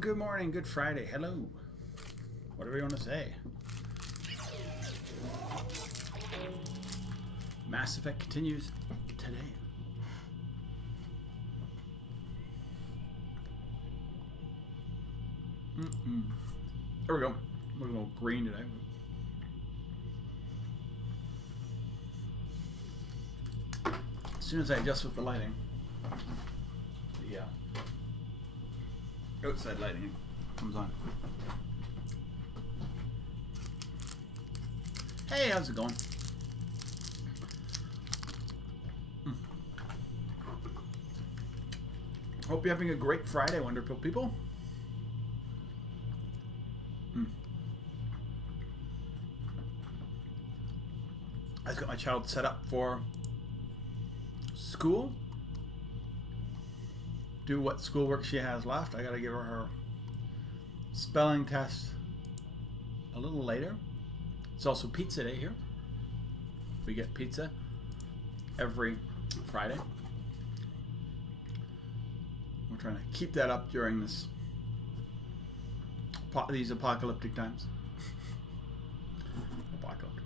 Good morning, good Friday, hello. Whatever you want to say. Mass Effect continues today. There we go. We're going to go green today. As soon as I adjust with the lighting, the outside lighting comes on. Hey, how's it going? Hope you're having a great Friday, wonderful people. I just got my child set up for school. Do what schoolwork she has left. I gotta give her spelling test a little later. It's also pizza day here. We get pizza every Friday. We're trying to keep that up during these apocalyptic times. Apocalyptic.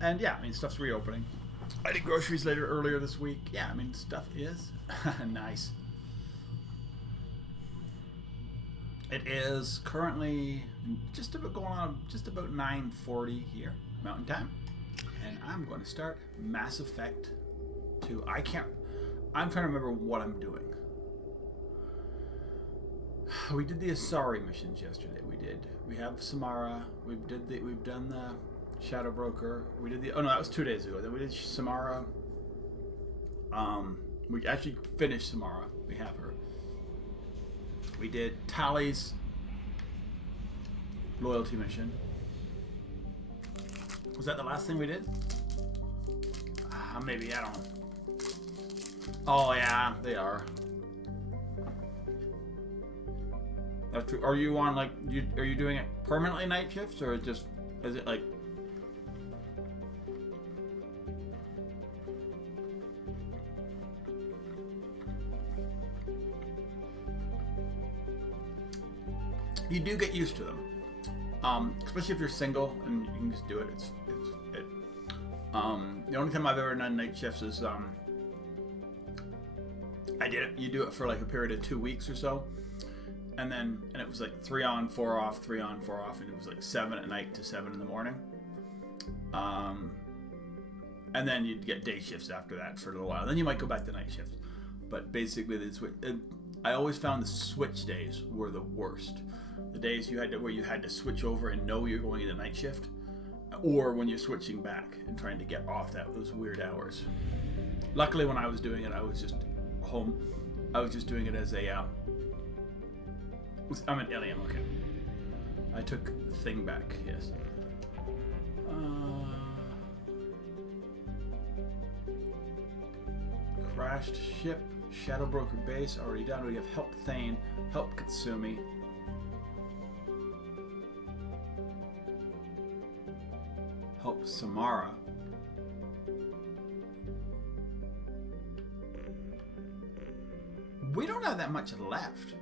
And yeah, I mean, stuff's reopening. I did groceries earlier this week. Yeah, I mean, stuff is nice. It is currently just about going on, just about 9:40 here, Mountain Time, and I'm going to start Mass Effect 2. I'm trying to remember what I'm doing. We did the Asari missions yesterday. We have Samara. We've done the Shadow Broker. We did oh no, that was 2 days ago. Then we did Samara. We actually finished Samara. We have her. We did Tally's loyalty mission. Was that the last thing we did? Maybe, I don't know. Oh yeah, they are. That's true. Are you on are you doing it permanently night shifts, or is it like? You do get used to them, especially if you're single and you can just do it. The only time I've ever done night shifts is I did it. You do it for like a period of 2 weeks or so, and it was like 3 on, 4 off, 3 on, 4 off, and it was like 7 at night to 7 in the morning. And then you'd get day shifts after that for a little while. Then you might go back to night shifts, but basically I always found the switch days were the worst. The days where you had to switch over and know you're going into night shift, or when you're switching back and trying to get off those weird hours. Luckily, when I was doing it, I was just home. I was just doing it as I'm an alien. Okay. I took the thing back. Yes. Crashed ship. Shadow Broker base already done. We have help Thane, help Katsumi. Help Samara. We don't have that much left.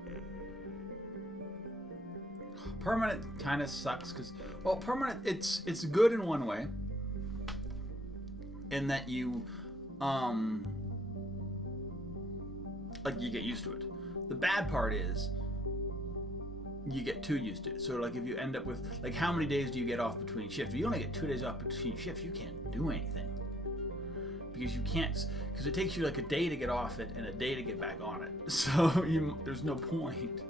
Permanent kind of sucks because, well, permanent it's good in one way, in that you you get used to it. The bad part is you get too used to it. So like if you end up with how many days do you get off between shifts? If you only get 2 days off between shifts, you can't do anything. Because it takes you like a day to get off it and a day to get back on it. So there's no point.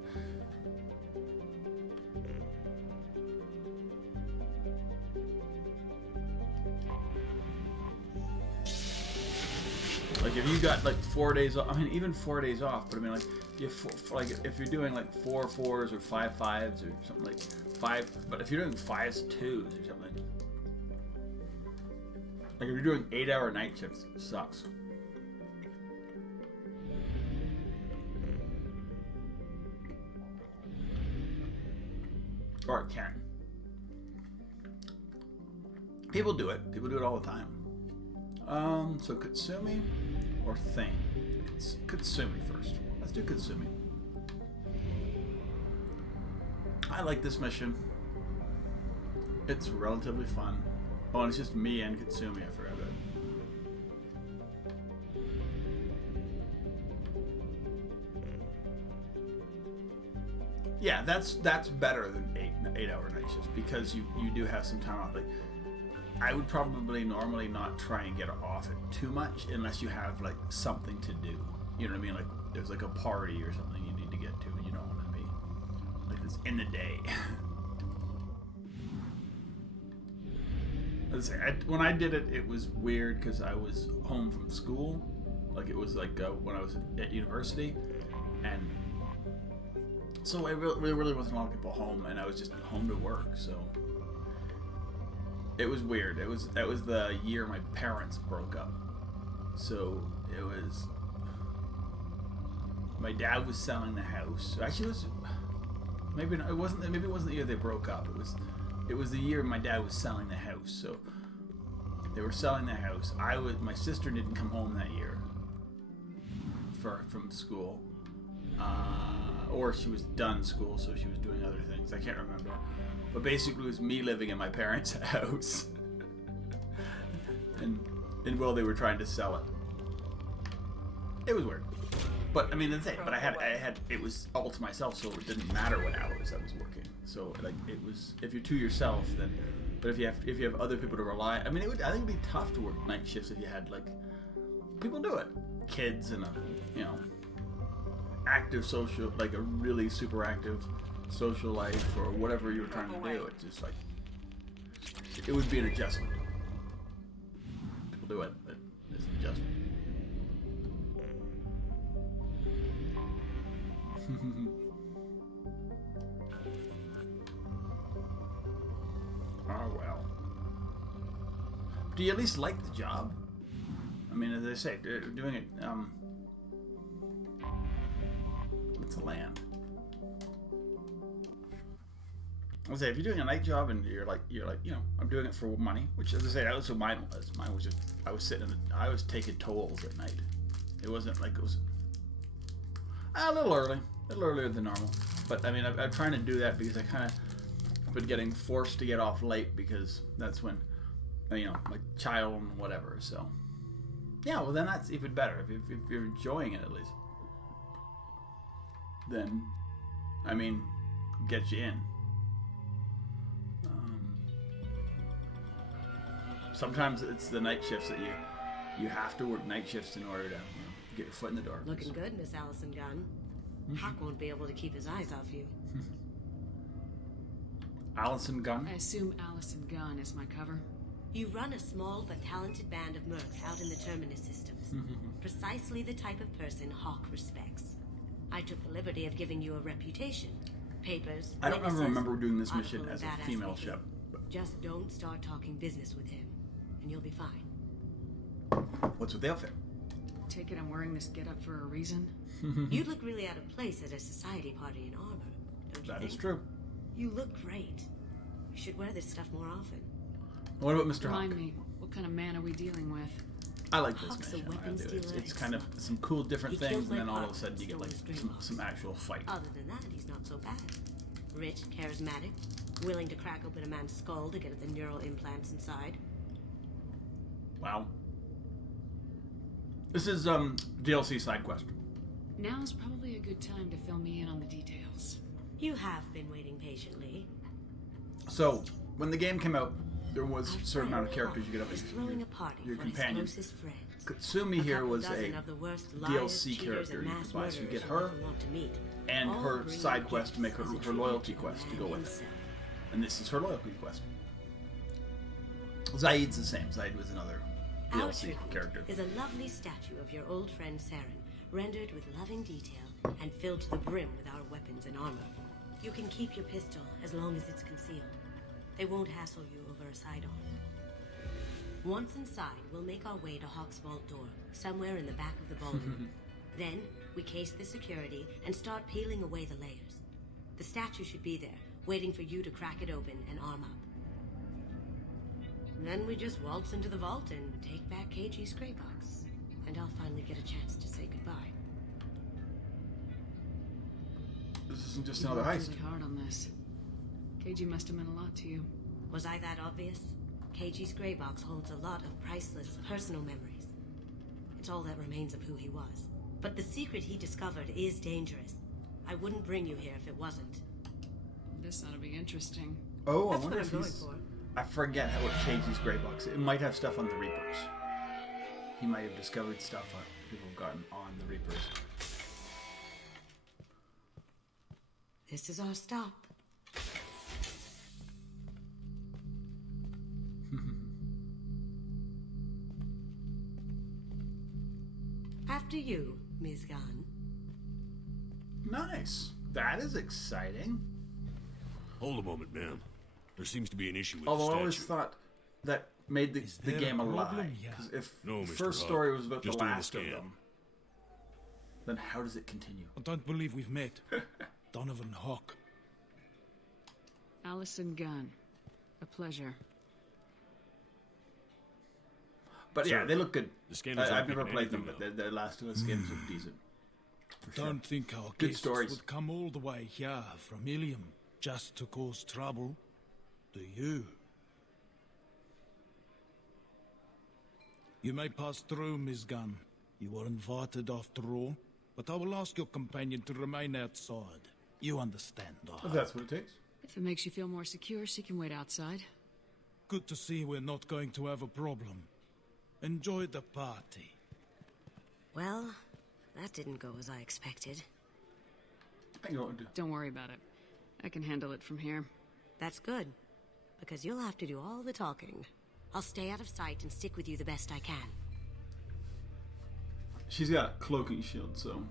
Like if you got 4 days off, I mean even 4 days off, but I mean if you're doing 4 4s or 5 5s or something like 5, but if you're doing 5s 2s or something, if you're doing 8-hour night shifts, it sucks. Or it can. People do it. People do it all the time. So Katsumi, or thing? Katsumi first. Let's do Katsumi. I like this mission. It's relatively fun. Oh, and it's just me and Katsumi. I forgot that. Yeah, that's better than 8-hour night shifts because you do have some time off. Like, I would probably normally not try and get off it too much unless you have like something to do. You know what I mean? Like there's like a party or something you need to get to, and you don't want to be like it's in the day. Let's say when I did it, it was weird because I was home from school. Like it was like when I was at university, and so there really wasn't a lot of people home, and I was just home to work. So it was weird. That was the year my parents broke up. So it was my dad was selling the house. Actually, it wasn't the year they broke up. It was the year my dad was selling the house. So they were selling the house. My sister didn't come home that year from school. Or she was done school, so she was doing other things. I can't remember. But basically, it was me living in my parents' house. and while they were trying to sell it. It was weird. But, I mean, that's it. But I had, it was all to myself, so it didn't matter what hours I was working. So, like, it was, if you're to yourself, then, but if you have other people to rely, I mean, I think it'd be tough to work night shifts if you had, like, people do it. Kids and active social, like a really super active social life or whatever you were trying to do. It's just like it would be an adjustment. People do it, but it's an adjustment. Oh well. Do you at least like the job? I mean, as I say, doing it. It's a land. I say if you're doing a night job and you're like I'm doing it for money, which as I say that was what mine was. Mine was just I was taking tolls at night. It wasn't like it was a little earlier than normal. But I mean I'm trying to do that because I kind of been getting forced to get off late because that's when my child and whatever. So yeah, well then that's even better if you're enjoying it at least. Then, I mean, get you in. Sometimes it's the night shifts that you have to work night shifts in order to get your foot in the door. Looking good, Miss Allison Gunn. Hawk won't be able to keep his eyes off you. Allison Gunn? I assume Allison Gunn is my cover. You run a small but talented band of mercs out in the Terminus systems. Precisely the type of person Hawk respects. I took the liberty of giving you a reputation. Papers, I don't ever remember doing this mission as a female Shep. Just don't start talking business with him, and you'll be fine. What's with the outfit? Take it I'm wearing this getup for a reason? You'd look really out of place at a society party in armor, don't you think? That is true. You look great. You should wear this stuff more often. What about Mr. Hawk? Remind me, what kind of man are we dealing with? I like this Hawk's mission. a weapons I do. dealer. It's kind of some cool different He things, kills and then like all of a Hawk, sudden you get like stole a some actual fight. Other than that, he's not so bad. Rich, charismatic, willing to crack open a man's skull to get at the neural implants inside. Wow. This is DLC side quest. Now's probably a good time to fill me in on the details. You have been waiting patiently. So, when the game came out, there was a certain amount of characters you could have He's as throwing a party your for companion. his closest friends. Katsumi here was a dozen of the worst liars, DLC cheaters, character and you mass could buy. So you murderers get her ever want to meet. and All her bring side quest to make gifts her as a loyalty tribute quest to the go man with it. himself. And this is her loyalty quest. Zaid's the same. Zaid was another Our DLC tribute character. is a lovely statue of your old friend Saren, rendered with loving detail and filled to the brim with our weapons and armor. You can keep your pistol as long as it's concealed. They won't hassle you over a sidearm. Once inside, we'll make our way to Hawk's vault door, somewhere in the back of the ballroom. Then, we case the security and start peeling away the layers. The statue should be there, waiting for you to crack it open and arm up. Then we just waltz into the vault and take back KG's gray box. And I'll finally get a This isn't just You another worked heist. really hard on this. KG must have meant a lot to you. Was I that obvious? KG's gray box holds a lot of priceless personal memories. It's all that remains of who he was. But the secret he discovered is dangerous. I wouldn't bring you here if it wasn't. This ought to be interesting. Oh, I That's wonder what if I'm he's... going I forget how it KG's gray box. It might have stuff on the Reapers. He might have discovered stuff on people have gotten on the Reapers. This is our stop. After you, Ms. Gunn. Nice. That is exciting. Hold a moment, ma'am. There seems to be an issue with Although the I always statue. thought that made the there game a a lie. problem? Yeah. 'Cause if No, the Mr. first Hogg. story was about Just the doing a last of scan. them, then how does it continue? I don't believe we've met. Donovan Hawk. Allison Gunn. A pleasure. But yeah, Sir, they look good. the scanners I've aren't never picking played them, anything but the Last of Us games look decent. For sure. Don't think our Good guests stories. would come all the way here from Ilium just to cause trouble. Do you? You may pass through, Miss Gunn. You were invited after all, but I will ask your companion to remain outside. You understand, I If hope. that's what it takes. If it makes you feel more secure, she can wait outside. Good to see we're not going to have a problem. Enjoy the party. Well, that didn't go as I expected. I know what to do. Don't worry about it. I can handle it from here. That's good, because you'll have to do all the talking. I'll stay out of sight and stick with you the best I can. She's got a cloaking shield, so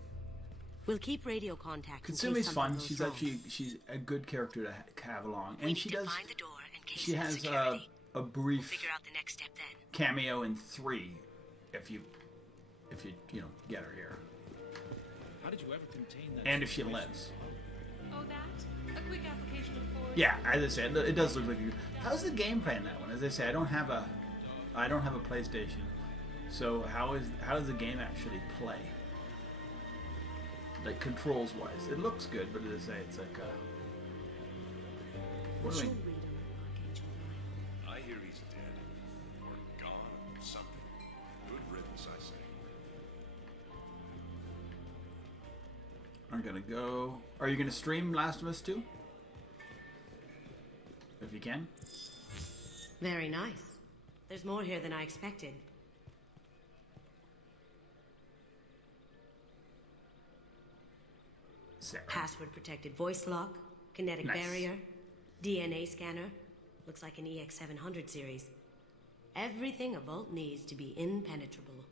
We'll keep radio contact. in case Katsumi's something fun. goes She's wrong. she's a good character to have along, We and need she to does. find the door in case She of has security. a brief Figure out the next step then. cameo in 3, if you get her here, How did you ever contain that? and if she lives. Oh, that? A quick application of force? Yeah, as I said, it does look like a good. How's the gameplay in that one? As I say, I don't have a PlayStation, so how does the game actually play? Like controls wise, it looks good, but as I say, it's like what do She'll we? read on the package online. I hear he's dead. Or gone or something. Good riddance, I say. I'm gonna go. Are you gonna stream Last of Us 2? If you can. Very nice. There's more here than I expected. Sarah. Password protected voice lock, kinetic Nice. barrier, DNA scanner. Looks like an EX700 series. Everything a vault needs to be impenetrable.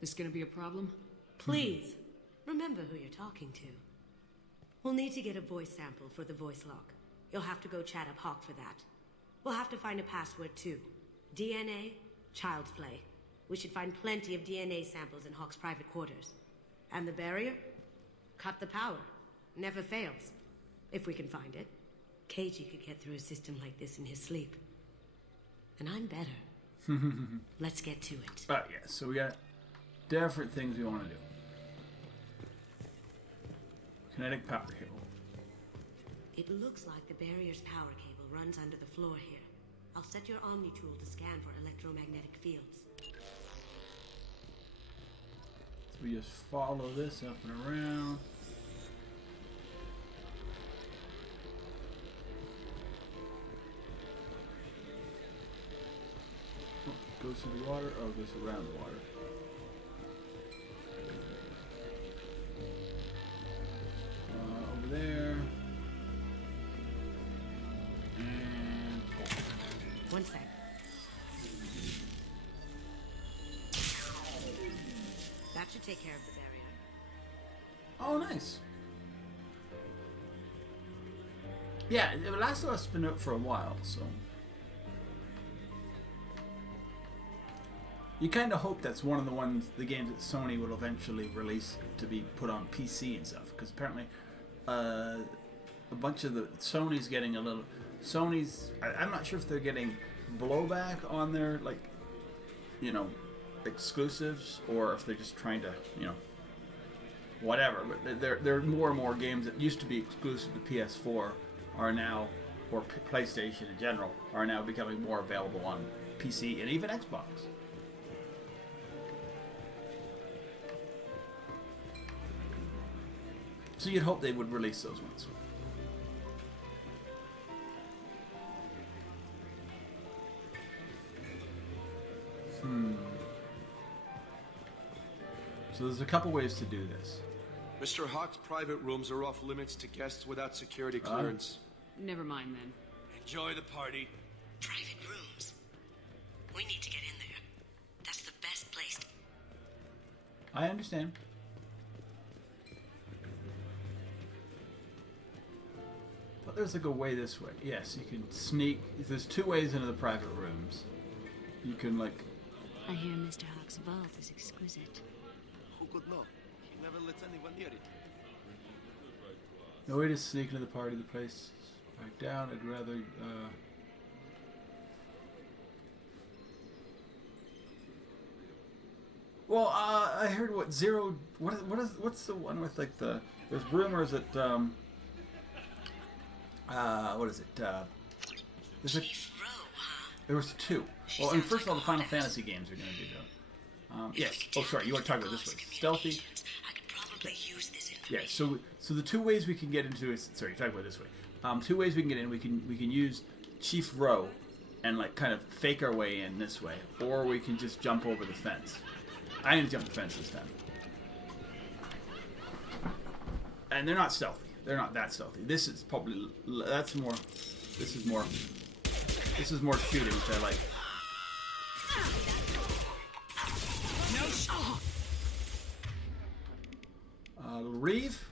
This gonna be a problem? Please, remember who you're talking to. We'll need to get a voice sample for the voice lock. You'll have to go chat up Hawk for that. We'll have to find a password too. DNA, child's play. We should find plenty of DNA samples in Hawk's private quarters. And the barrier? Cut the power. Never fails. If we can find it. KG could get through a system like this in his sleep. And I'm better. Let's get to it. Yeah, so we got different things we want to do. Kinetic power cable. It looks like the barrier's power cable runs under the floor here. I'll set your Omni tool to scan for electromagnetic fields. So we just follow this up and around. Oh, goes through the water. Oh, it goes around the water. Over there. And One sec. That should take care of the barrier. oh, nice. Yeah, The Last of Us has been out for a while, so you kind of hope that's one of the games that Sony will eventually release to be put on PC and stuff, because apparently a bunch of the Sony's getting a little. I'm not sure if they're getting blowback on their exclusives, or if they're just trying to whatever. But there are more and more games that used to be exclusive to PS4 are now, or PlayStation in general, are now becoming more available on PC and even Xbox. So you'd hope they would release those ones. So there's a couple ways to do this. Mr. Hawk's private rooms are off limits to guests without security clearance. Never mind then. Enjoy the party. Private rooms. We need to get in there. That's the best place. I understand. But there's like a way this way. Yes, you can sneak. There's two ways into the private rooms. You can like. I hear Mr. Hawk's vault is exquisite. Who could know? He never lets anyone near it. No way to sneak into the party. The place is back down. I'd rather. Well, I heard what zero. What's the one with like the? There's rumors that what is it? There's a, there was two. Well, and first of all, the Final Fantasy games are going to do that. Yes. Oh, sorry. You want to talk about this way? Stealthy. I could probably use this Yeah. information. So the two ways we can get into it. Sorry, talk about it this way. Two ways we can get in. We can use Chief Row, and like kind of fake our way in this way, or we can just jump over the fence. I'm gonna jump the fence this time. And they're not stealthy. They're not that stealthy. This is probably that's more. This is more. This is more shooting, which I like. Reeve.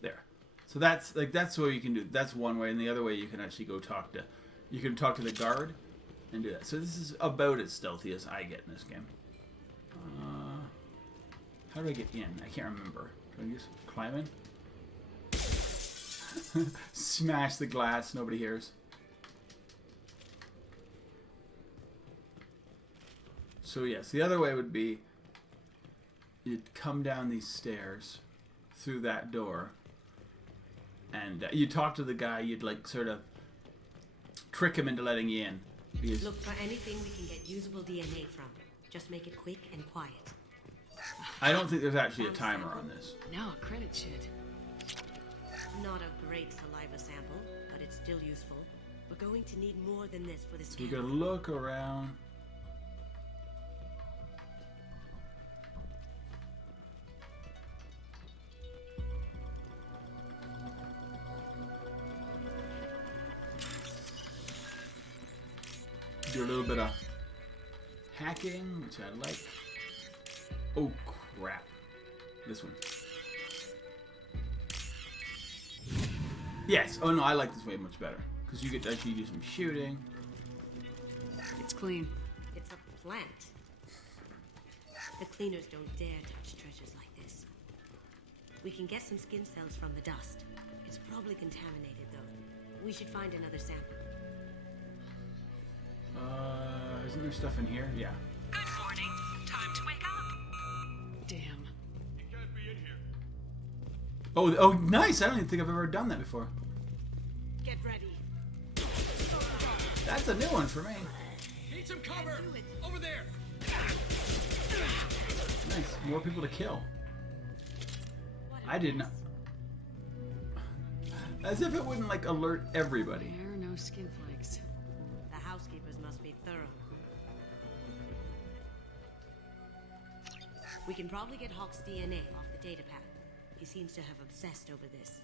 There. So that's what you can do. That's one way, and the other way you can actually go talk to. You can talk to the guard, and do that. So this is about as stealthy as I get in this game. How do I get in? I can't remember. Do I just climb in? Smash the glass. Nobody hears. So yes, the other way would be you'd come down these stairs through that door, and you talk to the guy. You'd like sort of trick him into letting you in. Because Look for anything we can get usable DNA from. Just make it quick and quiet. I don't think there's actually a timer on this. No, credit should. Not a great saliva sample, but it's still useful. We're going to need more than this for this. So you gotta look around. Do a little bit of hacking, which I like. Oh crap. This one. Yes. Oh no, I like this way much better. Because you get to actually do some shooting. It's clean. It's a plant. The cleaners don't dare touch treasures like this. We can get some skin cells from the dust. It's probably contaminated though. We should find another sample. Isn't there stuff in here? Yeah. Good morning. Time to wake up. Damn. He can't be in here. Oh, nice! I don't even think I've ever done that before. Get ready. That's a new one for me. Need some cover! Over there! Nice. More people to kill. I did not. As if it wouldn't like alert everybody. There are no skin flakes. The housekeepers must be thorough. We can probably get Hawk's DNA off the data pad. He seems to have obsessed over this.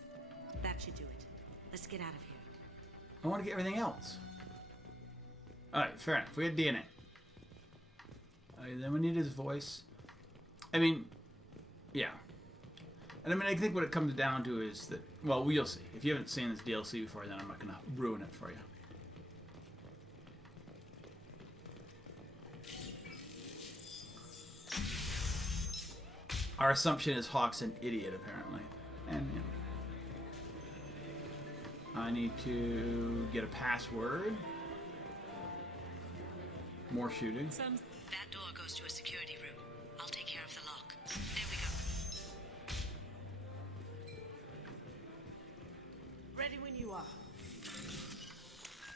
That should do it. Let's get out of here. I want to get everything else. Alright, fair enough. We had DNA. Then we need his voice. I mean, yeah. And I mean, I think what it comes down to is that, well, we'll see. If you haven't seen this DLC before, then I'm not going to ruin it for you. Our assumption is Hawk's an idiot, apparently. And, you know. I need to get a password. More shooting. That door goes to a security room. I'll take care of the lock. There we go. Ready when you are.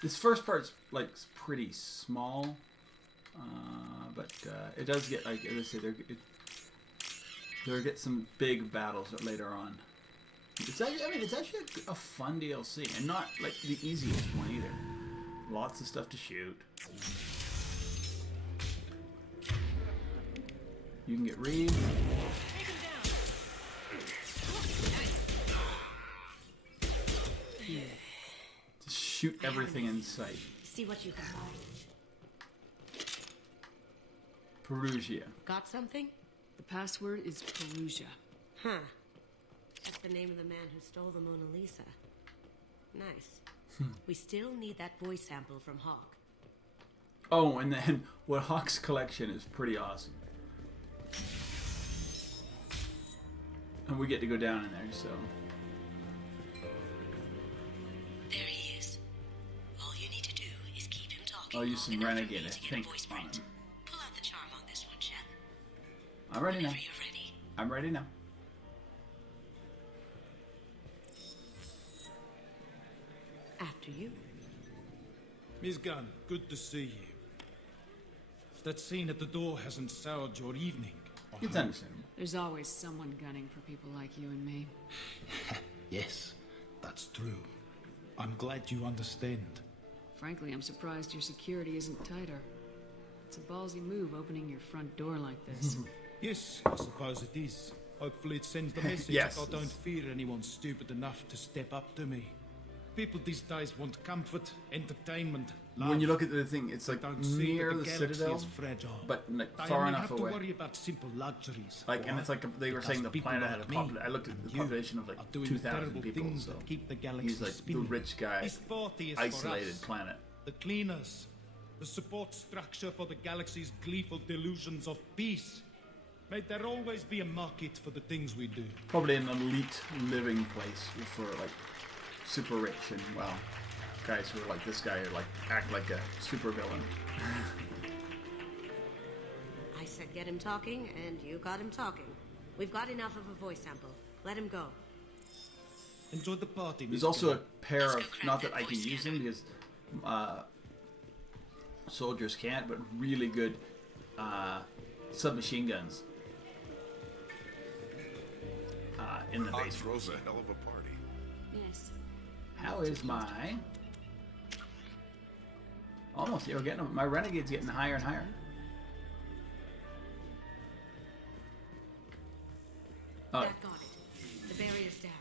This first part's like pretty small, but it does get, like as I say, there get some big battles later on. It's actually, I mean, it's actually a fun DLC, and not like the easiest one either. Lots of stuff to shoot. You can get Reed. Just shoot everything in sight. See what you can find. Perugia. Got something? The password is Perugia. Huh. That's the name of the man who stole the Mona Lisa. Nice. We still need that voice sample from Hawk. Oh, and then what Hawk's collection is pretty awesome. And we get to go down in there, so. There he is. All you need to do is keep him talking. I'll use some long enough for Renegade, me I to get a think, voice on print. him. Pull out the charm on this one, Shep. I'm ready now. Whenever you're ready. I'm ready now. After you. Miss Gunn, good to see you. If that scene at the door hasn't soured your evening. It's understandable. There's always someone gunning for people like you and me. Yes, that's true. I'm glad you understand. Frankly, I'm surprised your security isn't tighter. It's a ballsy move opening your front door like this. Yes, I suppose it is. Hopefully it sends the message Yes. that I don't fear anyone stupid enough to step up to me. People these days want comfort, entertainment, love. When you look at the thing, it's like Don't see near that the galaxy Citadel, is fragile. but like They far only enough have to away. worry about simple luxuries. Like, and Why? it's like they were Because saying the people planet like had a me population. I looked at the and you population of like are doing 2,000 terrible people. things So that keep the galaxy he's like spinning. the rich guy, This party is for isolated us. planet. The cleaners, the support structure for the galaxy's gleeful delusions of peace. May there always be a market for the things we do. Probably an elite living place for like super rich and well, guys who are like this guy who like act like a super villain. I said get him talking, and you got him talking. We've got enough of a voice sample. Let him go. Enjoy the party. There's Mr. also a Gunn. pair Let's of, go crack not that that I can voice use them scanner. because soldiers can't, but really good submachine guns in the Hawk base. throws a hell of a party. Yes. How is my... Almost, yeah, we're getting, my Renegade's getting higher and higher. Oh, That got it. The barrier's down.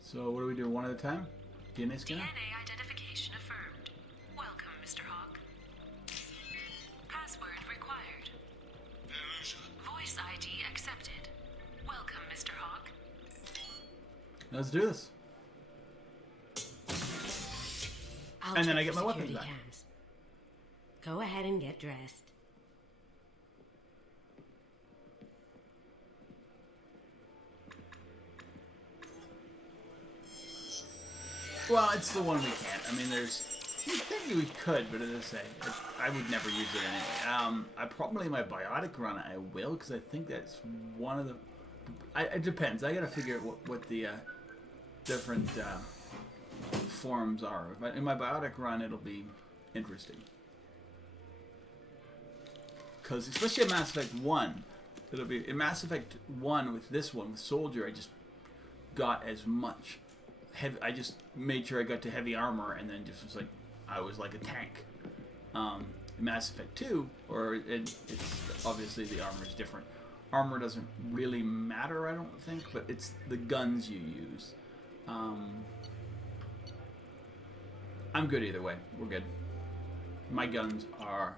so what do we do, one at a time? DNA scanner? DNA identification affirmed. Welcome, Mr. Hawk. Password required. Voice ID accepted. Welcome, Mr. Hawk. Let's do this. I'll And then check I get for my weapons security back. cams. Go ahead and get dressed. Well, it's the one we can't. I mean, there's... You'd think we could, but as I say, I would never use it anyway. I probably, my biotic run, I will, because I think that's one of the... it depends. I gotta figure out what the different forms are. But in my biotic run, it'll be interesting. Because, especially in Mass Effect 1, it'll be... In Mass Effect 1, with this one, with Soldier, I just got as much... I just made sure I got to heavy armor, and then just was like, I was like a tank. In Mass Effect 2, it's obviously the armor is different. Armor doesn't really matter, I don't think, but it's the guns you use. I'm good either way. We're good. My guns are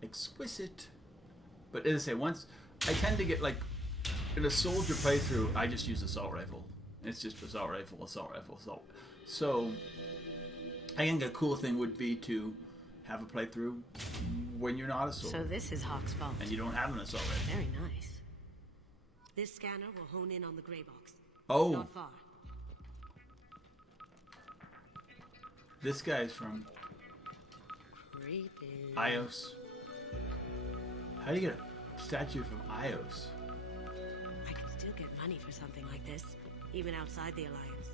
exquisite. But as I say, once I tend to get like in a soldier playthrough, I just use assault rifle. It's just assault rifle, assault rifle, assault. So I think a cool thing would be to have a playthrough when you're not a soldier So this is Hawk's fault. and you don't have an assault rifle. Very nice. This scanner will hone in on the gray box. Oh. Not far. This guy's from... Creepy. Ios. How do you get a statue from Ios? I could still get money for something like this, even outside the Alliance.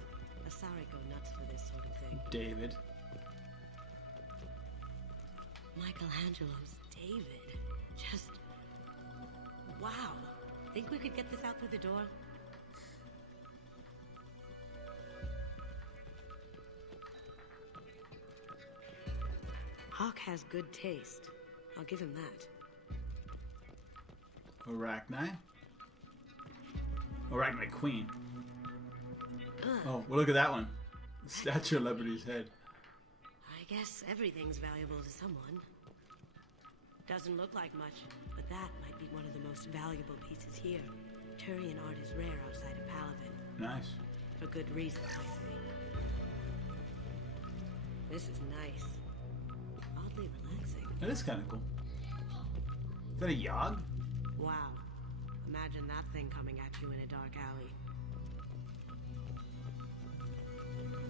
Asari go nuts for this sort of thing. David. Michelangelo's David. Just... wow. Think we could get this out through the door? Hawk has good taste. I'll give him that. Arachni? Arachni Queen. Oh, well, look at that one. The statue of Liberty's head. I guess everything's valuable to someone. Doesn't look like much, but that might be one of the most valuable pieces here. Turian art is rare outside of Palavin. Nice. For good reason, I say. This is nice. Oddly relaxing. That is kind of cool. Is that a Yogg? Wow. Imagine that thing coming at you in a dark alley.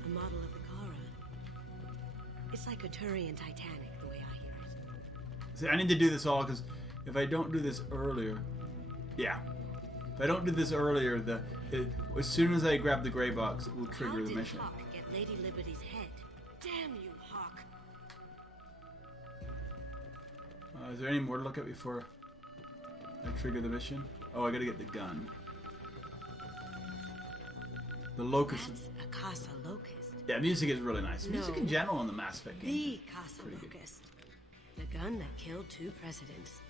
A model of the Kara. It's like a Turian Titanic, the way I hear it. See, I need to do this all because if I don't do this earlier... Yeah. If I don't do this earlier, as soon as I grab the gray box, it will trigger the mission. How did Hawk get Lady Liberty's head? Damn you, Hawk. Is there any more to look at before I trigger the mission? Oh, I gotta get the gun. The Locust. That's a Casa Locust. Yeah, music is really nice. Music No. in general in the Mass Effect games. The Casa Pretty good. Locust. The gun that killed 2 presidents.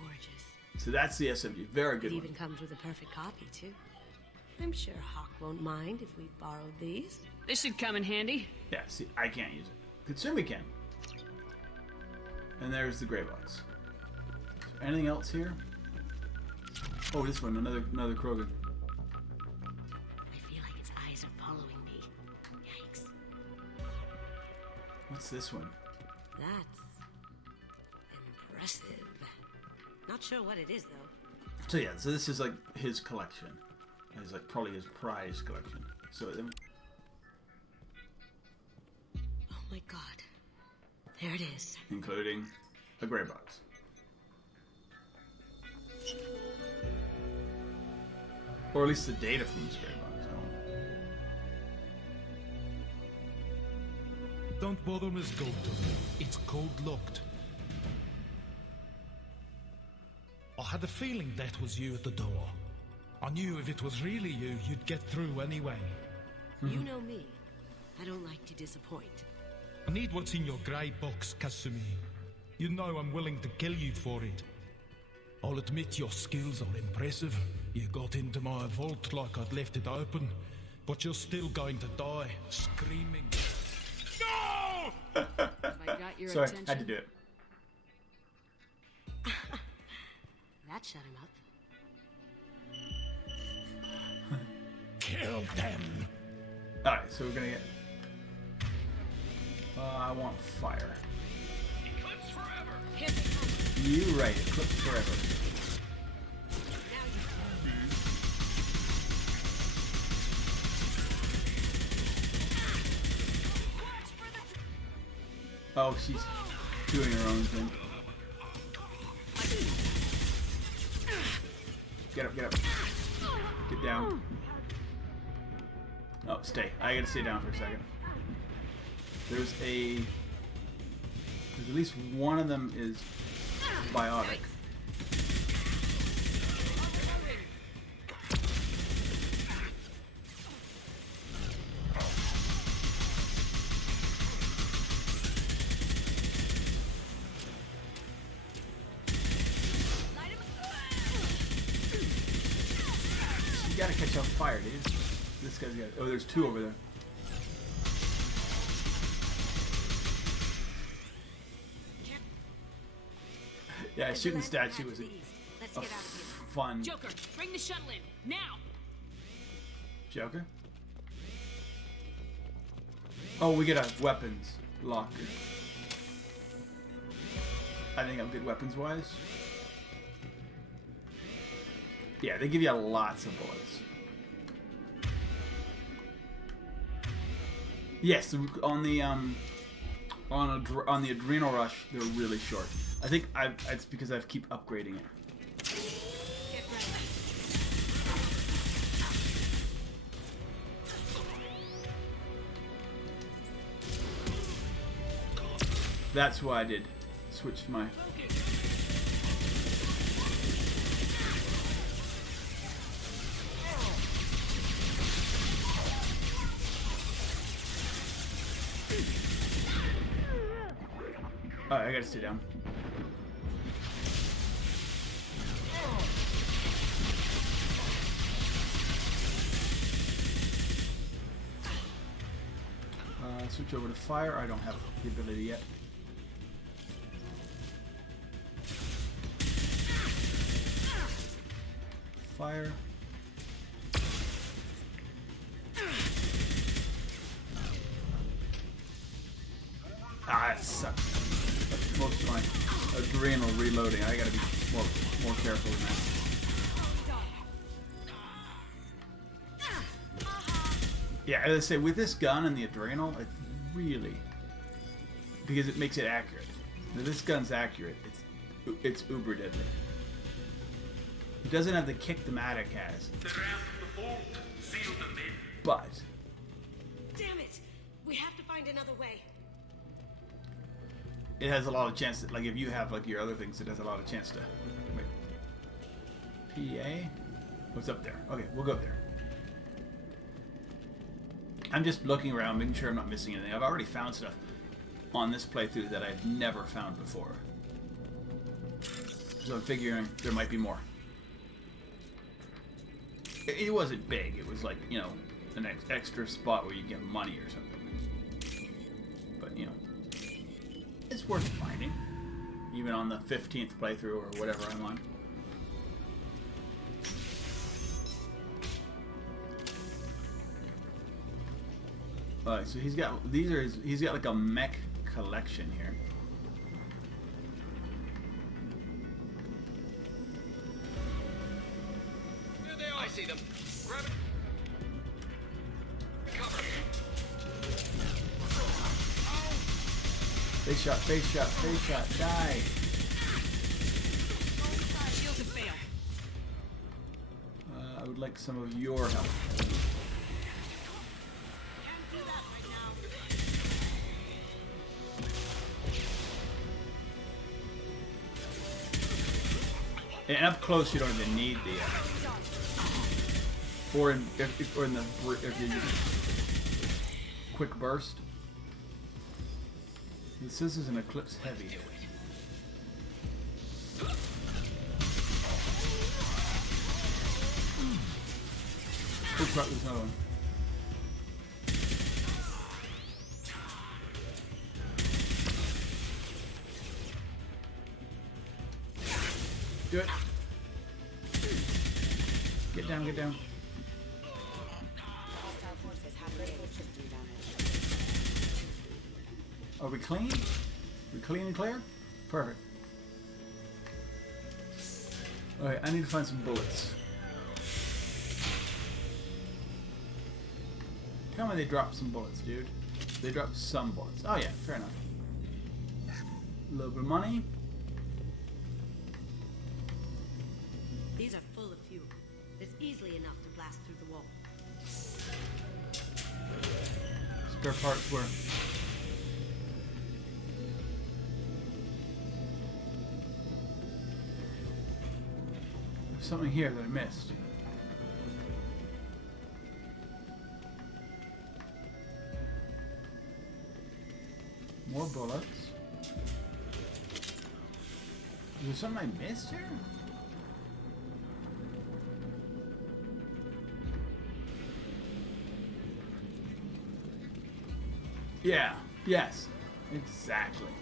Gorgeous. So that's the SMG. Very It good even one. comes with a perfect copy, too. I'm sure Hawk won't mind if we borrowed these. This should come in handy. Yeah, see, I can't use it. Katsumi can. And there's the gray box. Is there anything else here? Oh, this one. Another Krogan. I feel like its eyes are following me. Yikes. What's this one? That's impressive. Not sure what it is, though. So yeah, so this is like his collection. It's like probably his prize collection. So Oh my god. There it is. including a gray box. Or at least the data from this gray box. Don't bother, Miss Goldton. It's code-locked. I had a feeling that was you at the door. I knew if it was really you, you'd get through anyway. You know me. I don't like to disappoint. I need what's in your grey box, Kasumi. You know I'm willing to kill you for it. I'll admit your skills are impressive. You got into my vault like I'd left it open, but you're still going to die, screaming. No! Have I got your Sorry, attention? had to do it. That shut him up. Kill them! Alright, so we're gonna get... I want fire. Eclipse forever! You right, Eclipse forever. Oh, she's doing her own thing. Get up, get up. Get down. Oh, stay. I gotta stay down for a second. There's at least one of them is biotic. You gotta catch on fire, dude. This guy's got. Oh, there's 2 over there. Yeah, shooting statue was Let's a get out of here. fun. Joker, bring the shuttle in now. Joker? Oh, we get a weapons locker. I think I'm good weapons-wise. Yeah, they give you lots of bullets. Yes, on the on the Adrenal Rush, they're really short. I think it's because I keep upgrading it. Get ready. That's why I did switch my. Alright, I gotta stay down. Switch over to fire. I don't have the ability yet. Fire. Ah, that sucks. That's most of my adrenal reloading. I gotta be more careful than that. Yeah, as I say, with this gun and the adrenal, it really, because it makes it accurate. Now, this gun's accurate. It's uber deadly. It doesn't have the kick the Matic has. But Damn it! We have to find another way. it has a lot of chance that, like, if you have like your other things, it has a lot of chance to. Wait. PA? What's up there? Okay, we'll go there. I'm just looking around, making sure I'm not missing anything. I've already found stuff on this playthrough that I've never found before. So I'm figuring there might be more. It wasn't big. It was like, you know, an extra spot where you get money or something. But, you know, it's worth finding. Even on the 15th playthrough or whatever I'm on. Alright, so he's got he's got like a mech collection here. There they are. I see them. Grab it. Cover. Face shot, face shot, face shot, die! Shields have failed. I would like some of your help. Can't do that right now. And up close, you don't even need the. Or in if you use quick burst. This is an Eclipse Heavy. Oh crap! There's another one. Do it. Get down, get down. Are we clean? We clean and clear? Perfect. Alright, I need to find some bullets. Tell me they dropped some bullets, dude. They dropped some bullets. Oh yeah, fair enough. A little bit of money. These are full of fuel. It's easily enough to blast through the wall. Spare parts were. There's something here that I missed. More bullets. Is there something I missed here? Yeah, yes, exactly.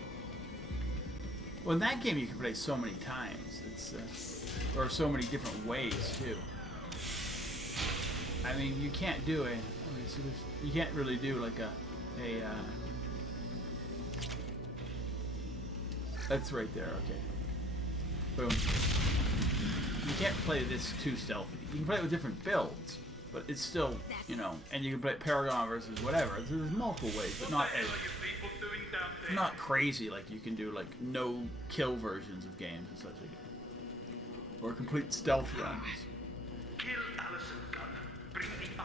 Well, in that game you can play so many times. It's or so many different ways too. I mean, you can't do it. So you can't really do like a. That's right there. Okay. Boom. You can't play this too stealthy. You can play it with different builds. But it's still, you know, and you can play Paragon versus whatever. There's multiple ways, but not every. not crazy. Like you can do like no kill versions of games and such like, or complete stealth runs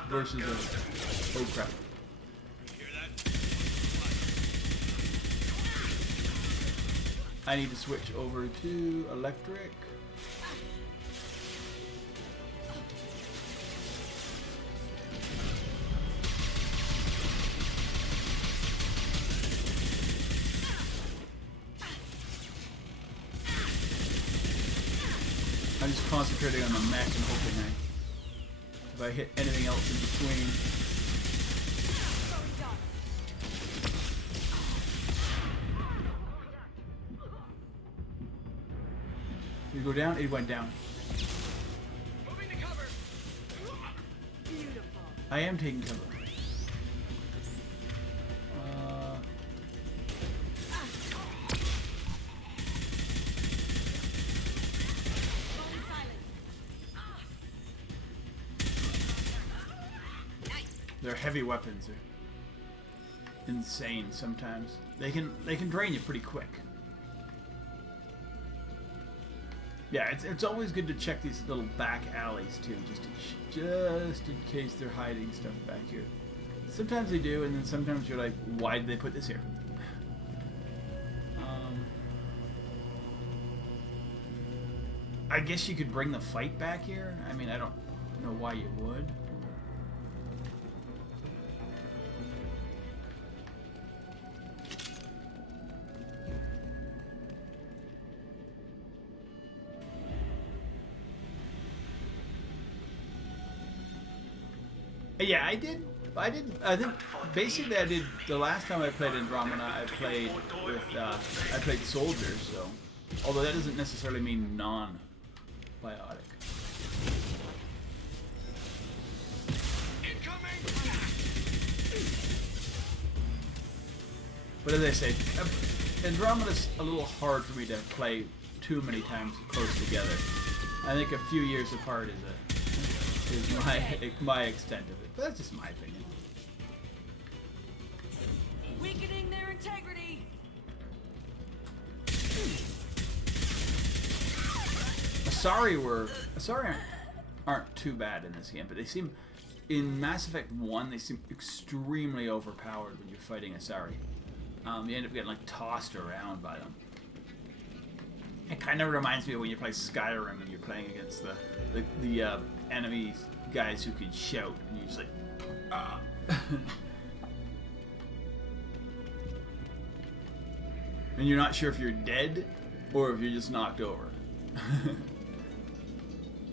versus a oh crap. I need to switch over to electric. I'm just concentrating on the mech and hoping if I hit anything else in between. You go down, it went down. Moving to cover. Beautiful. I am taking cover. Their heavy weapons are insane sometimes. They can drain you pretty quick. Yeah, it's always good to check these little back alleys too, just in case they're hiding stuff back here. Sometimes they do, and then sometimes you're like, why did they put this here? I guess you could bring the fight back here. I mean, I don't know why you would. Yeah, I think basically I did the last time I played Andromeda. I played with I played soldiers, so although that doesn't necessarily mean non-biotic. But as I say, Andromeda's a little hard for me to play too many times close together. I think a few years apart is my extent of it. But that's just my opinion. Weakening their integrity. Asari aren't too bad in this game, but they seem in Mass Effect 1 they seem extremely overpowered when you're fighting Asari. You end up getting like tossed around by them. It kind of reminds me of when you play Skyrim and you're playing against the enemy guys who can shout, and you're just like, ah. And you're not sure if you're dead or if you're just knocked over.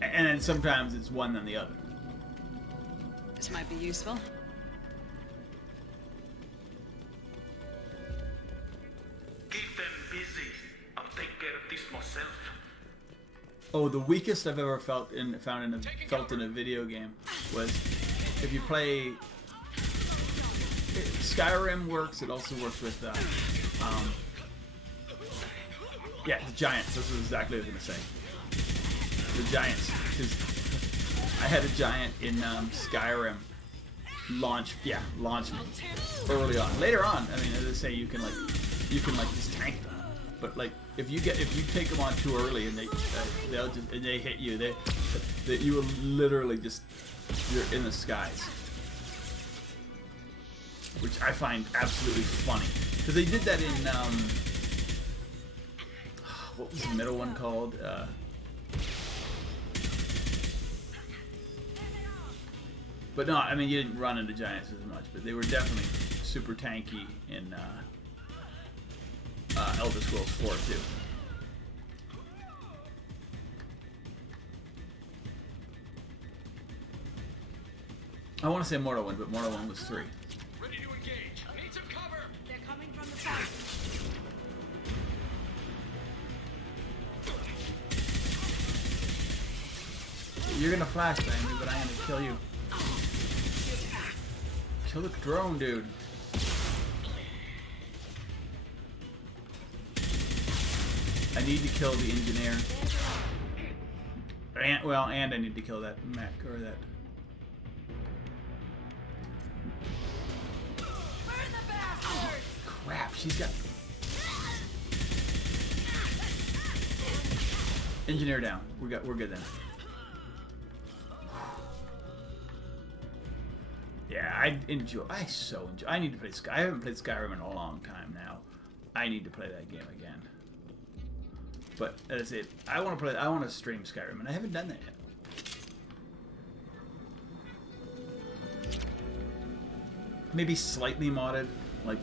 And then sometimes it's one than the other. This might be useful. Keep them busy. I'll take care of this myself. Oh, the weakest I've ever felt in a video game was if you play Skyrim works. It also works with yeah, the giants. That's exactly what I was gonna say. The giants, because I had a giant in Skyrim launch me early on. Later on, I mean, as I say, you can just tank them. But like if you take them on too early and they hit you, you will literally you're in the skies, which I find absolutely funny because they did that in what was the middle one called? But no, I mean you didn't run into giants as much, but they were definitely super tanky in Elder Scrolls 4 too. I want to say Mortal 1, but Mortal 1 was 3. Ready to engage. Need some cover. They're coming from the front. You're gonna flashbang me, but I'm gonna kill you. Kill the drone, dude. I need to kill the engineer. And I need to kill that mech, or that... Burn the bastard! Crap, she's got Engineer down. We're good then. Yeah, I so enjoy. I need to play Sky. I haven't played Skyrim in a long time now. I need to play that game again. But that's it. I want to play. I want to stream Skyrim, and I haven't done that yet. Maybe slightly modded, like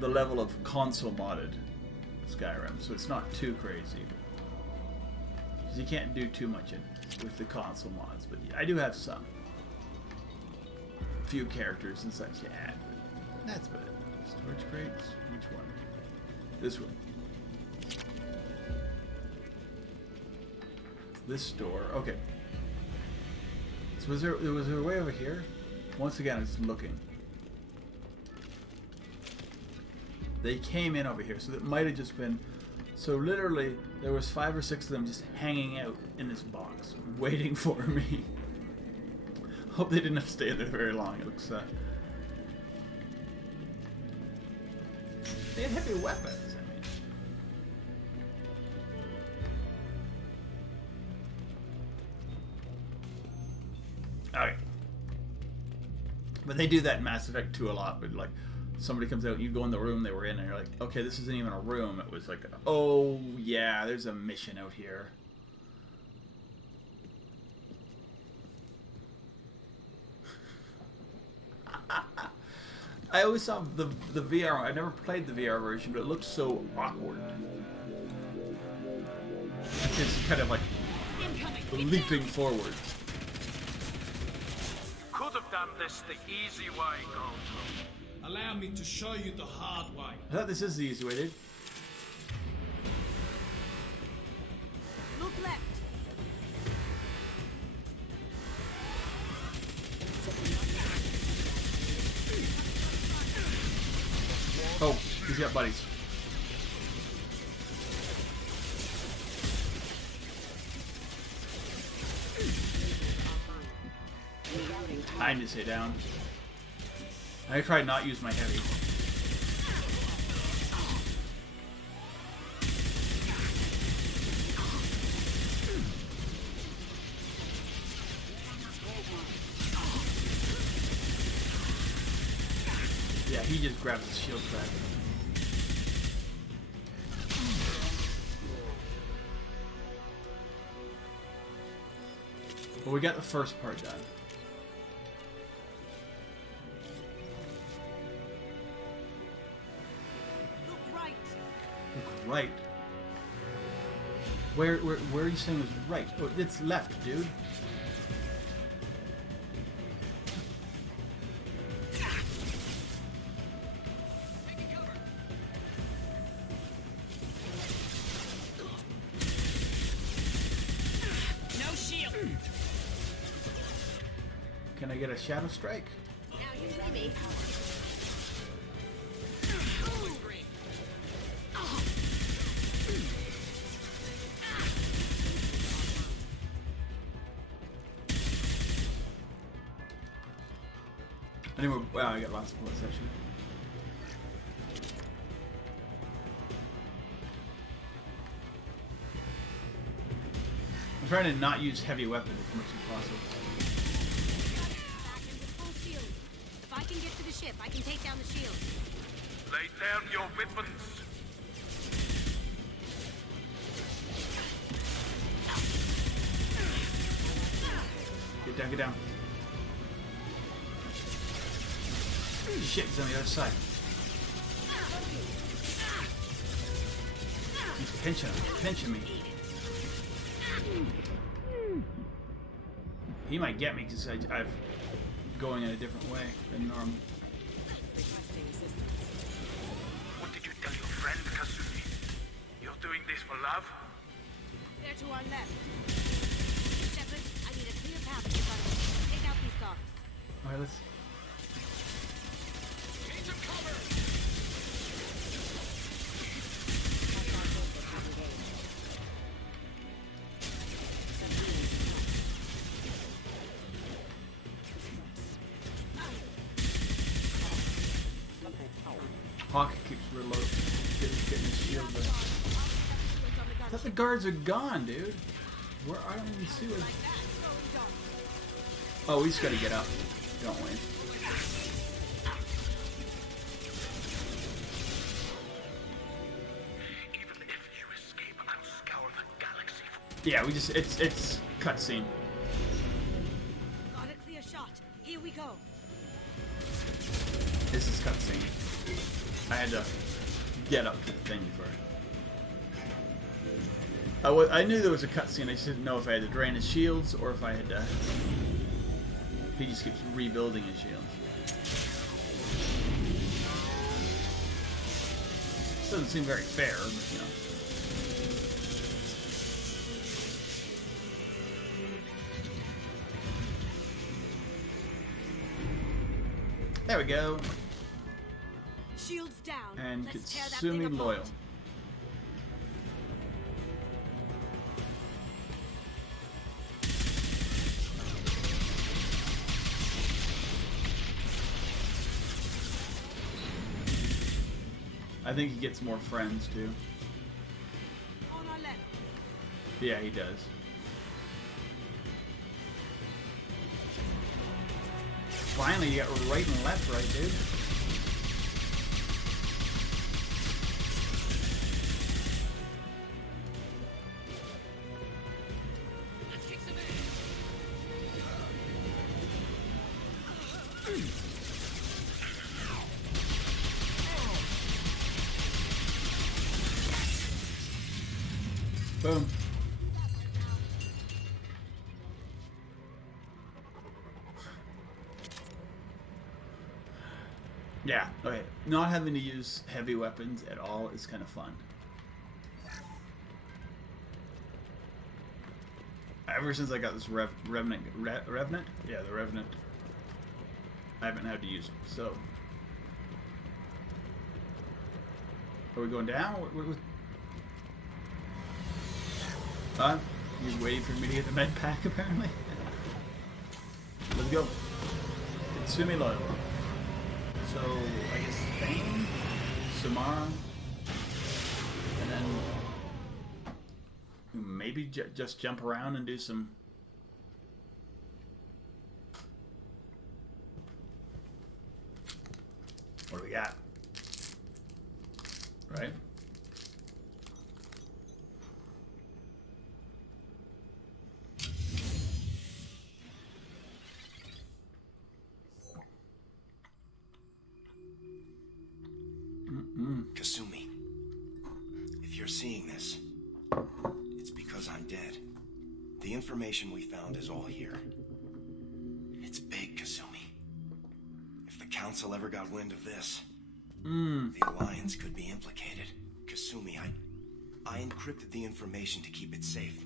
the level of console modded Skyrim, so it's not too crazy. Because you can't do too much with the console mods, but I do have some. Few characters and such to add, but that's about it. Storage crates? Which one? This one. This store. Okay. So was there a way over here? Once again, I'm just looking. They came in over here, so that might have just been. So literally, there was 5 or 6 of them just hanging out in this box, waiting for me. Hope they didn't have to stay there very long. It looks. They had heavy weapons. Okay. But they do that in Mass Effect 2 a lot. But like, somebody comes out, you go in the room they were in, and you're like, okay, this isn't even a room. It was like, oh yeah, there's a mission out here. I always saw the VR. I never played the VR version, but it looks so awkward. It's kind of like leaping forward. Could have done this the easy way, Gold. Allow me to show you the hard way. I thought this is the easy way, dude. Look left. Oh, he's got buddies. I need to stay down. I tried not use my heavy. Yeah, he just grabs his shield back. Well, we got the first part done. Look right. Look right. Where are you saying is right? Oh, it's left, dude. Can I get a shadow strike? Now you see me. Anyway, wow, I got lots of bullets actually. I'm trying to not use heavy weapons as much as possible. If I can get to the ship, I can take down the shield. Lay down your weapons. Get down, get down. Shit, he's on the other side. He's pinching me. He might get me because I'm going in a different way than normal. What did you tell your friend, Kasumi? You're doing this for love? They're to our left. Shepard, I need a clear path to front. Take out these guards. Alright, let's... Need some cover! Hawk keeps reloading, getting his shield back. I thought the guards are gone, dude. Where I don't even see where. Oh, we just gotta get up, don't we? Even if you escape, I'll scour the galaxy for... Yeah, we just it's cutscene. Got a clear shot. Here we go. This is cutscene. I had to get up to the thing first. I knew there was a cutscene. I just didn't know if I had to drain his shields or if I had to. He just keeps rebuilding his shields. This doesn't seem very fair, but you know. There we go. Shields down. And Let's tear that thing Katsumi apart. loyal. I think he gets more friends too. On our left. Yeah, he does. Finally, you got right and left, right, dude. Boom. Yeah, okay. Not having to use heavy weapons at all is kind of fun. Ever since I got this Revenant? Yeah, the Revenant. I haven't had to use it, so. Are we going down? You're waiting for me to get the med pack, apparently. Let's go. Katsumi loyal. So, I guess Spain, Samara, and then maybe just jump around and do some. What do we got? Right? Kasumi, if you're seeing this, it's because I'm dead. The information we found is all here. It's big, Kasumi. If the Council ever got wind of this, the Alliance could be implicated. Kasumi, I encrypted the information to keep it safe.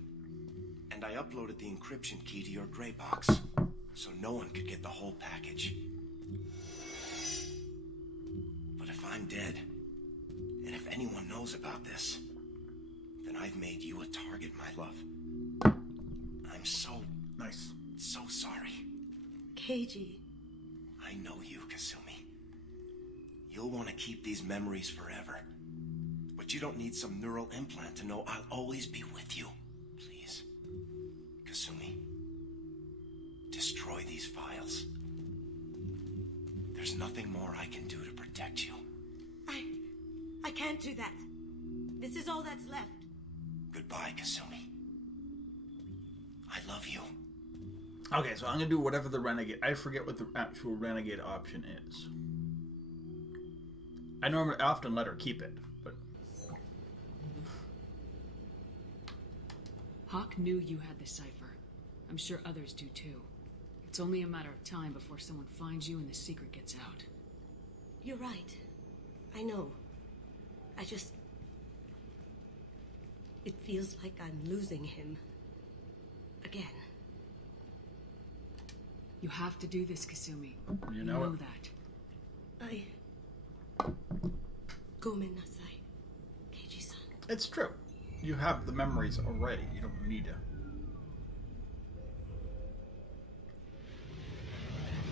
And I uploaded the encryption key to your gray box, so no one could get the whole package. But if I'm dead, and if anyone knows about this, then I've made you a target, my love. I'm so sorry. Keiji. I know you, Kasumi. You'll want to keep these memories forever. But you don't need some neural implant to know I'll always be with you. Please. Kasumi. Destroy these files. There's nothing more I can do to protect you. I can't do that. This is all that's left. Goodbye, Kasumi. I love you. Okay, so I'm gonna do whatever the Renegade. I forget what the actual Renegade option is. I often let her keep it, but Hawk knew you had the cipher. I'm sure others do too. It's only a matter of time before someone finds you and the secret gets out. You're right. I know. It feels like I'm losing him. Again. You have to do this, Kasumi. You know it. that. Gomen nasai, Keiji-san. it's true. You have the memories already. You don't need to.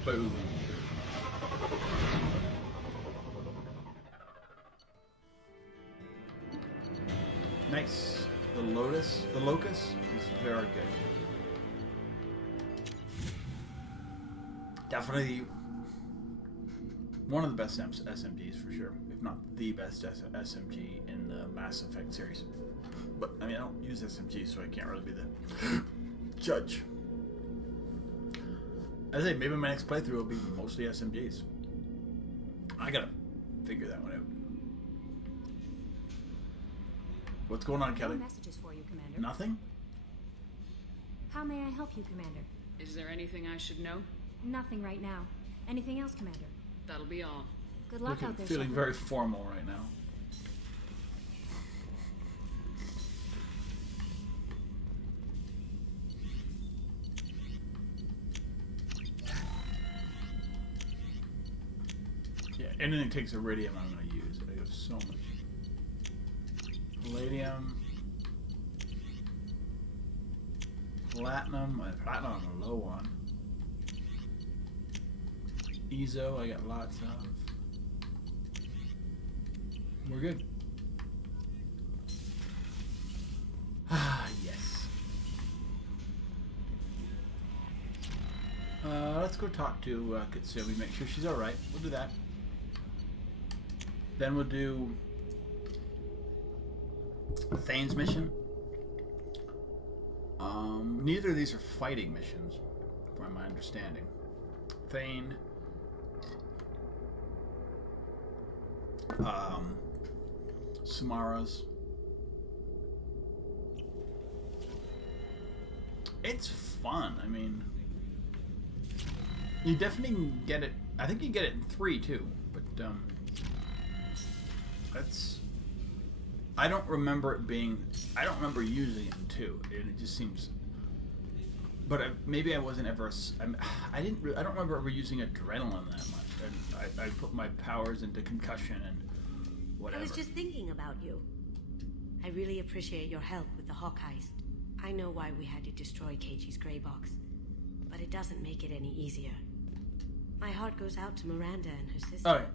Boom. Nice. The Locust is very good. Definitely one of the best SMGs for sure, if not the best SMG in the Mass Effect series. But I mean, I don't use SMGs, so I can't really be the judge. I say maybe my next playthrough will be mostly SMGs. I gotta figure that one out. What's going on, Kelly? No messages for you, Commander. Nothing? How may I help you, Commander? Is there anything I should know? Nothing right now. Anything else, Commander? That'll be all. Good luck out there, Feeling Shep. very formal right now. Yeah, anything that takes iridium, I'm going to use. I have so much. Palladium. Platinum. Platinum I'm low on. Ezo, I got lots of. We're good. Ah, yes. Let's go talk to Katsumi, make sure she's alright. We'll do that. Then we'll do Thane's mission. Neither of these are fighting missions, from my understanding. Thane. Samara's. It's fun. I mean, you definitely can get it. I think you get it in 3 too, but that's. I don't remember it being. I don't remember using it in 2, and it just seems. But maybe I wasn't ever. I didn't. I don't remember ever using adrenaline that much. I put my powers into concussion and whatever. I was just thinking about you. I really appreciate your help with the Hawk heist. I know why we had to destroy Keiichi's gray box, but it doesn't make it any easier. My heart goes out to Miranda and her sister. Oh, yeah.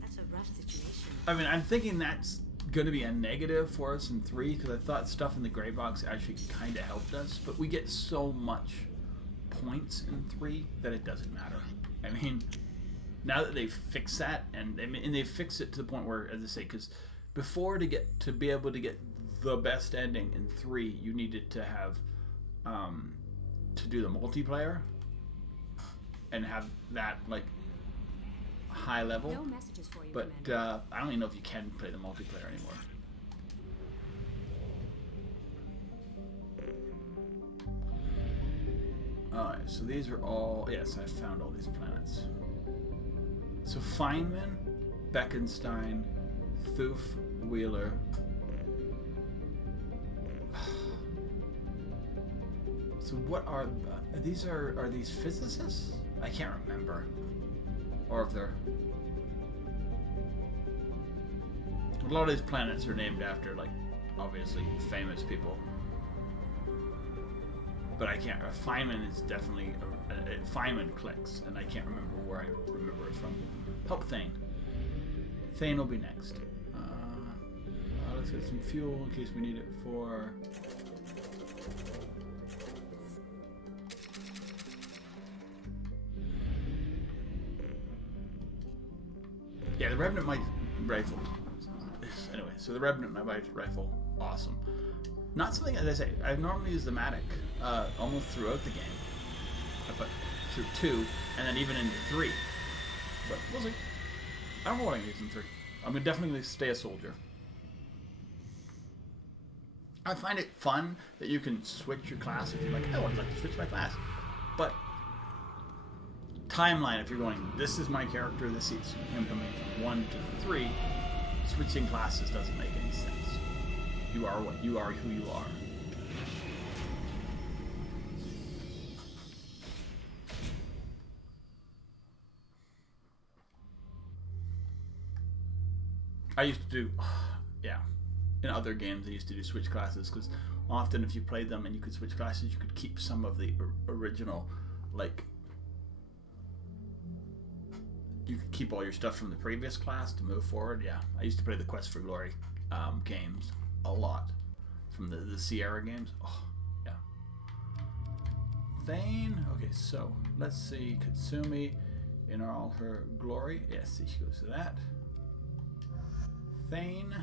That's a rough situation. I mean, I'm thinking that's going to be a negative for us in 3 because I thought stuff in the gray box actually kind of helped us, but we get so much points in 3 that it doesn't matter. I mean, now that they've fixed that, and they fixed it to the point where, as I say, because before to be able to get the best ending in 3, you needed to have to do the multiplayer and have that like high level. No messages for you, But Commander. I don't even know if you can play the multiplayer anymore. Alright, so these are all... Yes, I found all these planets. So Feynman, Beckenstein, Thoof, Wheeler... So what are... these are these physicists? I can't remember. Or if they're... A lot of these planets are named after, like, obviously famous people. But I can't... Feynman is definitely... Feynman clicks, and I can't remember where I remember it from. Help Thane. Thane will be next. Let's get some fuel in case we need it for... Yeah, the Revenant Might rifle. Anyway, so the Revenant Might rifle, awesome. Not something, as I say, I normally use the Matic almost throughout the game, but through 2, and then even into 3. But we'll see. I don't know what I'm using 3. I'm gonna definitely stay a soldier. I find it fun that you can switch your class if you're like, oh, I'd like to switch my class. But timeline, if you're going, this is my character, this is him coming from 1 to 3, switching classes doesn't make any sense. You are what you are, who you are. I used to do, yeah, in other games I used to do switch classes because often if you played them and you could switch classes, you could keep some of the original, like, you could keep all your stuff from the previous class to move forward. Yeah, I used to play the Quest for Glory games a lot. from the Sierra games. Oh, yeah. Thane. Okay, so let's see. Katsumi in all her glory. Yes, she goes to that. Thane.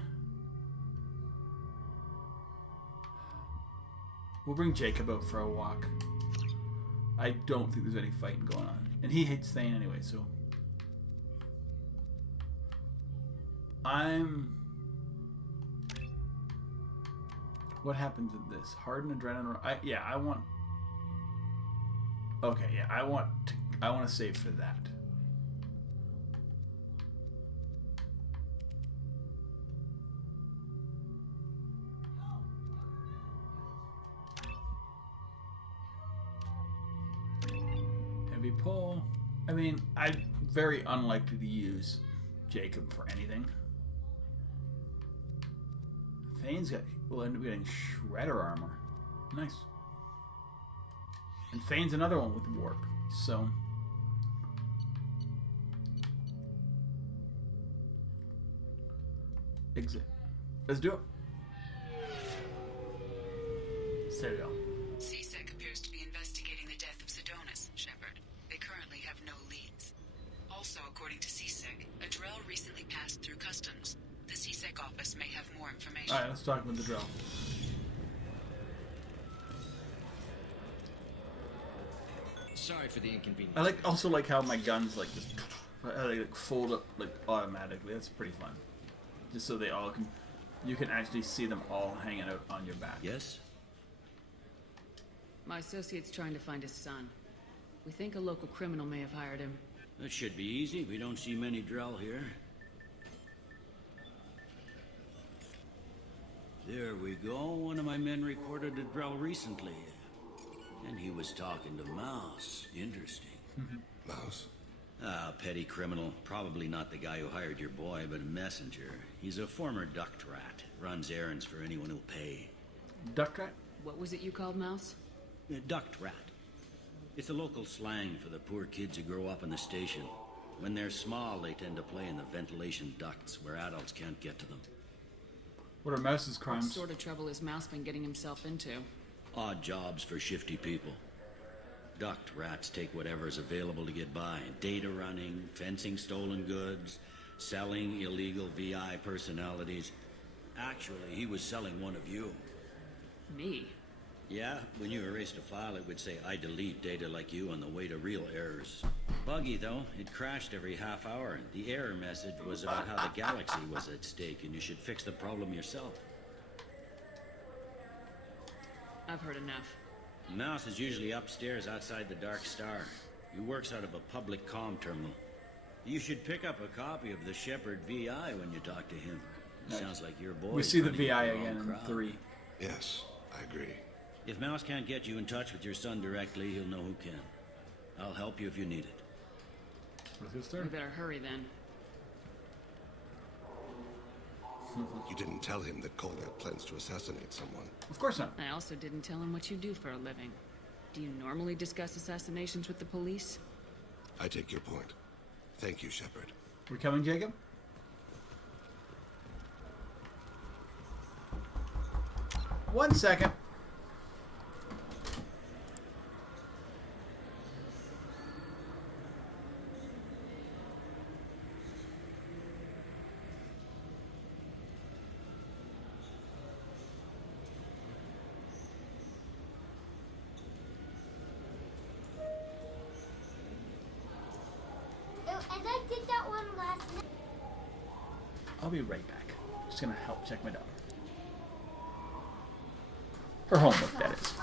We'll bring Jacob out for a walk. I don't think there's any fighting going on. And he hates Thane anyway, so... What happens in this? Harden adrenaline... I want... Okay, yeah, I want to save for that. Heavy pull. I mean, I'm very unlikely to use Jacob for anything. Thane's will end up getting Shredder armor. Nice. And Thane's another one with warp. So... Exit. Let's do it. There we go. CSEC appears to be investigating the death of Sedonis, Shepard. They currently have no leads. Also, according to CSEC, a Drell recently passed through customs. The CSEC office may have more information. Alright, let's talk with the Drell. Sorry for the inconvenience. I also like how my guns like just like fold up like automatically. That's pretty fun. Just so they all can, you can actually see them all hanging out on your back. Yes? My associate's trying to find his son. We think a local criminal may have hired him. That should be easy. We don't see many Drell here. There we go. One of my men reported a Drell recently. And he was talking to Mouse. Interesting. Mouse? Ah, petty criminal. Probably not the guy who hired your boy, but a messenger. He's a former duct rat. Runs errands for anyone who'll pay. Duct rat? What was it you called Mouse? A duct rat. It's a local slang for the poor kids who grow up in the station. When they're small, they tend to play in the ventilation ducts where adults can't get to them. What are Mouse's What crimes? sort of trouble has Mouse been getting himself into? Odd jobs for shifty people. Duct rats take whatever's available to get by. Data running, fencing stolen goods, selling illegal VI personalities. Actually, he was selling one of you. Me? Yeah, when you erased a file, it would say, I delete data like you on the way to real errors. Buggy, though. It crashed every half hour. The error message was about how the galaxy was at stake, and you should fix the problem yourself. I've heard enough. Mouse is usually upstairs outside the Dark Star. He works out of a public comm terminal. You should pick up a copy of the Shepherd VI when you talk to him. Sounds like your boy. We see the VI again in 3. Yes, I agree. If Mouse can't get you in touch with your son directly, he'll know who can. I'll help you if you need it. Let's get We started. better hurry then. You didn't tell him that Kolga plans to assassinate someone. Of course not. I also didn't tell him what you do for a living. Do you normally discuss assassinations with the police? I take your point. Thank you, Shepard. We coming, Jacob? One second. And I did that one last night. I'll be right back. Just gonna help check my daughter. Her homework, that is.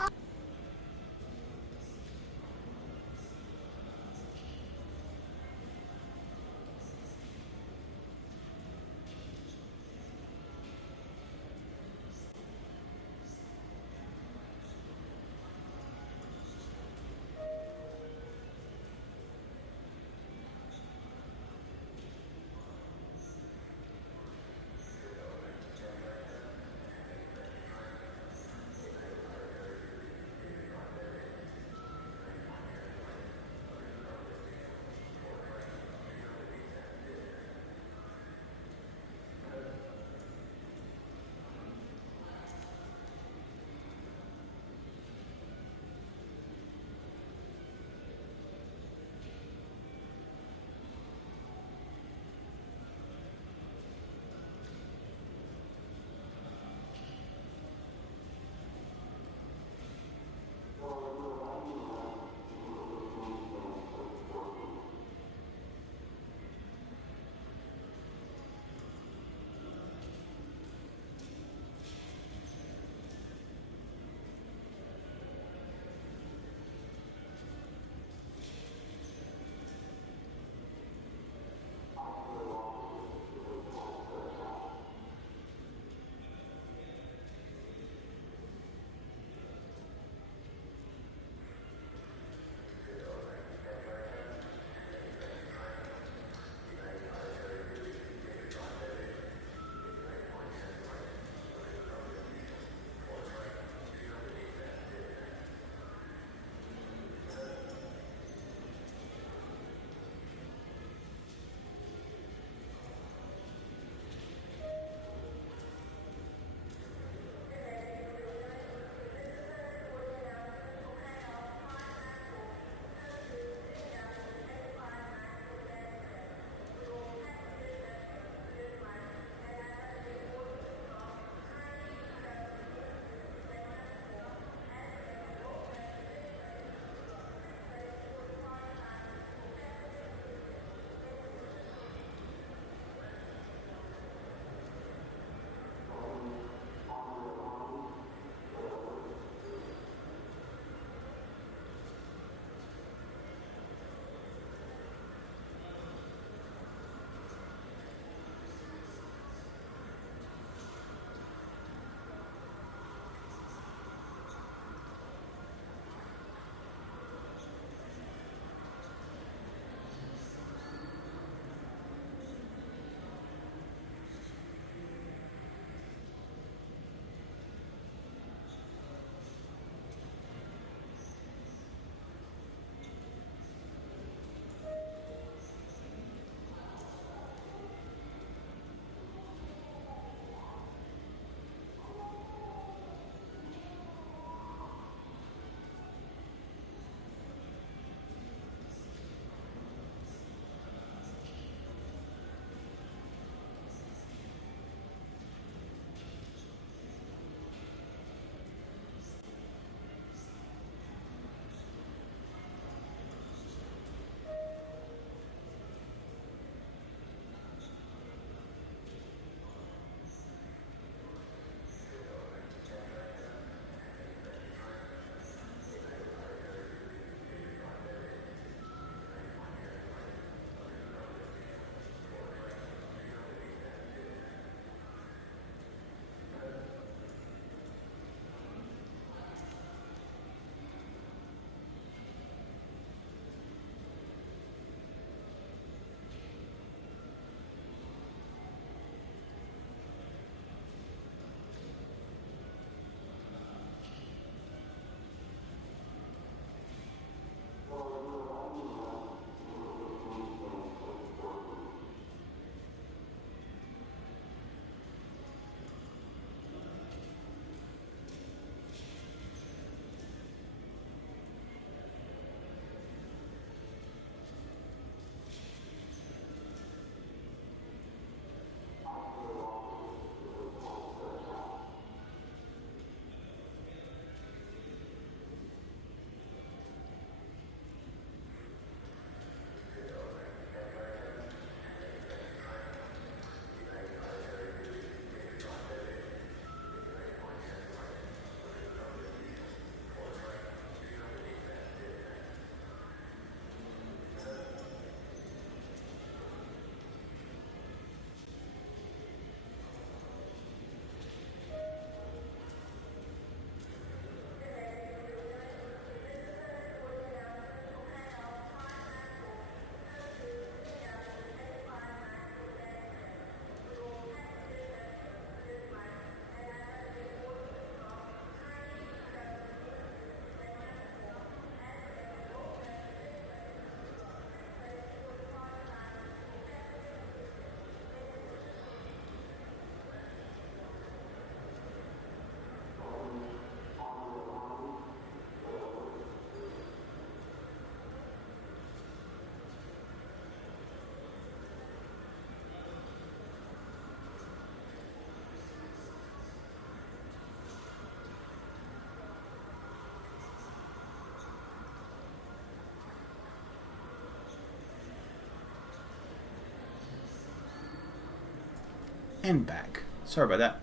And back. Sorry about that.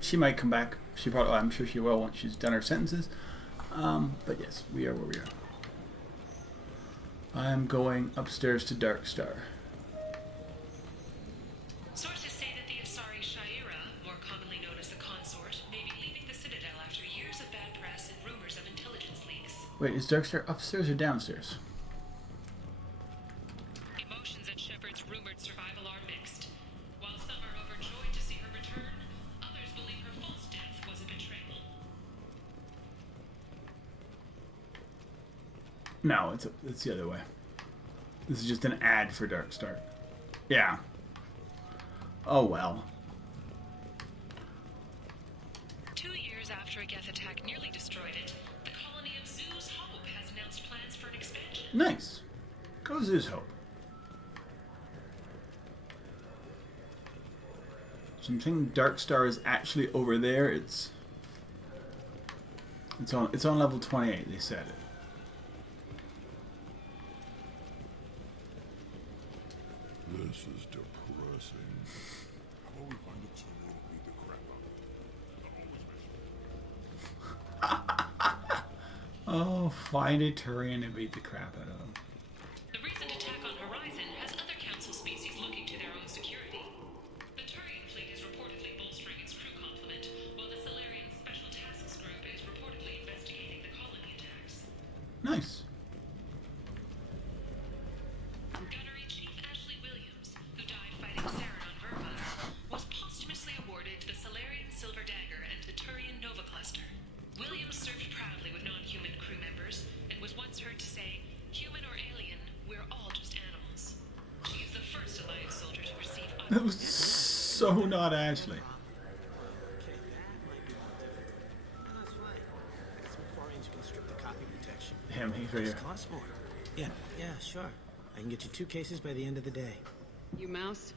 She might come back. She probably, I'm sure she will once she's done her sentences. But yes, we are where we are. I'm going upstairs to Darkstar. Sources say that the Asari Shaira, more commonly known as the Consort, may be leaving the Citadel after years of bad press and rumors of intelligence leaks. Wait, is Darkstar upstairs or downstairs? Emotions at Shepard's rumored survival are mixed. While some are overjoyed to see her return, others believe her false death was a betrayal. No, it's the other way. This is just an ad for Darkstar. Yeah. Oh well. 2 years after a Geth attack nearly destroyed it, the colony of Zeus Hope has announced plans for an expansion. Nice. Go Zeus Hope. So I'm thinking Darkstar is actually over there. It's on level 28. They said it. This is depressing. How about we find a tunnel and beat the crap out of them? Oh, find a Turian and beat the crap out of them. The recent attack on Horizon has other Council species looking to their own security. The Turian fleet is reportedly bolstering its crew complement, while the Solarian Special Tasks Group is reportedly investigating the colony attacks. Nice. Gunnery Chief Ashley Williams, who died fighting Saren on Vermire, was posthumously awarded the Solarian Silver Dagger and the Turian Nova Cluster. Williams served proudly with non-human crew members and was once heard to say, "Human or alien, we're all just animals." She is the first Alliance soldier to receive That was so not Ashley. Him, he's right here. Yeah, sure. I can get you 2 cases by the end of the day. You mouse?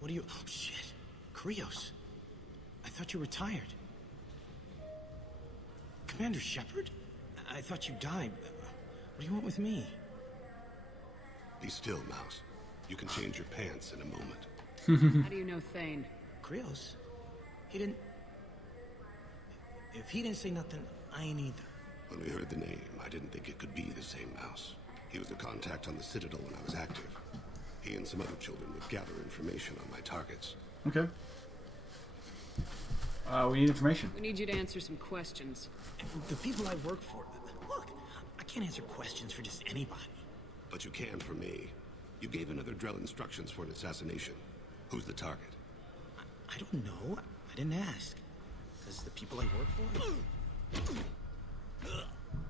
What are you... Oh, shit. Krios. I thought you retired. Commander Shepard? I thought you died. What do you want with me? Be still, Mouse. You can change your pants in a moment. How do you know Thane? Krios? He didn't... If he didn't say nothing, I ain't either. When we heard the name, I didn't think it could be the same Mouse. He was a contact on the Citadel when I was active. He and some other children would gather information on my targets. Okay. We need information. We need you to answer some questions. The people I work for... Look, I can't answer questions for just anybody. But you can for me. You gave another Drell instructions for an assassination. Who's the target? I don't know. I didn't ask. Because the people I work for...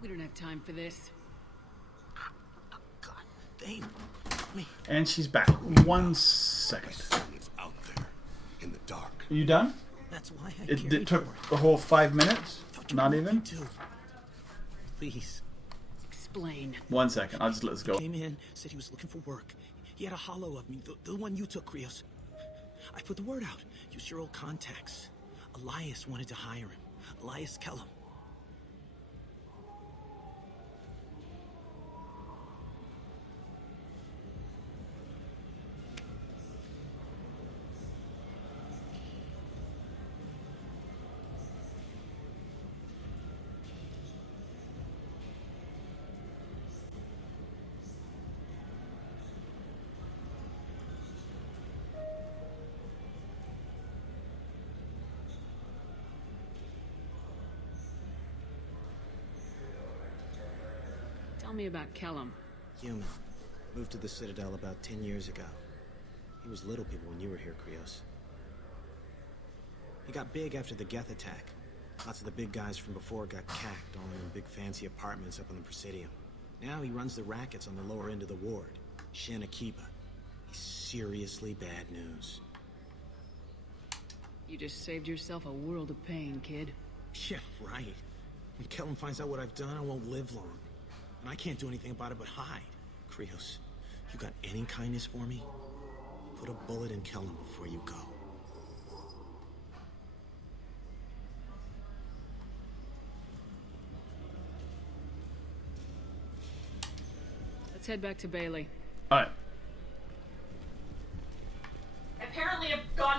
We don't have time for this. God, Thane, me. And she's back. 1 second. It's out there, in the dark. Are you done? That's why I It took the whole 5 minutes? Not even? Please. Explain. 1 second. I'll just let's go. Came in, said he was looking for work. He had a hollow of me, the one you took, Krios. I put the word out. Use your old contacts. Elias wanted to hire him. Elias Kellum. Tell me about Kellum. Human. Moved to the Citadel about 10 years ago. He was little people when you were here, Krios. He got big after the Geth attack. Lots of the big guys from before got cacked, all in big fancy apartments up on the Presidium. Now he runs the rackets on the lower end of the ward. Shin Akiba. He's seriously bad news. You just saved yourself a world of pain, kid. Yeah, right. When Kellum finds out what I've done, I won't live long. And I can't do anything about it but hide. Krios, you got any kindness for me? Put a bullet in Kellum before you go. Let's head back to Bailey. Alright. Apparently a god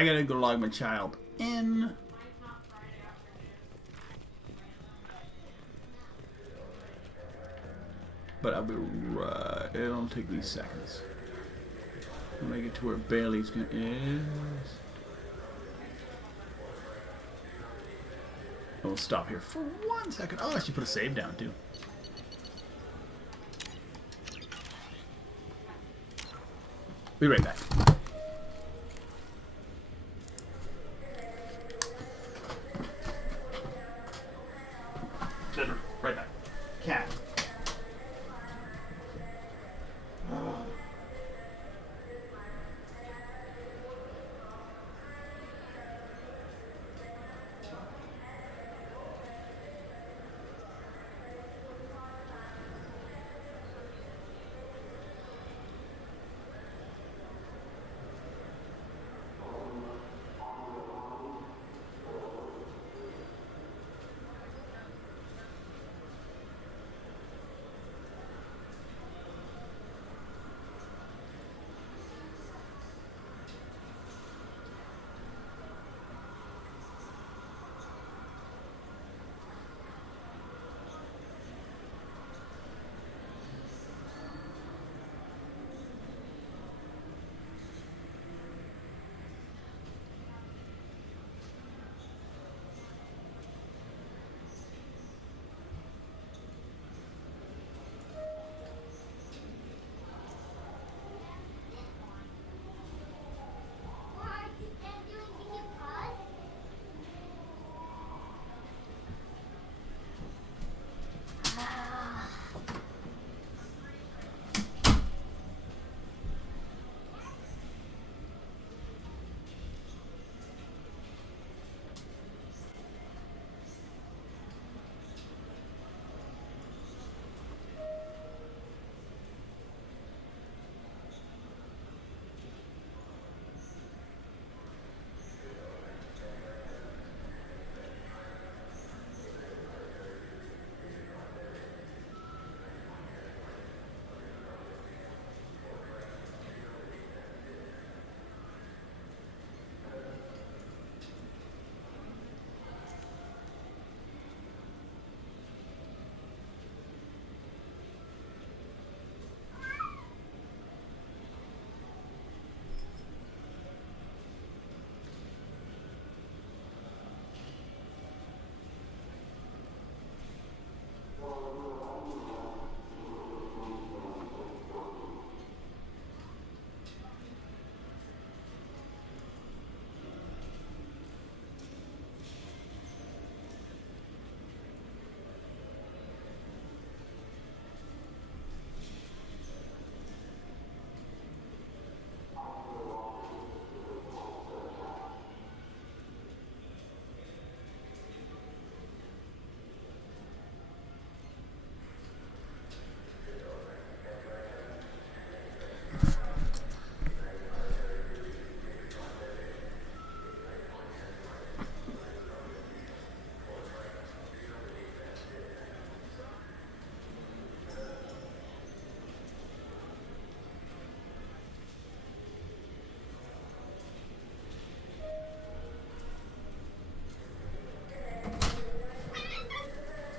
I gotta go log my child in. But I'll be right. It'll take these seconds. When I get to where Bailey's gonna is. We'll stop here for 1 second. Oh, I should put a save down too. Be right back. Right back. Cat.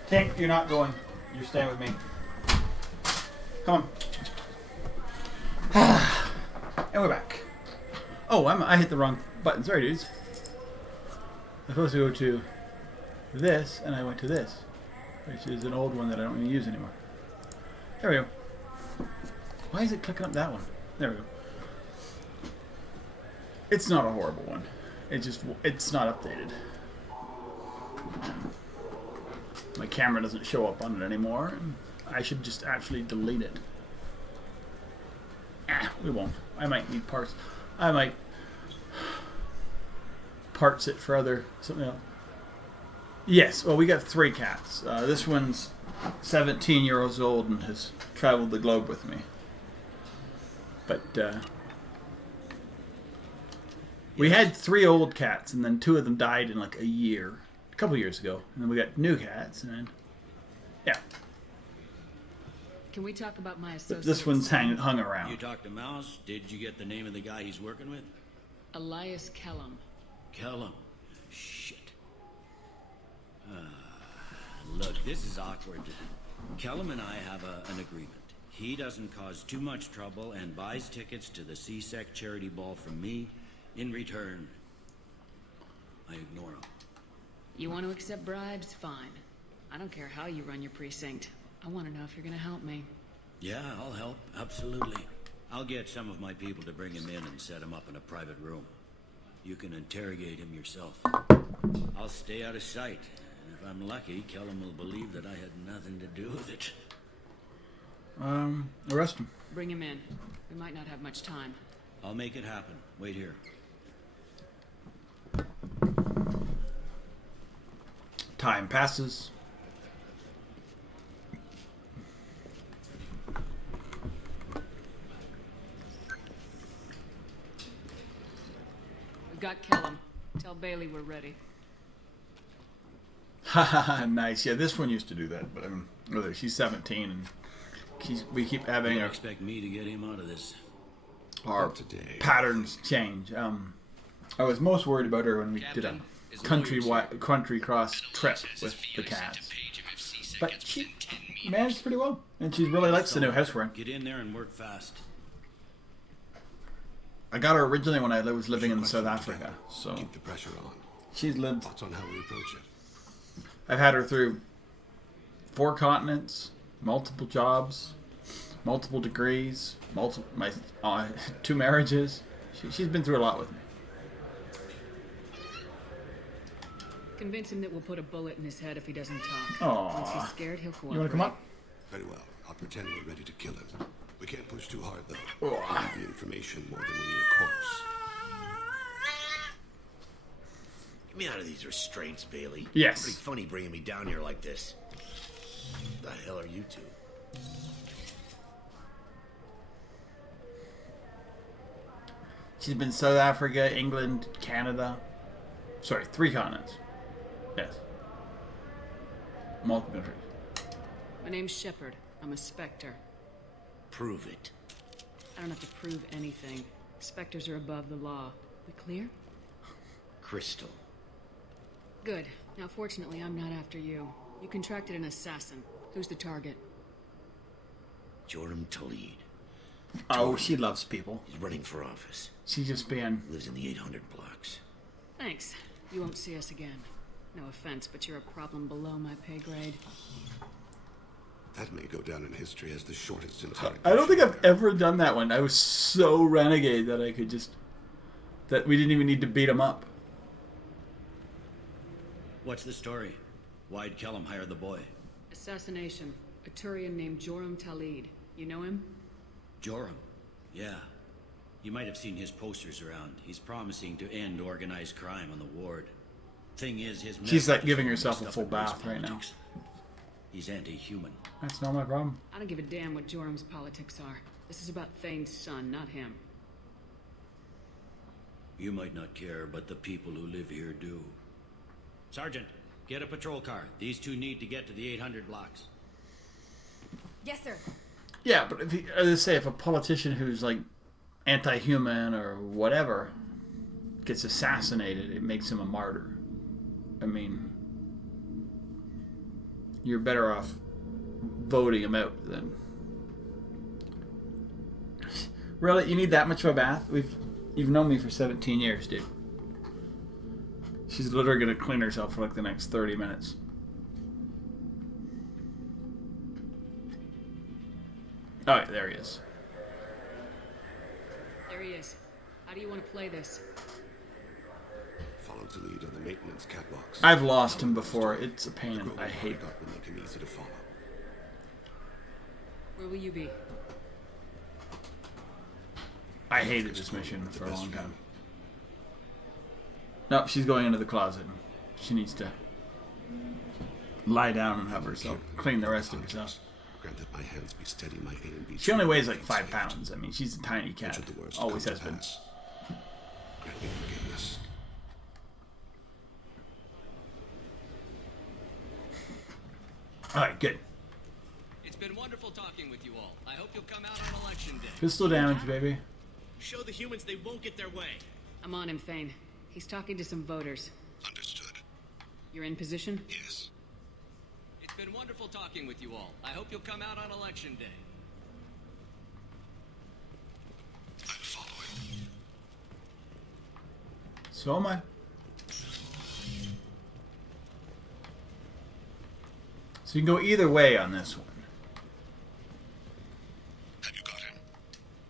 Tink, you're not going. You're staying with me. Come on. And we're back. Oh, I hit the wrong button. Sorry, dudes. I'm supposed to go to this, and I went to this, which is an old one that I don't even use anymore. There we go. Why is it clicking up that one? There we go. It's not a horrible one. It's not updated. My camera doesn't show up on it anymore. I should just actually delete it. We won't. I might need parts. I might parts it for other something else. Yes, well, we got 3 cats. This one's 17 years old and has traveled the globe with me. But we had 3 old cats, and then 2 of them died in like a couple years ago. And then we got new cats, and then, yeah. Can we talk about my associates? This one's hung around. You talked to Mouse? Did you get the name of the guy he's working with? Elias Kellum. Kellum. Shit. Look, this is awkward. Kellum and I have an agreement. He doesn't cause too much trouble and buys tickets to the CSEC charity ball from me. In return, I ignore him. You want to accept bribes? Fine. I don't care how you run your precinct. I want to know if you're gonna help me. Yeah, I'll help. Absolutely. I'll get some of my people to bring him in and set him up in a private room. You can interrogate him yourself. I'll stay out of sight. And if I'm lucky, Kellum will believe that I had nothing to do with it. Arrest him. Bring him in. We might not have much time. I'll make it happen. Wait here. Time passes. We've got Kellum. Tell Bailey we're ready. Haha, nice. Yeah, this one used to do that, but she's 17 and we keep having You expect me to get him out of this. Our patterns change. I was most worried about her when we did a country cross trip with the cats. But she managed pretty well, and she really likes the new house we're in. Get in there and work fast. I got her originally when I was living in South Africa, so keep the pressure on. She's lived. Thoughts on how we approach it? I've had her through 4 continents, multiple jobs, multiple degrees, 2 marriages. She's been through a lot with me. Convince him that we'll put a bullet in his head if he doesn't talk. Aww. Once he's scared, he'll cooperate. You want to come up? Very well. I'll pretend we're ready to kill him. We can't push too hard, though. Oh. We need the information more than we need a corpse. Get me out of these restraints, Bailey. Yes. Pretty funny bringing me down here like this. The hell are you two? She's been South Africa, England, Canada. Sorry, 3 continents. Yes. Multiple countries. My name's Shepard. I'm a Spectre. Prove it. I don't have to prove anything. Spectres are above the law. We clear? Crystal. Good. Now, fortunately, I'm not after you. You contracted an assassin. Who's the target? Joram Talid. Oh, she loves people. He's running for office. She's just being... Lives in the 800 blocks. Thanks. You won't see us again. No offense, but you're a problem below my pay grade. That may go down in history as the shortest interrogation. I don't think I've ever done that one. I was so renegade that I could just... That we didn't even need to beat him up. What's the story? Why'd Kellum hire the boy? Assassination. A Turian named Joram Talid. You know him? Joram? Yeah. You might have seen his posters around. He's promising to end organized crime on the ward. Thing is, his... She's like giving herself a full bath right now. He's anti-human. That's not my problem. I don't give a damn what Joram's politics are. This is about Thane's son, not him. You might not care, but the people who live here do. Sergeant, get a patrol car. These 2 need to get to the 800 blocks. Yes, sir. Yeah, but if as I say, if a politician who's like anti-human or whatever gets assassinated, it makes him a martyr. I mean, you're better off voting him out than... Really? You need that much of a bath? You've known me for 17 years, dude. She's literally going to clean herself for like the next 30 minutes. Alright, there he is. There he is. How do you want to play this? Follow the lead on the maintenance catwalks. I've lost him before. It's a pain. I hate it. Will make him easy to follow. Where will you be? I hated this mission for a long time. Nope, she's going into the closet. She needs to lie down and have herself clean the rest of herself. Grant that my hands be steady, my aim be... She only weighs like 5 pounds. I mean, she's a tiny cat. Always has been. Grant me forgiveness. Alright, good. It's been wonderful talking with you all. I hope you'll come out on election day. Pistol damage, baby. Show the humans they won't get their way. I'm on him, Thane. He's talking to some voters. Understood. You're in position? Yes. It's been wonderful talking with you all. I hope you'll come out on election day. I'm following. So am I. So you can go either way on this one. Have you got him?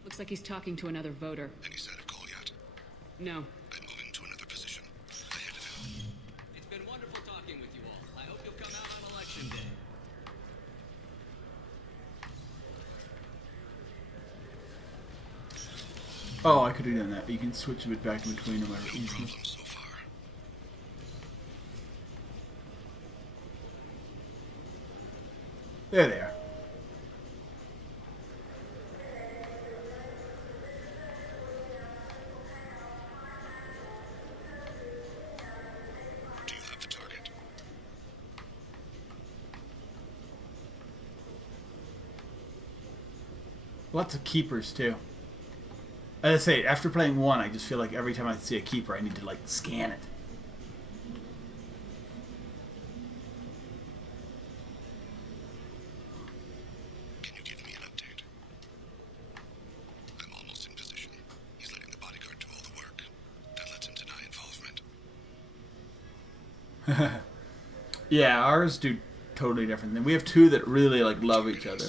Looks like he's talking to another voter. Any sign of call yet? No. I'm moving to another position. Ahead of him. It's been wonderful talking with you all. I hope you'll come out on election day. Oh, I could have done that. You can switch a bit back in between them. No problem so far. There they are. Do you have the target? Lots of keepers too. As I say, after playing one, I just feel like every time I see a keeper, I need to like scan it. Can you give me an update? I'm almost in position. He's letting the bodyguard do all the work. That lets him deny involvement. Yeah, ours do totally different. And we have two that really like love each other,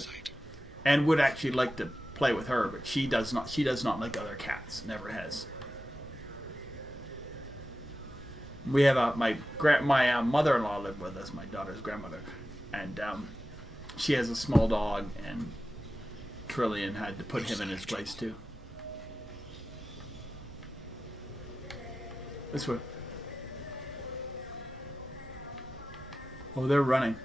and would actually like to play with her, but she does not. She does not like other cats. Never has. We have my mother-in-law lived with us, my daughter's grandmother, and she has a small dog, and Trillian had to put him in his place too. This way. Oh, they're running.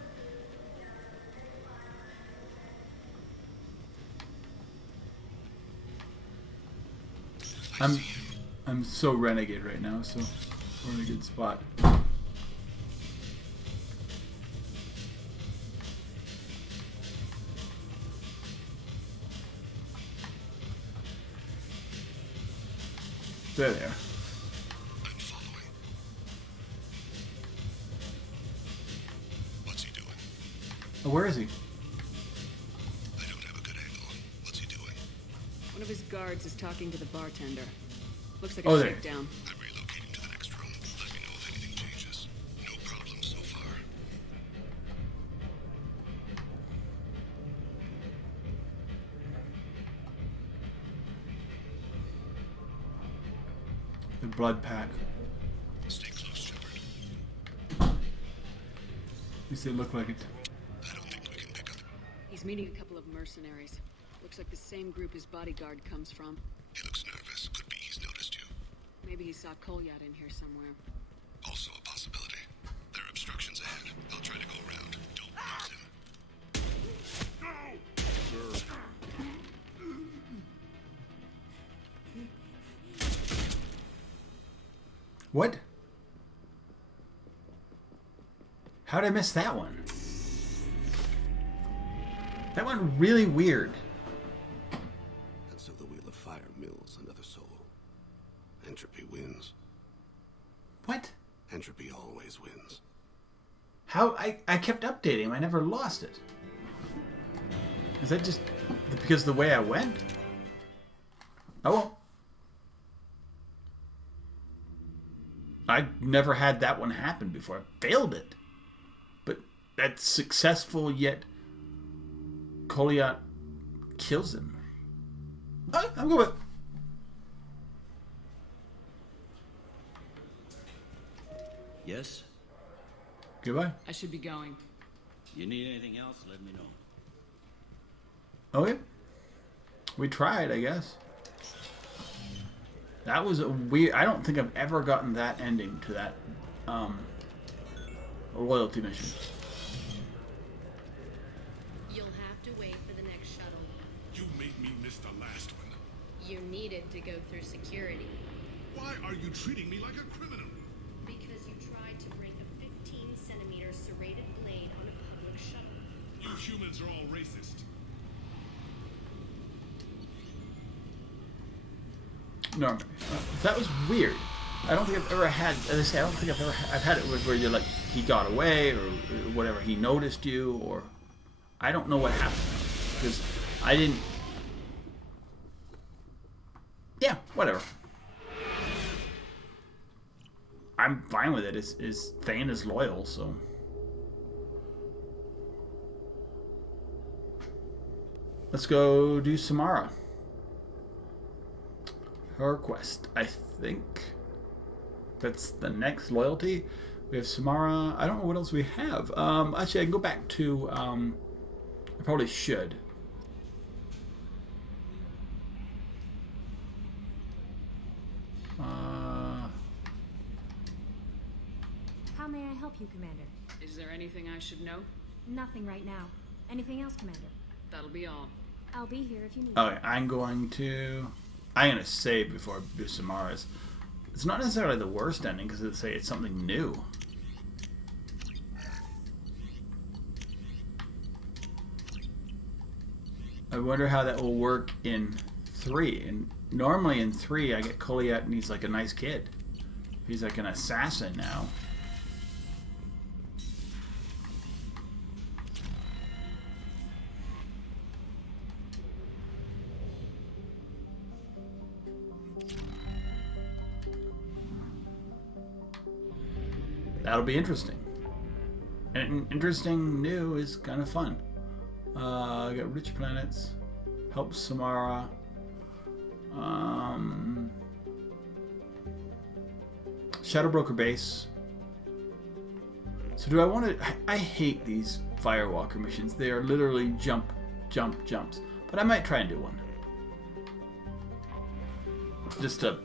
I'm so Renegade right now, so we're in a good spot. There they are. I'm following. What's he doing? Oh, where is he? I don't have a good angle on. What's he doing? One of his guards is talking to the bartender. Looks like Oh, a there. shakedown. I'm relocating to the next room. Let me know if anything changes. No problem so far. The blood pack. Stay close, Shepard. At least they look like it. I don't think we can pick up. He's meeting a couple of mercenaries. Looks like the same group his bodyguard comes from. He looks nervous. Could be he's noticed you. Maybe he saw Kolyat in here somewhere. Also a possibility. There are obstructions ahead. I'll try to go around. Don't lose him. What? How'd I miss that one? That one really weird. And so the Wheel of Fire mills another soul. Entropy wins. What? Entropy always wins. How? I kept updating him. I never lost it. Is that just because of the way I went? Oh well. I never had that one happen before. I failed it. But that's successful, yet Kolyat kills him. Alright, I'm good with it. Yes? Goodbye. I should be going. You need anything else, let me know. Okay. We tried, I guess. That was a weird... I don't think I've ever gotten that ending to that loyalty mission. You'll have to wait for the next shuttle. You made me miss the last one. You needed to go through security. Why are you treating me like a criminal? Because you tried to bring a 15-centimeter serrated blade on a public shuttle. You humans are all racist. normally. That was weird. I don't think I've ever had, as I say, I don't think I've had it where you're like, he got away or whatever, he noticed you, or I don't know what happened. Because I didn't, yeah, whatever. I'm fine with it. Thane is loyal, so. Let's go do Samara. Her quest. I think that's the next loyalty. We have Samara. I don't know what else we have. Actually, I can go back to. I probably should. How may I help you, Commander? Is there anything I should know? Nothing right now. Anything else, Commander? That'll be all. I'll be here if you need. Okay, I'm going to save before I do Samara's. It's not necessarily the worst ending because it's something new. I wonder how that will work in 3. And normally in 3, I get Colliet and he's like a nice kid. He's like an assassin now. That'll be interesting. And interesting new is kind of fun. I got rich planets. Help Samara. Shadow Broker base. So do I want to... I hate these Firewalker missions. They are literally jump, jump, jumps. But I might try and do one. Just to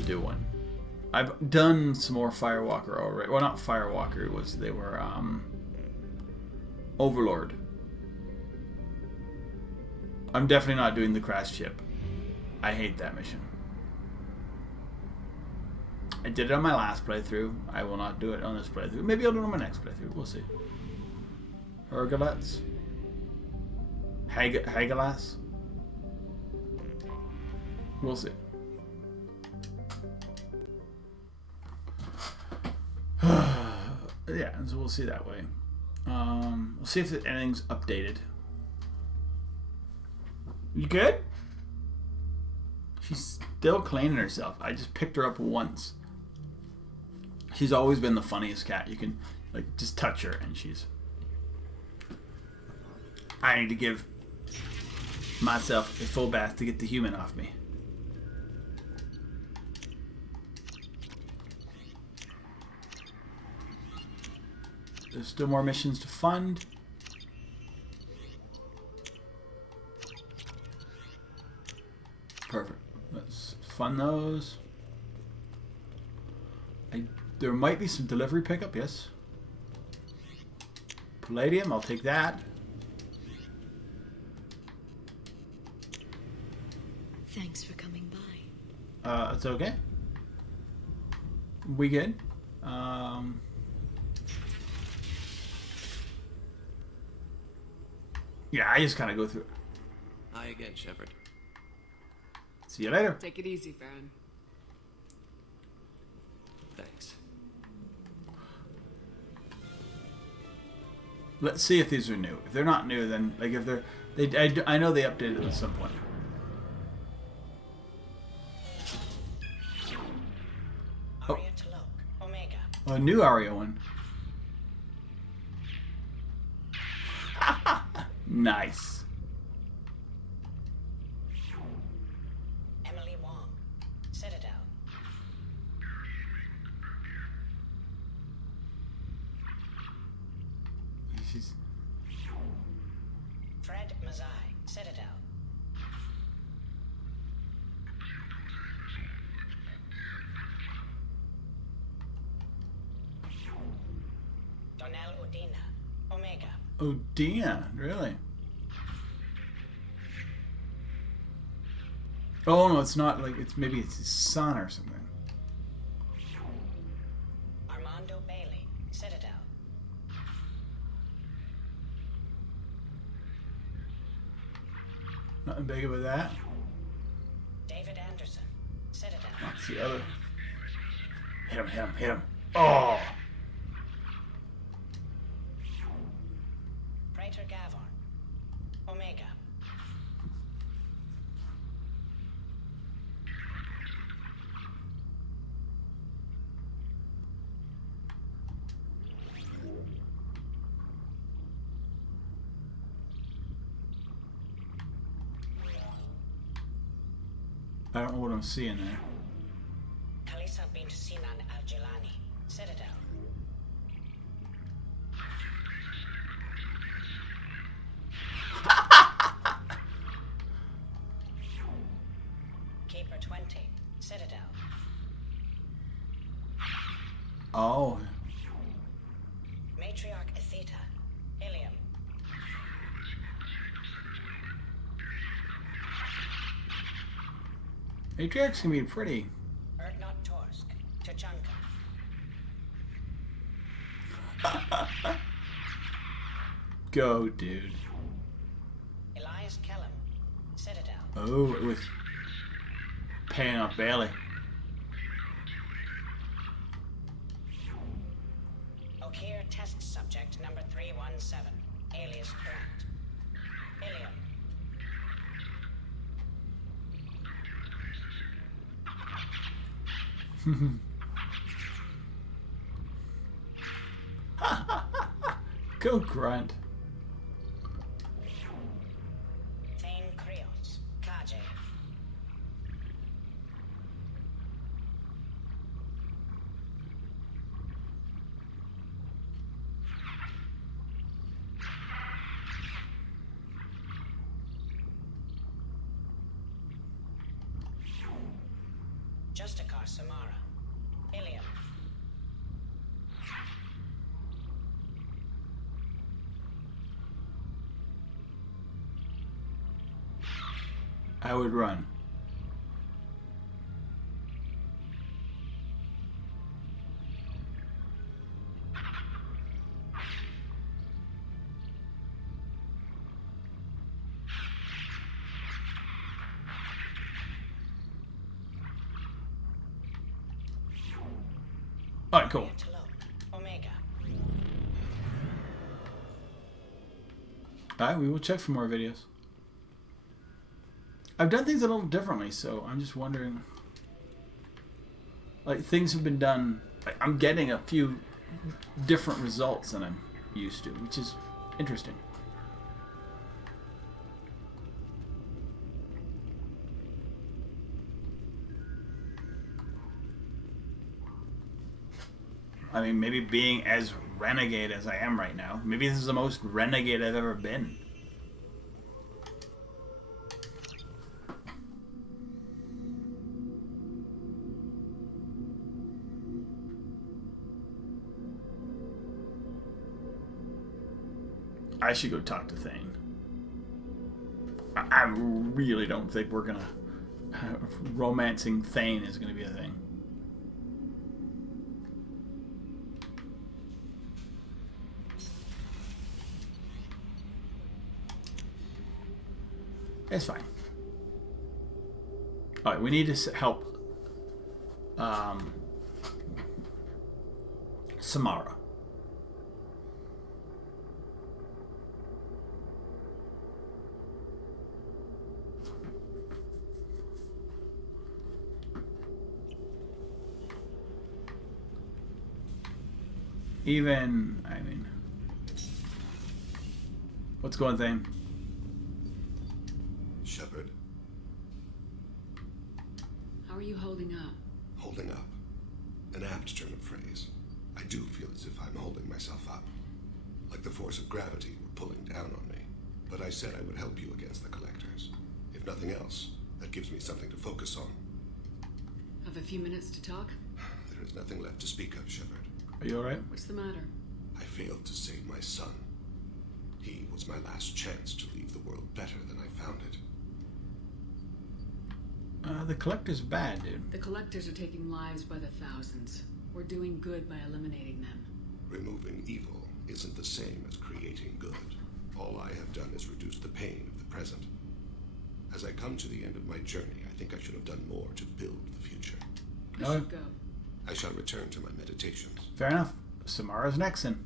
do one. I've done some more Firewalker already. Well, not Firewalker. They were Overlord. I'm definitely not doing the crash ship. I hate that mission. I did it on my last playthrough. I will not do it on this playthrough. Maybe I'll do it on my next playthrough. We'll see. Hergalets. Hagalas. We'll see. Yeah, so we'll see that way. We'll see if anything's updated. You good? She's still cleaning herself. I just picked her up once. She's always been the funniest cat. You can like just touch her and she's... I need to give myself a full bath to get the human off me. There's still more missions to fund. Perfect. Let's fund those. There might be some delivery pickup, yes. Palladium, I'll take that. Thanks for coming by. It's okay. We good? Yeah, I just kind of go through. Hi again, Shepard. See you later. Take it easy, Baron. Thanks. Let's see if these are new. If they're not new, then like if they're, I know they updated it at some point. Oh, Omega. a new Aria one. Nice. Emily Wong, Citadel. She's... Fred Mazai, Citadel. Donnell Udina, Omega. Oh, Dina, really? Oh no, it's not like maybe it's his son or something. Armando Bailey, Citadel. Nothing big about that. It's the other. Hit him. Oh! Praetor Gavor. Omega. I don't know what I'm seeing there. Kalisa bint Sinan al-Jilani. Citadel. Keeper 20. Citadel. Oh. Matriarch Atheta. Ilium. Matriarchs can be pretty. Erdnot Torsk. Tuchanka. Go, dude. Elias Kellum. Citadel. Oh, it was paying off Bailey. Okir test subject number 317. Alias Grant. Ilium. Go, Grunt. Thane Krios. Kaje. Justikar Samara. Ilium. I would run. Alright, cool. Omega. Alright, we will check for more videos. I've done things a little differently, so I'm just wondering. Like, things have been done. I'm getting a few different results than I'm used to, which is interesting. I mean, maybe being as renegade as I am right now, maybe this is the most renegade I've ever been. I should go talk to Thane. I really don't think we're gonna... romancing Thane is gonna be a thing. It's fine. Alright, we need to help Samara. Even, I mean... What's going, Thane? Shepard. How are you holding up? Holding up. An apt turn of phrase. I do feel as if I'm holding myself up. Like the force of gravity were pulling down on me. But I said I would help you against the Collectors. If nothing else, that gives me something to focus on. Have a few minutes to talk? There is nothing left to speak of, Shepard. Are you alright? What's the matter? I failed to save my son. He was my last chance to leave the world better than I found it. The Collector's bad, dude. The Collectors are taking lives by the thousands. We're doing good by eliminating them. Removing evil isn't the same as creating good. All I have done is reduce the pain of the present. As I come to the end of my journey, I think I should have done more to build the future. We Oh. should go. I shall return to my meditations. Fair enough. Samara's next then.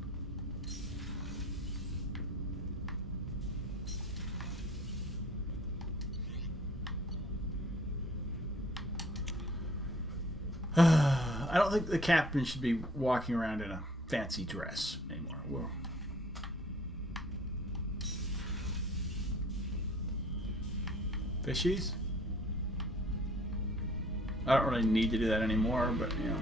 I don't think the captain should be walking around in a fancy dress anymore. Well, fishies? I don't really need to do that anymore, but you know.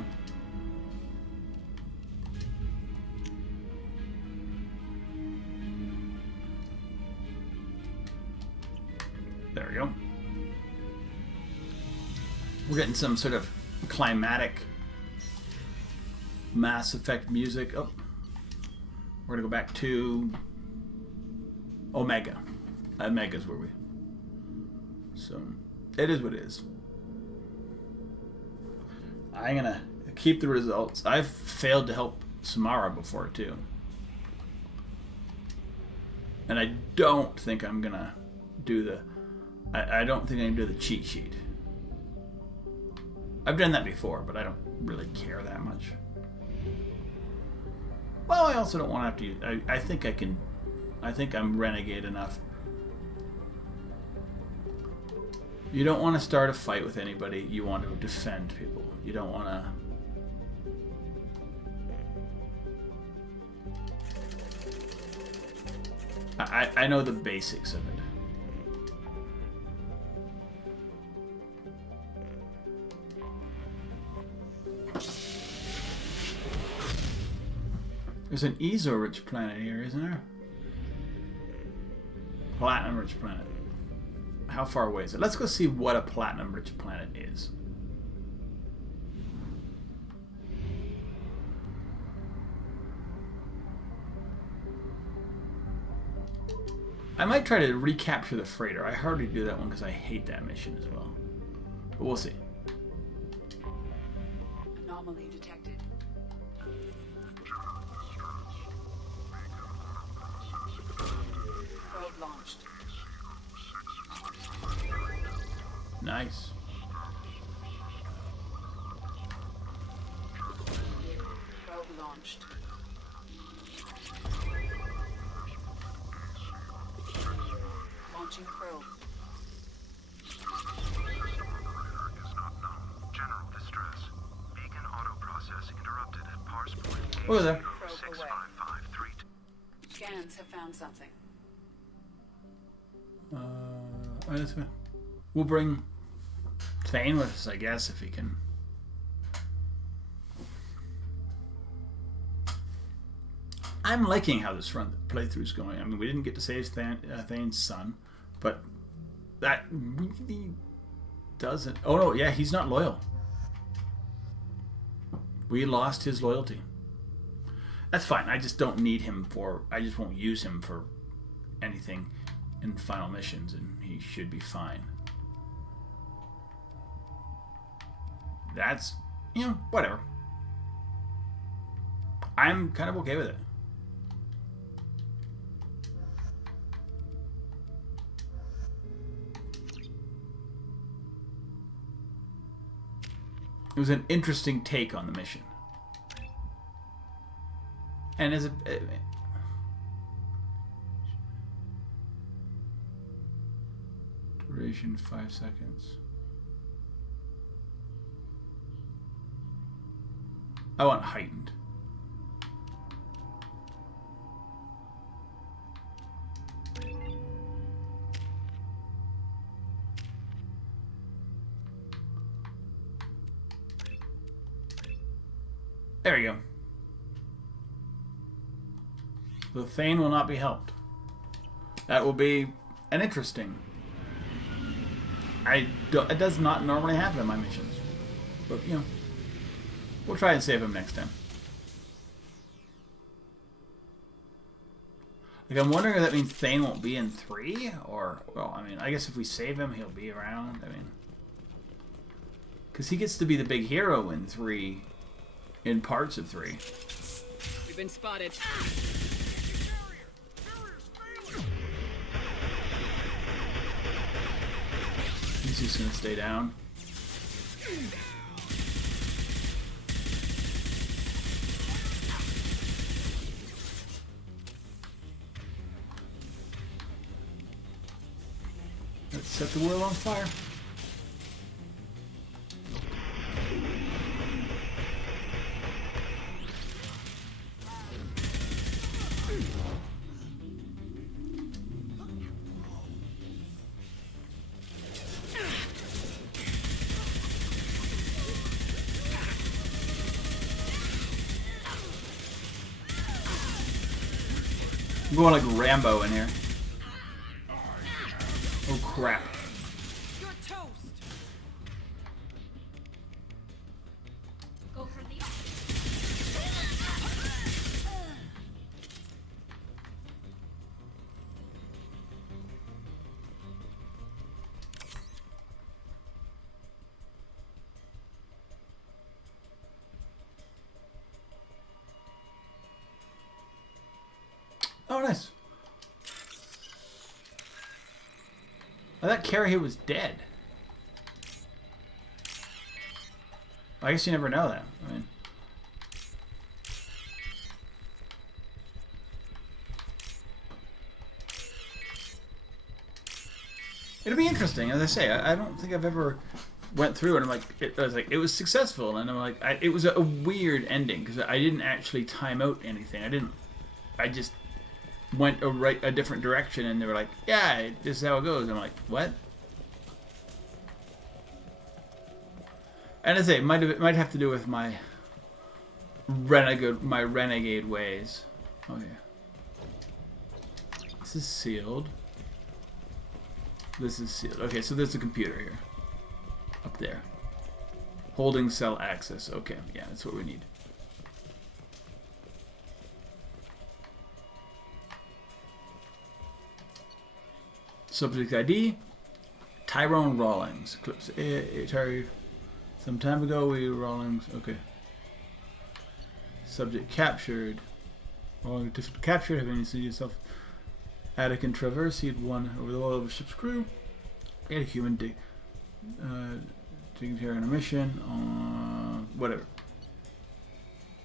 There we go. We're getting some sort of climatic Mass Effect music. Oh, we're gonna go back to Omega. Omega's where we. So it is what it is. I'm gonna keep the results. I've failed to help Samara before too, and I don't think I'm gonna do the. I don't think I'm gonna do the cheat sheet. I've done that before, but I don't really care that much. Well, I also don't want to have to use... I think I can... I think I'm renegade enough. You don't want to start a fight with anybody. You want to defend people. You don't want to... I know the basics of it. There's an ESO-rich planet here, isn't there? Platinum-rich planet. How far away is it? Let's go see what a platinum-rich planet is. I might try to recapture the freighter. I hardly do that one because I hate that mission as well. But we'll see. Anomaly detected. Probe launched. Nice. Probe launched. Launching probe. General distress. Beacon auto process interrupted at parse point What was that? Probe away. Scans have found something. That's fine. We'll bring Thane with us, I guess, if he can. I'm liking how this playthrough's going. I mean, we didn't get to save Thane's son, but that really doesn't... Oh, no, yeah, he's not loyal. We lost his loyalty. That's fine. I just don't need him for... I just won't use him for anything in final missions, and he should be fine. That's, you know, whatever. I'm kind of okay with it. It was an interesting take on the mission. And as a... Duration 5 seconds. I want heightened. There we go. The Thane will not be helped. That will be an interesting. It does not normally happen in my missions, but you know, we'll try and save him next time. Like, I'm wondering if that means Thane won't be in 3, or well, I mean, I guess if we save him, he'll be around. I mean, because he gets to be the big hero in 3, in parts of 3. We've been spotted. He's just gonna stay down. Let's set the world on fire. I'm going like Rambo in here. Oh crap. You're toast. Go for the Oh, nice. I thought Carrie was dead. I guess you never know that. I mean, it'll be interesting. As I say, I don't think I've ever went through it. I'm like, it was successful, and I'm like, it was a weird ending because I didn't actually time out anything. I just went a different direction, and they were like, yeah, this is how it goes. I'm like, what? And I say, it might have to do with my renegade ways. Okay. This is sealed. This is sealed. Okay, so there's a computer here. Up there. Holding cell access. Okay, yeah, that's what we need. Subject ID, Tyrone Rawlings. Some time ago, Rawlings. Okay. Subject captured. Rawlings captured. Having seen yourself. Attic Traverse. He'd won over the wall of a ship's crew. He had a human dignitary on a mission. Whatever.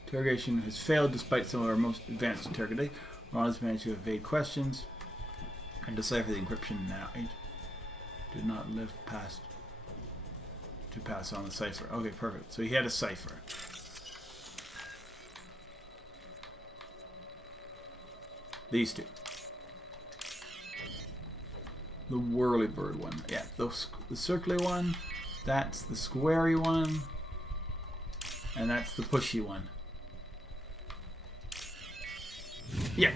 Interrogation has failed despite some of our most advanced interrogating. Rawlings managed to evade questions and decipher the encryption now. Did not live to pass on the cipher. Okay, perfect. So he had a cipher. These two. The whirly bird one. Yeah, the circly one. That's the squarey one. And that's the pushy one. Yeah.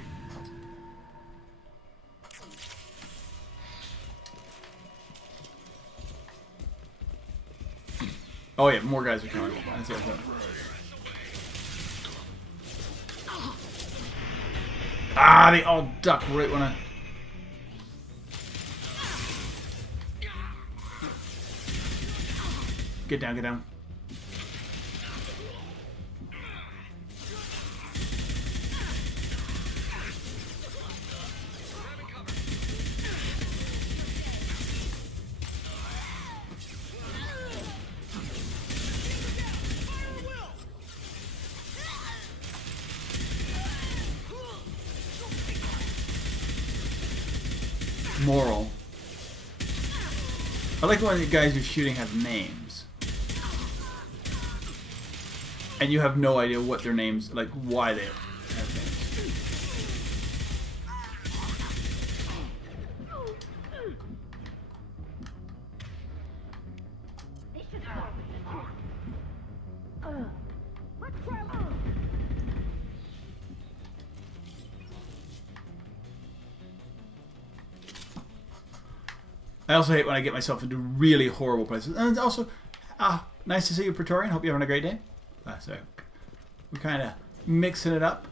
Oh yeah, more guys are coming. That's what I thought. Ah, they all duck right when I... Get down, get down. Moral. I like when the guys you're shooting have names. And you have no idea what their names, like why they have names. I also hate when I get myself into really horrible places. And also, nice to see you, Praetorian. Hope you're having a great day. So, we're kind of mixing it up.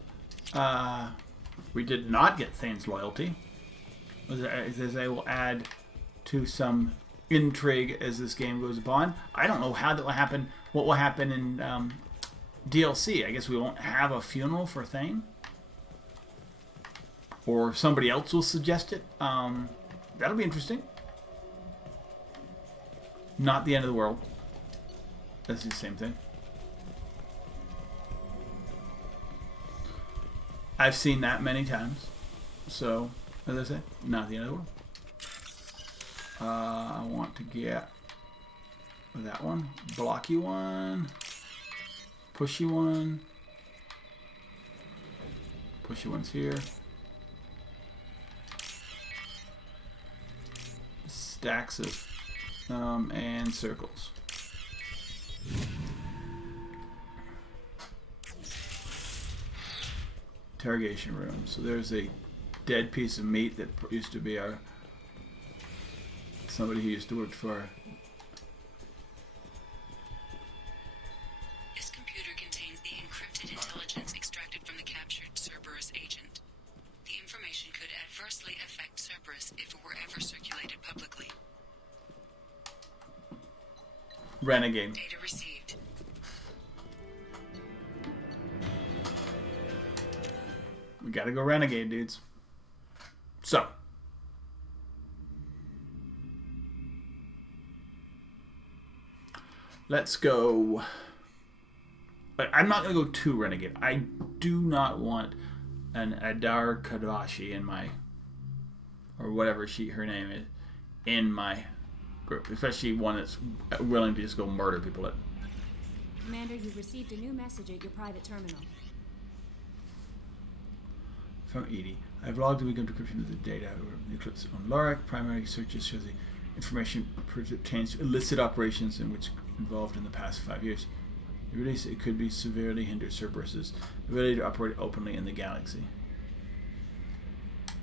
We did not get Thane's loyalty. As I will add to some intrigue as this game goes on. I don't know how that will happen. What will happen in DLC? I guess we won't have a funeral for Thane. Or somebody else will suggest it. That'll be interesting. Not the end of the world. That's the same thing. I've seen that many times. So, as I say, not the end of the I want to get that one, blocky one, pushy one. Pushy one's here. Stacks of and circles. Interrogation room. So there's a dead piece of meat that used to be our somebody who used to work for. This computer contains the encrypted intelligence extracted from the captured Cerberus agent. The information could adversely affect Cerberus if it were ever circulated publicly. Renegade. Data received. We gotta go Renegade, dudes. So. Let's go. I'm not going to go too Renegade. I do not want an Adar Kadashi in my, or whatever her name is, in my group. Especially one that's willing to just go murder people. Commander, you've received a new message at your private terminal. From Edie. I've logged the weekend decryption of the data. The eclipse on Lorak. Primary searches show the information pertains to illicit operations in which involved in the past 5 years. The release it could be severely hinder Cerberus's ability to operate openly in the galaxy.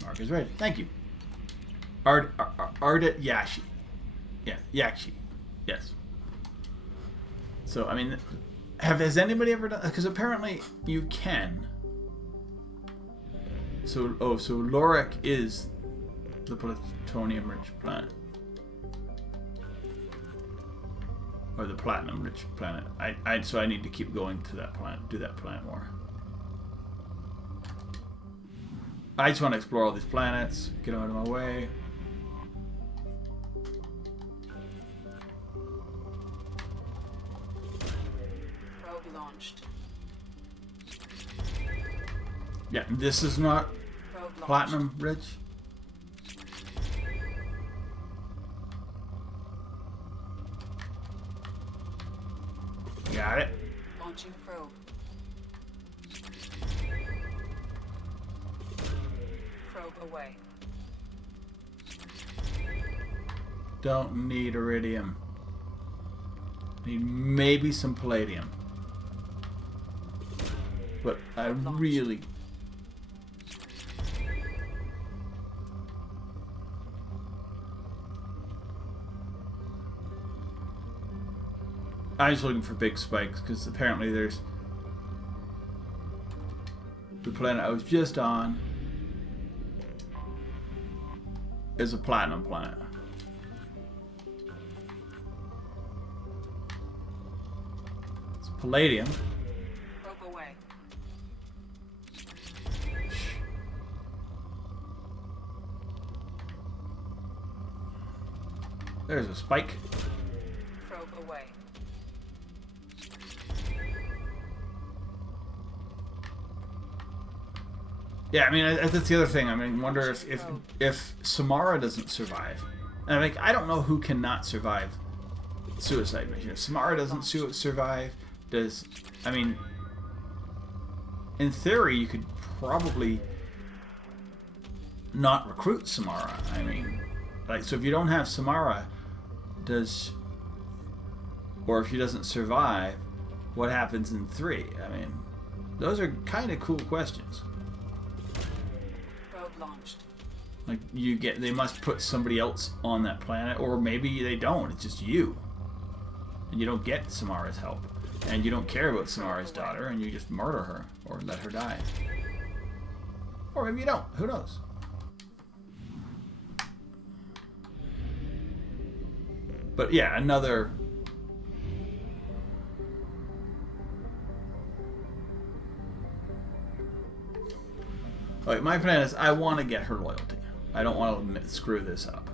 Mark is right. Thank you. Arda Yashi. Yeah, Yakshi. Yes. So I mean, has anybody ever done? Because apparently you can. So Lorak is the plutonium-rich planet. Or the platinum-rich planet. So I need to keep going to that planet, do that planet more. I just want to explore all these planets, get out of my way. Probe launched. Yeah, this is not platinum-rich. Got it. Launching probe. Probe away. Don't need iridium. Need maybe some palladium. But I really... I was looking for big spikes because apparently there's the planet I was just on is a platinum planet. It's palladium. Probe away. There's a spike. Probe away. Yeah, I mean, that's the other thing. I mean, wonder if Samara doesn't survive. And I'm like, I don't know who cannot survive suicide mission. If Samara doesn't survive, I mean, in theory, you could probably not recruit Samara. I mean, like, so if you don't have Samara, or if she doesn't survive, what happens in 3? I mean, those are kind of cool questions. Launched. Like they must put somebody else on that planet, or maybe they don't. It's just you, and you don't get Samara's help, and you don't care about Samara's daughter, and you just murder her or let her die, or maybe you don't. Who knows? But yeah, another. Alright, my plan is I want to get her loyalty. I don't want to screw this up.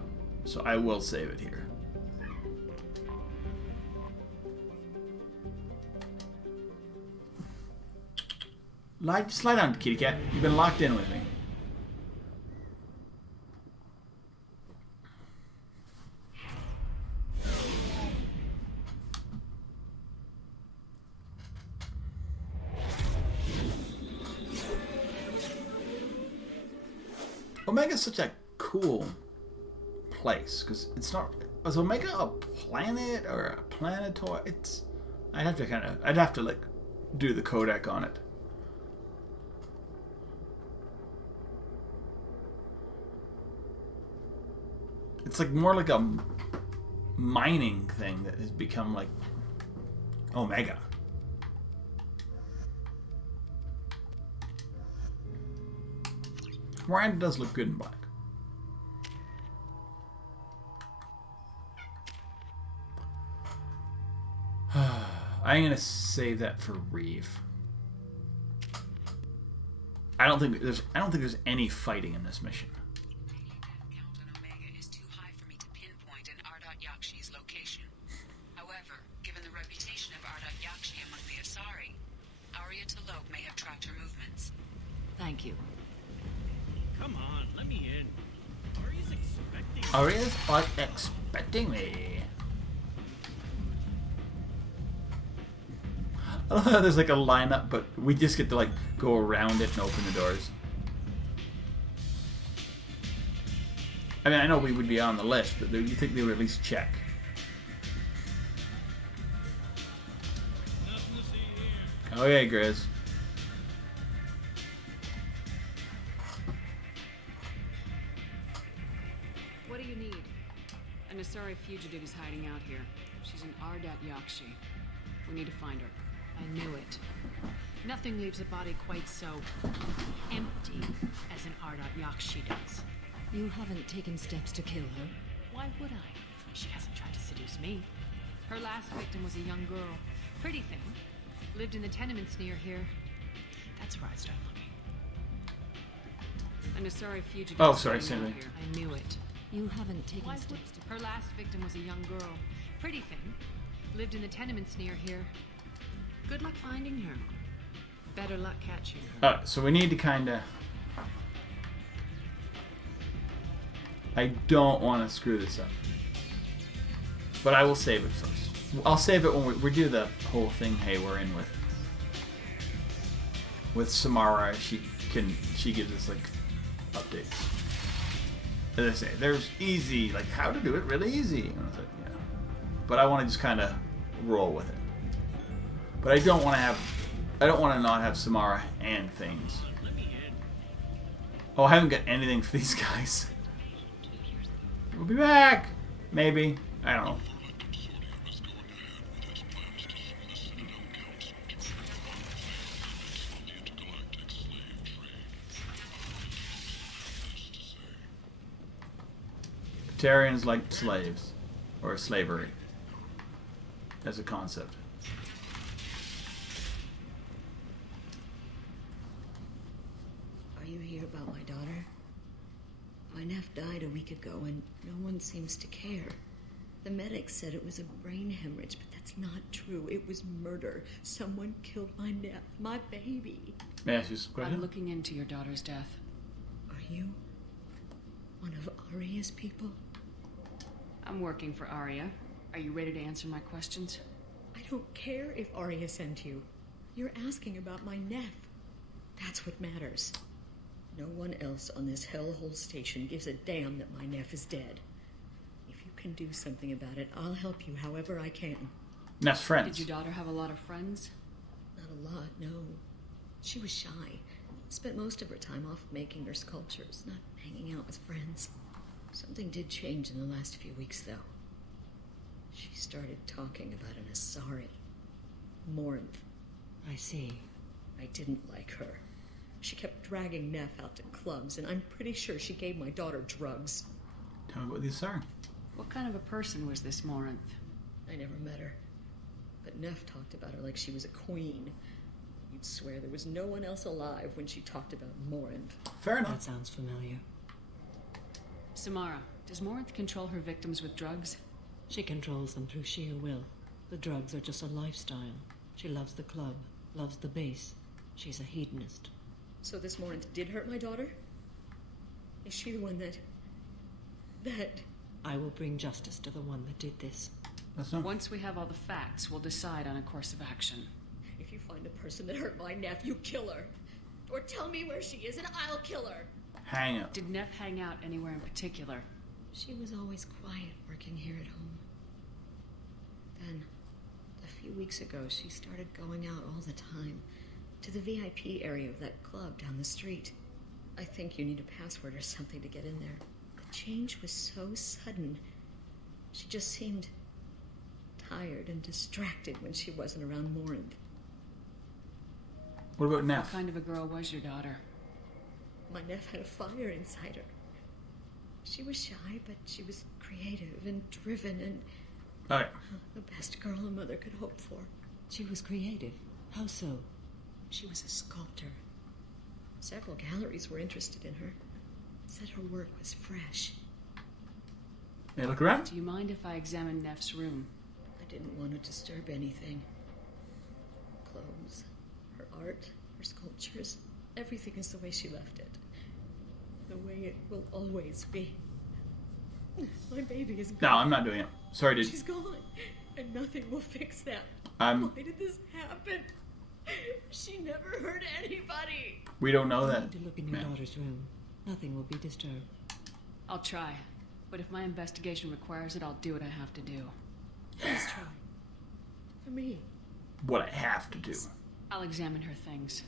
So I will save it here. Slide down, kitty cat. You've been locked in with me. Omega's such a cool place because it's not. Is Omega a planet or a planetoid? It's. I'd have to like do the codec on it. It's like more like a mining thing that has become like Omega. Miranda does look good in black. I'm gonna save that for Reeve. I don't think there's any fighting in this mission. Count on Omega is too high for me to pinpoint an Ardot Yakshi's location. However, given the reputation of Ardot Yakshi among the Asari, Arya T'Loak may have tracked her movements. Thank you. Come on, let me in. Arya's expecting me. Arya's like expecting me. I love how there's like a lineup, but we just get to like go around it and open the doors. I mean, I know we would be on the list, but you think they would at least check. Okay, Grizz. What do you need? An Asari fugitive is hiding out here. She's an Ardot Yakshi. We need to find her. I knew it. Nothing leaves a body quite so empty as an Ardot Yakshi does. You haven't taken steps to kill her? Why would I? She hasn't tried to seduce me. Her last victim was a young girl. Pretty thing. Lived in the tenements near here. That's where I start looking. An Asari fugitive. Oh, sorry, Cindy. I knew it. You haven't taken steps to... Her last victim was a young girl. Pretty thing. Lived in the tenements near here. Good luck finding her. Better luck catching her. So we need to kind of... I don't want to screw this up. But I will save it first. I'll save it when we do the whole thing, hey, we're in with Samara. She gives us like updates. As I say, there's easy, like how to do it really easy. And I was like, yeah. But I want to just kind of roll with it. But I don't want to not have Samara and things. Oh, I haven't got anything for these guys. We'll be back. Maybe. I don't know. Batarians like slaves. Or slavery. As a concept. Are you here about my daughter? My nephew died a week ago and no one seems to care. The medics said it was a brain hemorrhage, but that's not true. It was murder. Someone killed my nephew, my baby. May I ask you a question? I'm looking into your daughter's death. Are you one of Arya's people? I'm working for Arya. Are you ready to answer my questions? I don't care if Arya sent you. You're asking about my nephew. That's what matters. No one else on this hellhole station gives a damn that my nephew is dead. If you can do something about it, I'll help you however I can. Neph's friends. Did your daughter have a lot of friends? Not a lot, no. She was shy. Spent most of her time off making her sculptures, not hanging out with friends. Something did change in the last few weeks, though. She started talking about an Asari. Morinth. I see. I didn't like her. She kept dragging Neph out to clubs, and I'm pretty sure she gave my daughter drugs. Tell me about the Asari. What kind of a person was this Morinth? I never met her. But Neph talked about her like she was a queen. You'd swear there was no one else alive when she talked about Morinth. Fair enough. That sounds familiar. Samara, does Morinth control her victims with drugs? She controls them through sheer will. The drugs are just a lifestyle. She loves the club, loves the base. She's a hedonist. So this Morinth did hurt my daughter? Is she the one that... I will bring justice to the one that did this. Once we have all the facts, we'll decide on a course of action. If you find a person that hurt my nephew, kill her. Or tell me where she is and I'll kill her. Hang out. Did Neff hang out anywhere in particular? She was always quiet working here at home. Then, a few weeks ago, she started going out all the time to the VIP area of that club down the street. I think you need a password or something to get in there. The change was so sudden. She just seemed tired and distracted when she wasn't around Morinth. What about Neff? What kind of a girl was your daughter? My Neff had a fire inside her. She was shy, but she was creative and driven and Okay. the best girl a mother could hope for. She was creative. How so? She was a sculptor. Several galleries were interested in her. Said her work was fresh. Hey, look around. Do you mind if I examine Neff's room? I didn't want to disturb anything. Clothes, her art, her sculptures, everything is the way she left it. The way it will always be. My baby is gone. No, I'm not doing it. Sorry, dude. She's gone, and nothing will fix that. Why did this happen? She never hurt anybody. We don't know You that. need to look in your daughter's room. Nothing will be disturbed. I'll try. But if my investigation requires it, I'll do what I have to do. Please try. For me. What I have to do. I'll examine her things.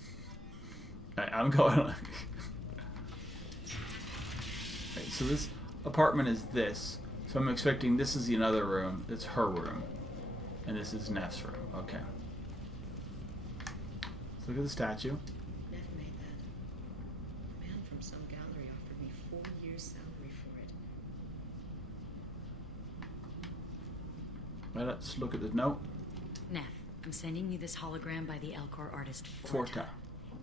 I'm going. Okay, so this apartment is this. So I'm expecting this is another room. It's her room. And this is Neff's room. Okay. Let's look at the statue. Neff made that. A man from some gallery offered me 4 years' salary for it. Well, let's look at the note. Neff, I'm sending you this hologram by the Elcor artist Forta.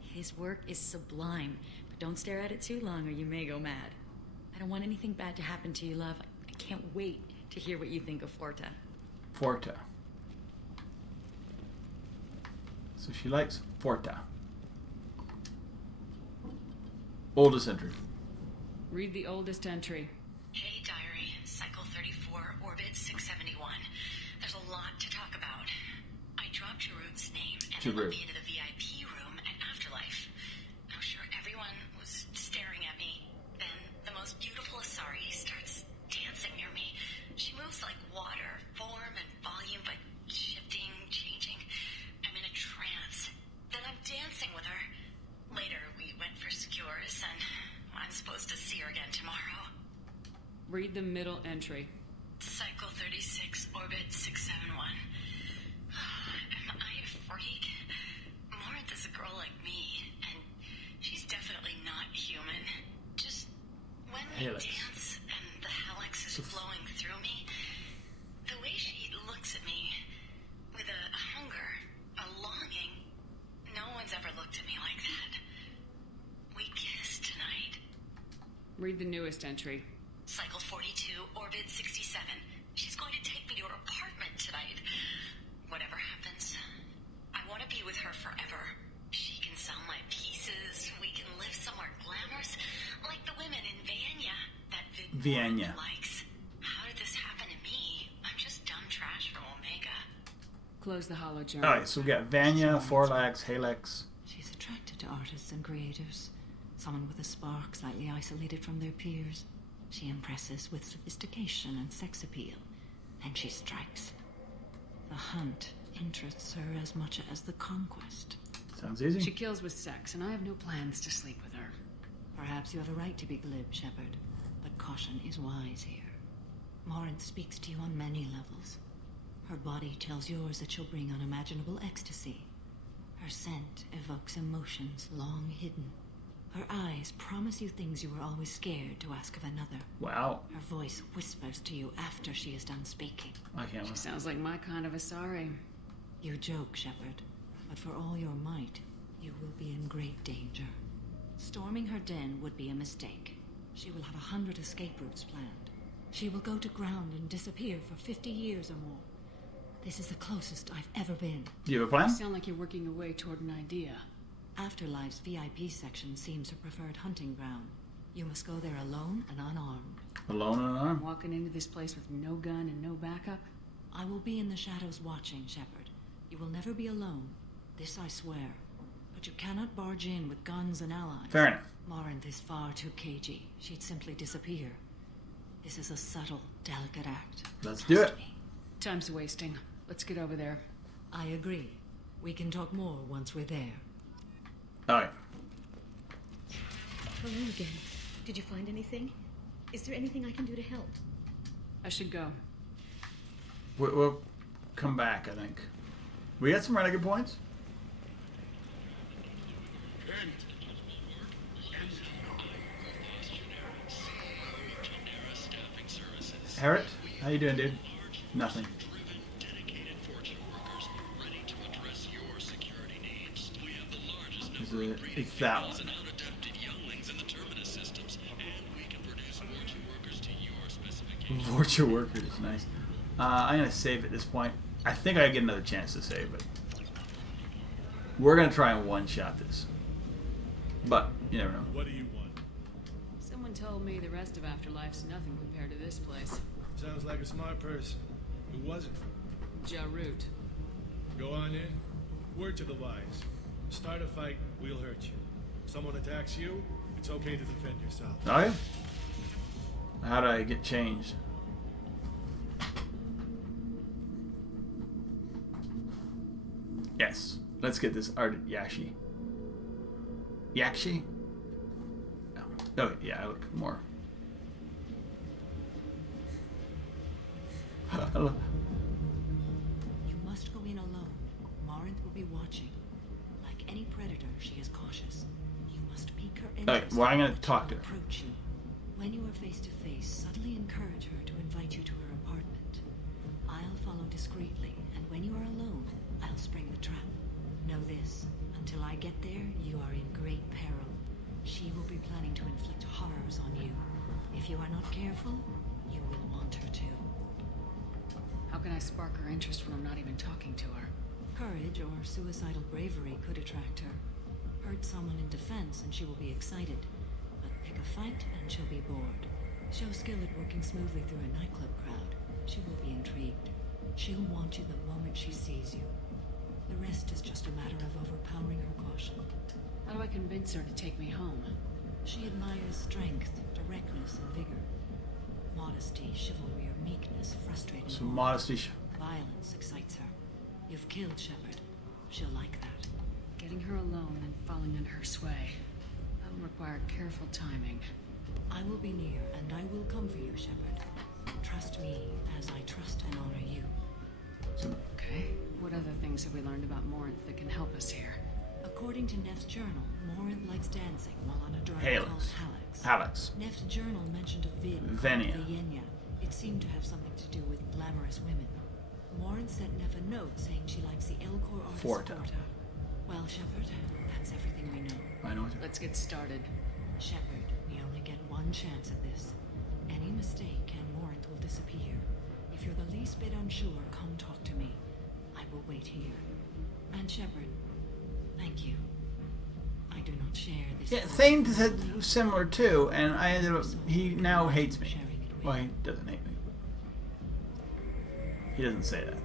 His work is sublime, but don't stare at it too long or you may go mad. I don't want anything bad to happen to you, love. I can't wait to hear what you think of Forta. Forta. So she likes Forta. Oldest entry. Read the oldest entry. Hey, diary. Cycle 34, orbit 671. There's a lot to talk about. I dropped Jarut's name and they let me into the VIP room at Afterlife. I'm sure everyone was staring at me. Then the most beautiful Asari starts dancing near me. She moves like water, form and volume, but shifting, changing. I'm in a trance. Then I'm dancing with her. Later, we went for skewers, and I'm supposed to see her again tomorrow. Read the middle entry. Cycle 36, orbit 671. Am I a freak? Morinth is a girl like me, and she's definitely not human. Just when we dance and the helix is flowing through me, the way she looks at me with a hunger, a longing, no one's ever looked at me like that. We kissed tonight. Read the newest entry. Cycle 42, orbit 67. She's going to take me to her apartment tonight. Whatever happens, I want to be with her forever. She can sell my pieces. We can live somewhere glamorous, like the women in Vanya that Vanya likes. How did this happen to me? I'm just dumb trash from Omega. Close the holo journal. Alright, so we got Vanya, Forlax, Halex. She's attracted to artists and creatives. Someone with a spark, slightly isolated from their peers. She impresses with sophistication and sex appeal. Then she strikes. The hunt interests her as much as the conquest. Sounds easy. She kills with sex, and I have no plans to sleep with her. Perhaps you have a right to be glib, Shepard, but caution is wise here. Morinth speaks to you on many levels. Her body tells yours that she'll bring unimaginable ecstasy. Her scent evokes emotions long hidden. Her eyes promise you things you were always scared to ask of another. Wow. Her voice whispers to you after she is done speaking. I can't. She sounds like my kind of Asari. You joke, Shepard, but for all your might, you will be in great danger. Storming her den would be a mistake. She will have 100 escape routes planned. She will go to ground and disappear for 50 years or more. This is the closest I've ever been. Do you have a plan? You sound like you're working your way toward an idea. Afterlife's VIP section seems her preferred hunting ground. You must go there alone and unarmed. Alone and unarmed? Walking into this place with no gun and no backup? I will be in the shadows watching, Shepard. You will never be alone. This I swear. but you cannot barge in with guns and allies. Fair enough. Morinth is far too cagey. She'd simply disappear. This is a subtle, delicate act. Let's do it. Time's wasting. Let's get over there. I agree. We can talk more once we're there. Alright. Hello again. Did you find anything? Is there anything I can do to help? I should go. We'll come back, I think. We got some Renegade points. Harriet, how you doing, dude? Nothing. It's that one. Vorcha workers, nice. I'm gonna save at this point. I think I get another chance to save, but we're gonna try and one-shot this. But you never know. What do you want? Someone told me the rest of Afterlife's nothing compared to this place. Sounds like a smart person. Who was it? Jarut. Go on in. Word to the wise. Start a fight, we'll hurt you. Someone attacks you, it's okay to defend yourself. Oh yeah? How do I get changed? Yes. Let's get this art Yashi. Yakshi? Oh, yeah, I look more. You must go in alone. Morinth will be watching. Like any predator, she is cautious. You must pique her interest. Okay, well, I'm going to talk to her. Approach you. When you are face to face, subtly encourage her to invite you to her apartment. I'll follow discreetly, and when you are alone, I'll spring the trap. Know this, until I get there, you are in great peril. She will be planning to inflict horrors on you. If you are not careful, you will want her to. How can I spark her interest when I'm not even talking to her? Courage or suicidal bravery could attract her. Hurt someone in defense and she will be excited. But pick a fight and she'll be bored. Show skill at working smoothly through a nightclub crowd. She will be intrigued. She'll want you the moment she sees you. The rest is just a matter of overpowering her caution. How do I convince her to take me home? She admires strength, directness, and vigor. Modesty, chivalry, or meekness frustrate her. So modesty. Violence excites her. You've killed Shepard. She'll like that. Getting her alone and falling under her sway. That'll require careful timing. I will be near, and I will come for you, Shepard. Trust me as I trust and honor you. Okay. What other things have we learned about Morinth that can help us here? According to Neff's journal, Morinth likes dancing while on a drug called Hallex. Hallex. Neff's journal mentioned a vid Venia. called Vienya. It seemed to have something to do with glamorous women. Morinth sent Neff a note saying she likes the Elcor artist Forta. Well, Shepard, that's everything we know. I know. Let's get started. Shepard, we only get one chance at this. Any mistake and Morinth will disappear. If you're the least bit unsure, come talk to me. I will wait here. And Shepard, thank you. I do not share this. Yeah, Thane said similar too, and I ended up. He now hates me. Well, he doesn't hate me. He doesn't say that.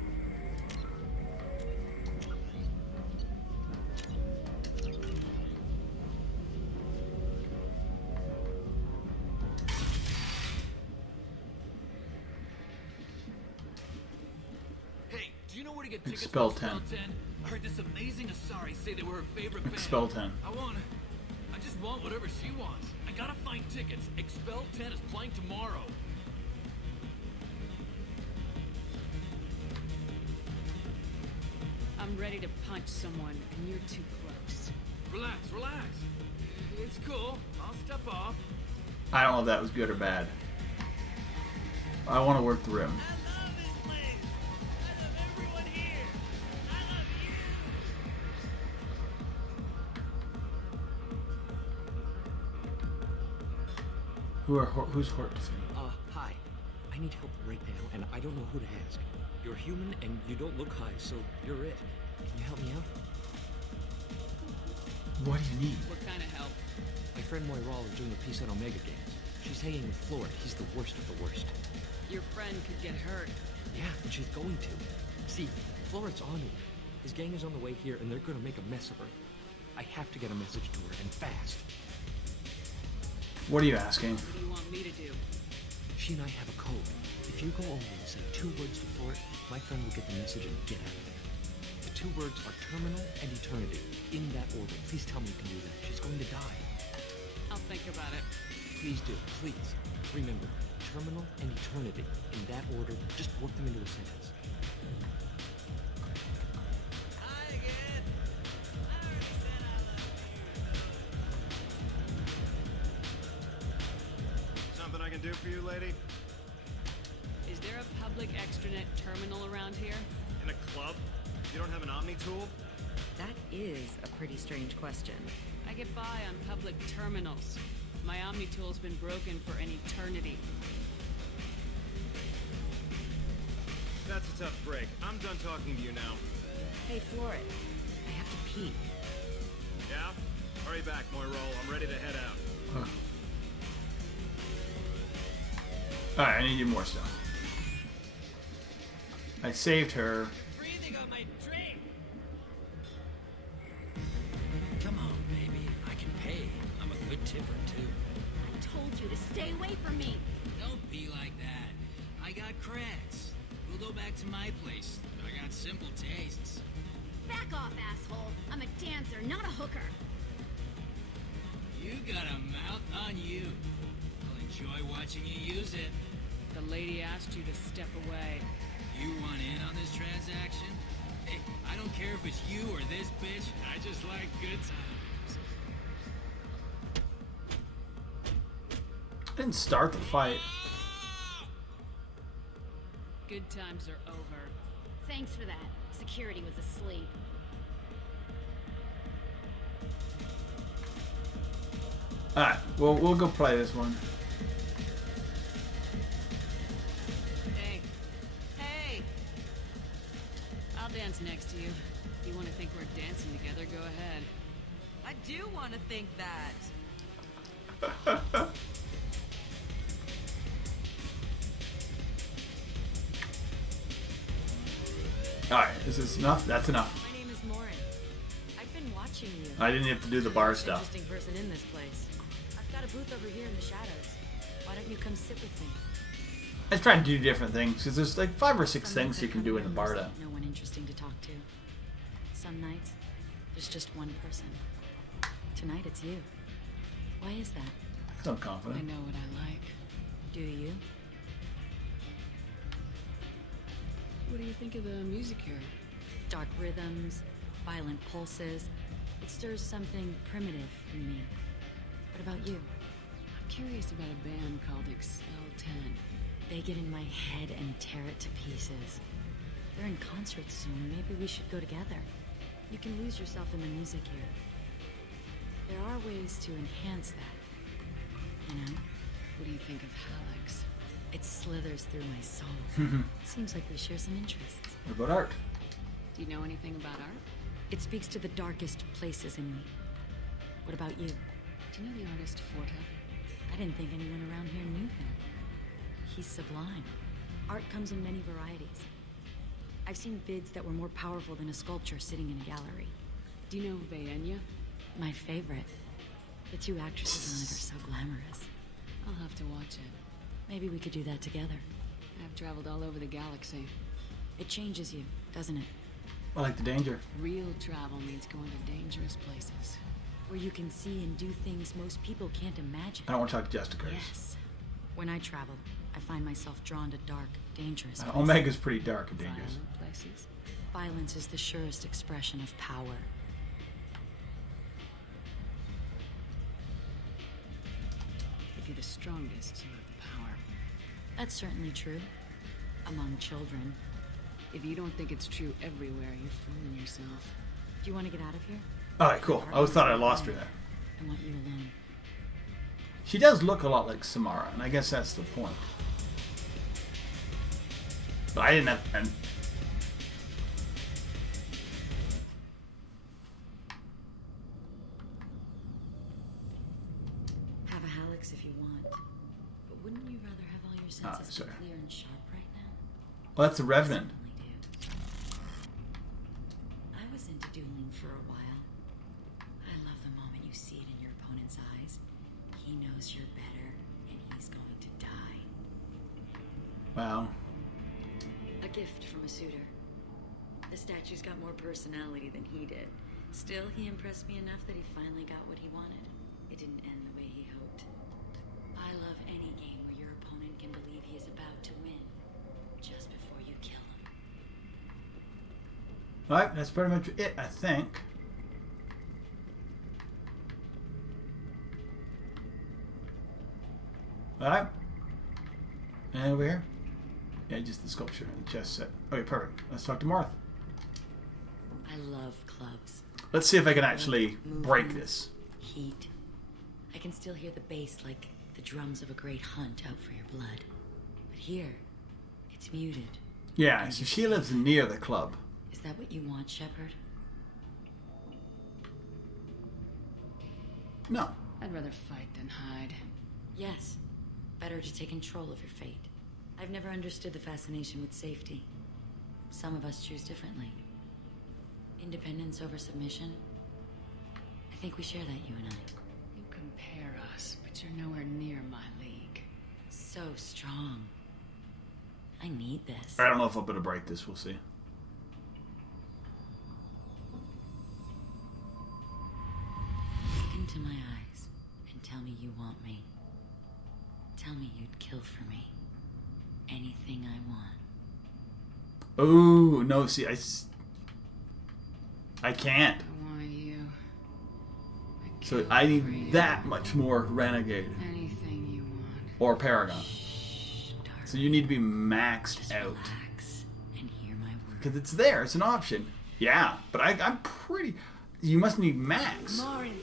Hey, do you know where to get tickets Expel for 10. Expel 10? I heard this amazing Asari say they were her favorite band. Expel 10. I just want whatever she wants. I gotta find tickets. Expel 10 is playing tomorrow. I'm ready to punch someone, and you're too close. Relax, relax. It's cool. I'll step off. I don't know if that was good or bad. I want to work the rim. Who's Hort? Hi. I need help right now, and I don't know who to ask. You're human, and you don't look high, so you're it. Can you help me out? What do you need? What kind of help? My friend Moira is doing a piece on Omega Games. She's hanging with Flora. He's the worst of the worst. Your friend could get hurt. Yeah, and she's going to. See, Flora's on it. His gang is on the way here, and they're gonna make a mess of her. I have to get a message to her, and fast. What are you asking? What do you want me to do? She and I have a code. If you go over and say 2 words before it, my friend will get the message and get out of there. The 2 words are terminal and eternity, in that order. Please tell me you can do that. She's going to die. I'll think about it. Please do, please. Remember, terminal and eternity, in that order. Just work them into a sentence. Something I can do for you, lady? Is there a public extranet terminal around here? In a club? You don't have an Omni tool? That is a pretty strange question. I get by on public terminals. My Omni tool's been broken for an eternity. That's a tough break. I'm done talking to you now. Hey, Florid. I have to pee. Yeah? Hurry back, Moirol. I'm ready to head out. Huh. Alright, I need you more stuff. I saved her. Breathing on my drink. Come on, baby. I can pay. I'm a good tipper, too. I told you to stay away from me. Don't be like that. I got creds. We'll go back to my place. I got simple tastes. Back off, asshole. I'm a dancer, not a hooker. You got a mouth on you. I'll enjoy watching you use it. The lady asked you to step away. You want in on this transaction? Hey, I don't care if it's you or this bitch. I just like good times. I didn't start the fight. Good times are over. Thanks for that. Security was asleep. Alright, we'll go play this one. Hey. Hey! I'll dance next to you. If you want to think we're dancing together, go ahead. I do want to think that. Alright, is this enough? That's enough. My name is Morin. I've been watching you. I didn't have to do the bar stuff. Interesting person in this place. I've got a booth over here in the shadows. Why don't you come sit with me? I was trying to do different things because there's like 5 or 6 things you can do in the bar though. No one interesting to talk to. Some nights, there's just one person. Tonight it's you. Why is that? Because I'm confident. I know what I like. Do you? What do you think of the music here? Dark rhythms, violent pulses. It stirs something primitive in me. What about you? I'm curious about a band called XL10. They get in my head and tear it to pieces. They're in concert soon. Maybe we should go together. You can lose yourself in the music here. There are ways to enhance that. You know? What do you think of Hallex? It slithers through my soul. Seems like we share some interests. What about art? Do you know anything about art? It speaks to the darkest places in me. What about you? Do you know the artist Forta? I didn't think anyone around here knew him. He's sublime. Art comes in many varieties. I've seen vids that were more powerful than a sculpture sitting in a gallery. Do you know Vaenya? My favorite. The 2 actresses on it are so glamorous. I'll have to watch it. Maybe we could do that together. I've traveled all over the galaxy. It changes you, doesn't it? I like the danger. Real travel means going to dangerous places. Where you can see and do things most people can't imagine. I don't want to talk to Jessica. Yes. When I travel, I find myself drawn to dark, dangerous places. Omega's pretty dark and dangerous. Violent places. Violence is the surest expression of power. If you're the strongest, you have the power. That's certainly true. Among children. If you don't think it's true everywhere, you're fooling yourself. Do you want to get out of here? Alright, cool. I always thought I lost her there. I want you alone. She does look a lot like Samara, and I guess that's the point. But I didn't have... And have a Hallex if you want. But wouldn't you rather have all your senses clear and sharp right now? Well, that's the Revenant. I was into dueling for a while. from a suitor. The statue's got more personality than he did. Still, he impressed me enough that he finally got what he wanted. It didn't end the way he hoped. I love any game where your opponent can believe he is about to win, just before you kill him. Alright, that's pretty much it, I think. Alright. And over here? Yeah, just the sculpture and the chest set. Okay, perfect. Let's talk to Marth. I love clubs. Let's see if I can actually break this. Heat. I can still hear the bass like the drums of a great hunt out for your blood. But here, it's muted. Yeah, so she lives near the club. Is that what you want, Shepard? No. I'd rather fight than hide. Yes. Better to take control of your fate. I've never understood the fascination with safety. Some of us choose differently. Independence over submission. I think we share that, you and I. You compare us, but you're nowhere near my league. So strong. I need this. I don't know if I'll be able to break this. We'll see. Look into my eyes and tell me you want me. Tell me you'd kill for me. Anything I want. Oh, no, see, I can't. I want you. So I need that much more Renegade. Anything you want. Or Paragon. So you need to be maxed out. And hear my words. Because it's there, it's an option. Yeah, but I'm pretty... You must need max. Marin.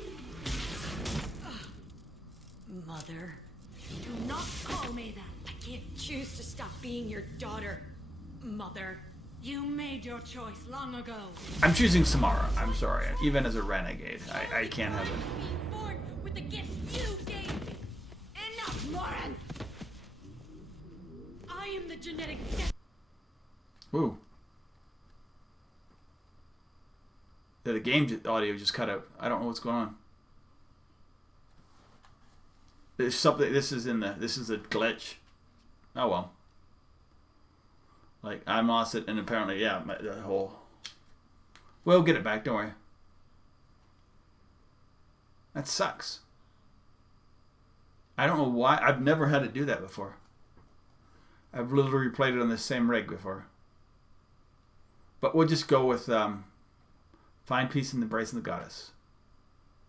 Mother. Do not call me that. I can't choose to stop being your daughter. Mother. You made your choice long ago. I'm choosing Samara. I'm sorry. Even as a Renegade, I can't have it. Born with the gifts you gave me. Enough, Morin. I am the genetic death. Ooh. The game audio just cut out. I don't know what's going on. There's something. This is a glitch. Oh well. Like I lost it, and apparently, yeah, the whole. We'll get it back. Don't worry. That sucks. I don't know why. I've never had it do that before. I've literally played it on the same rig before. But we'll just go with find peace in the embrace of the goddess.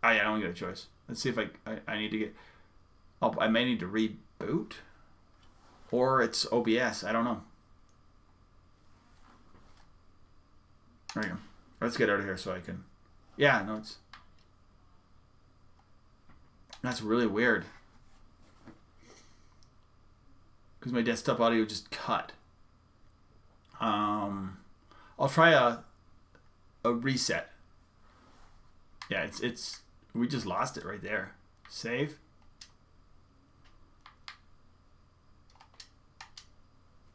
Oh yeah, I don't get a choice. Let's see if I need to get. Oh, I may need to reboot, or it's OBS. I don't know. There we go. Let's get out of here so I can. Yeah, no, it's. That's really weird. Because my desktop audio just cut. I'll try a reset. Yeah, it's we just lost it right there. Save.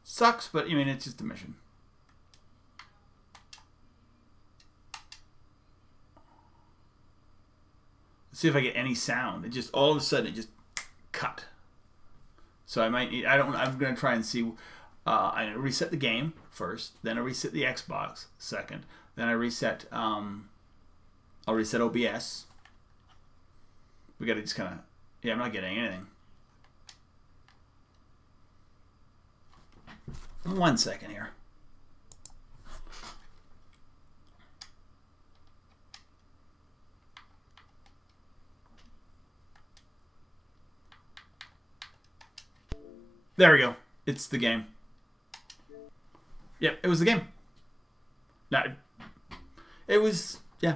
Sucks, but I mean it's just a mission. Let's see if I get any sound. It just all of a sudden it just cut. So I might need. I'm gonna try and see. I reset the game first, then I reset the Xbox second, then I reset. I'll reset OBS. We gotta just kind of. Yeah, I'm not getting anything. 1 second here. There we go. It's the game. Yep, it was the game. No, it was, yeah,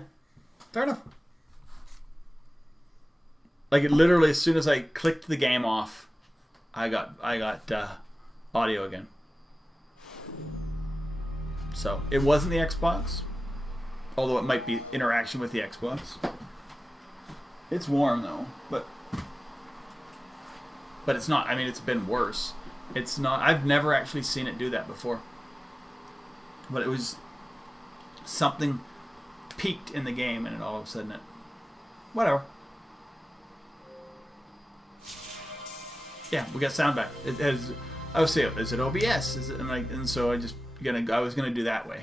fair enough. Like it literally, as soon as I clicked the game off, I got audio again. So it wasn't the Xbox, although it might be interaction with the Xbox. It's warm though, but it's not. I mean, it's been worse. It's not. I've never actually seen it do that before. But it was something peaked in the game, and it all of a sudden it. Whatever. Yeah, we got sound back. It has I would say, is it OBS? Is it, and so I was gonna do that way.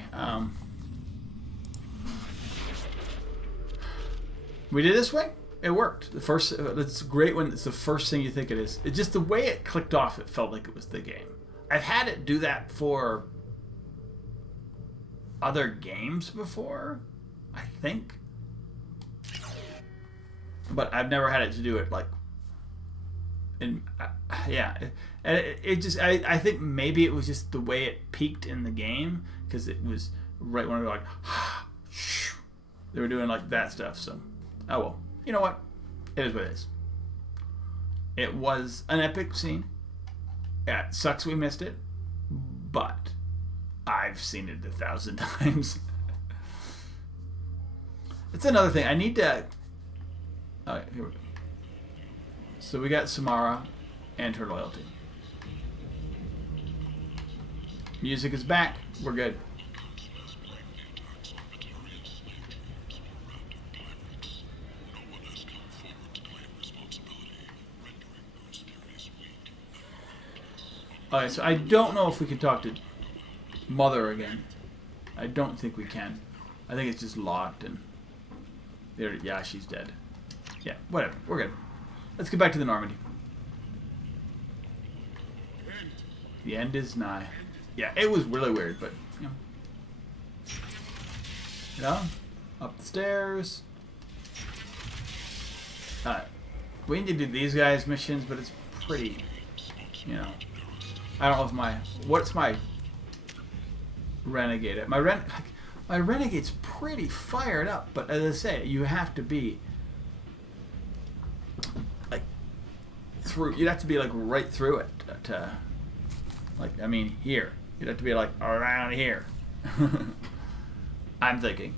We did this way. It worked. The first, it's great when it's the first thing you think it is. It's just the way it clicked off. It felt like it was the game. I've had it do that for other games before, I think, but I've never had it to do it like. And yeah, and it just I think maybe it was just the way it peaked in the game because it was right when we were like, they were doing like that stuff. So, oh well, you know what? It is what it is. It was an epic scene. Yeah, it sucks we missed it, but I've seen it 1,000 times. It's another thing. I need to. All right, here we go. So we got Samara and her loyalty. Music is back. We're good. Okay, so I don't know if we can talk to Mother again. I don't think we can. I think it's just locked and yeah, she's dead. Yeah, whatever. We're good. Let's get back to the Normandy. The end is nigh. Yeah, it was really weird, but you know, up the stairs. We need to do these guys' missions, but it's pretty, you know. I don't know if what's my Renegade at? My Renegade's pretty fired up, but as I say, you have to be like through. You'd have to be like right through it to, like, I mean, here. You'd have to be like around here. I'm thinking.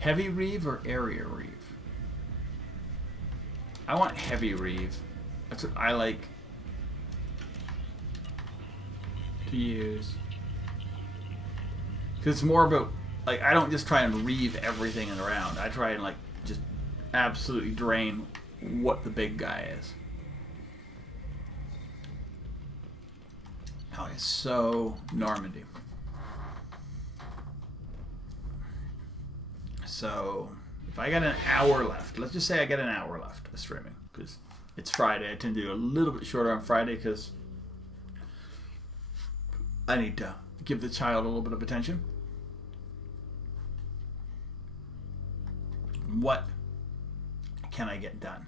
Heavy Reeve or Area Reeve? I want Heavy Reeve. That's what I like to use. Because it's more about, like, I don't just try and reeve everything around. I try and, like, just absolutely drain what the big guy is. Oh, it's so Normandy. So, if I got an hour left, let's just say I got an hour left of streaming, because it's Friday. I tend to do a little bit shorter on Friday because I need to give the child a little bit of attention. What can I get done?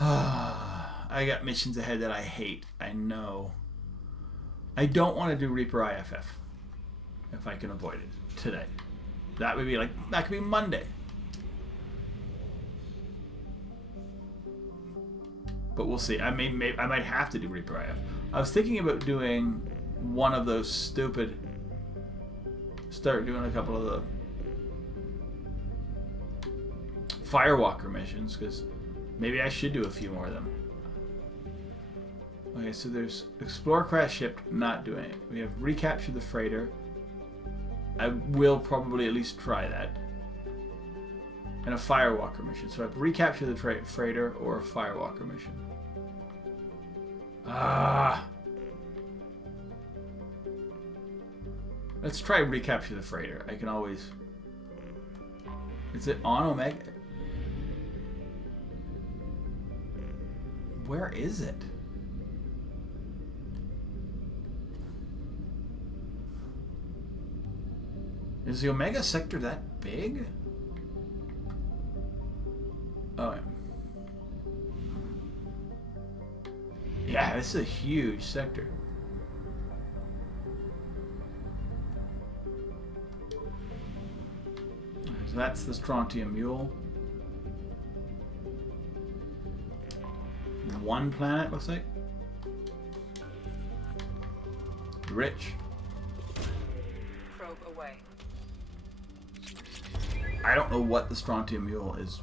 I got missions ahead that I hate. I know. I don't want to do Reaper IFF if I can avoid it today. That would be like, that could be Monday. But we'll see. I might have to do Reaper IFF. I was thinking about doing one of those stupid, start doing a couple of the Firewalker missions, because maybe I should do a few more of them. Okay, so there's Explore Crash Ship, not doing it. We have Recapture the Freighter. I will probably at least try that. And a Firewalker mission. So I have Recapture the Freighter or a Firewalker mission. Let's try Recapture the Freighter. I can always... Is it on Omega? Where is it? Is the Omega sector that big? Oh, yeah, this is a huge sector. So that's the Strontium Mule. One planet, looks like. Rich. Probe away. I don't know what the Strontium Mule is.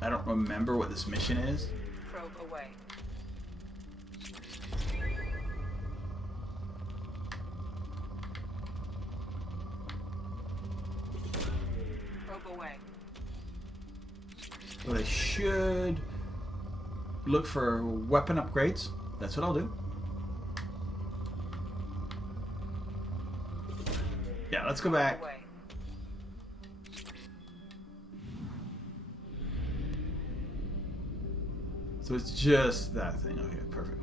I don't remember what this mission is. Probe away. Rope away. But I should look for weapon upgrades. That's what I'll do. Yeah, let's go back. So it's just that thing. Okay, perfect.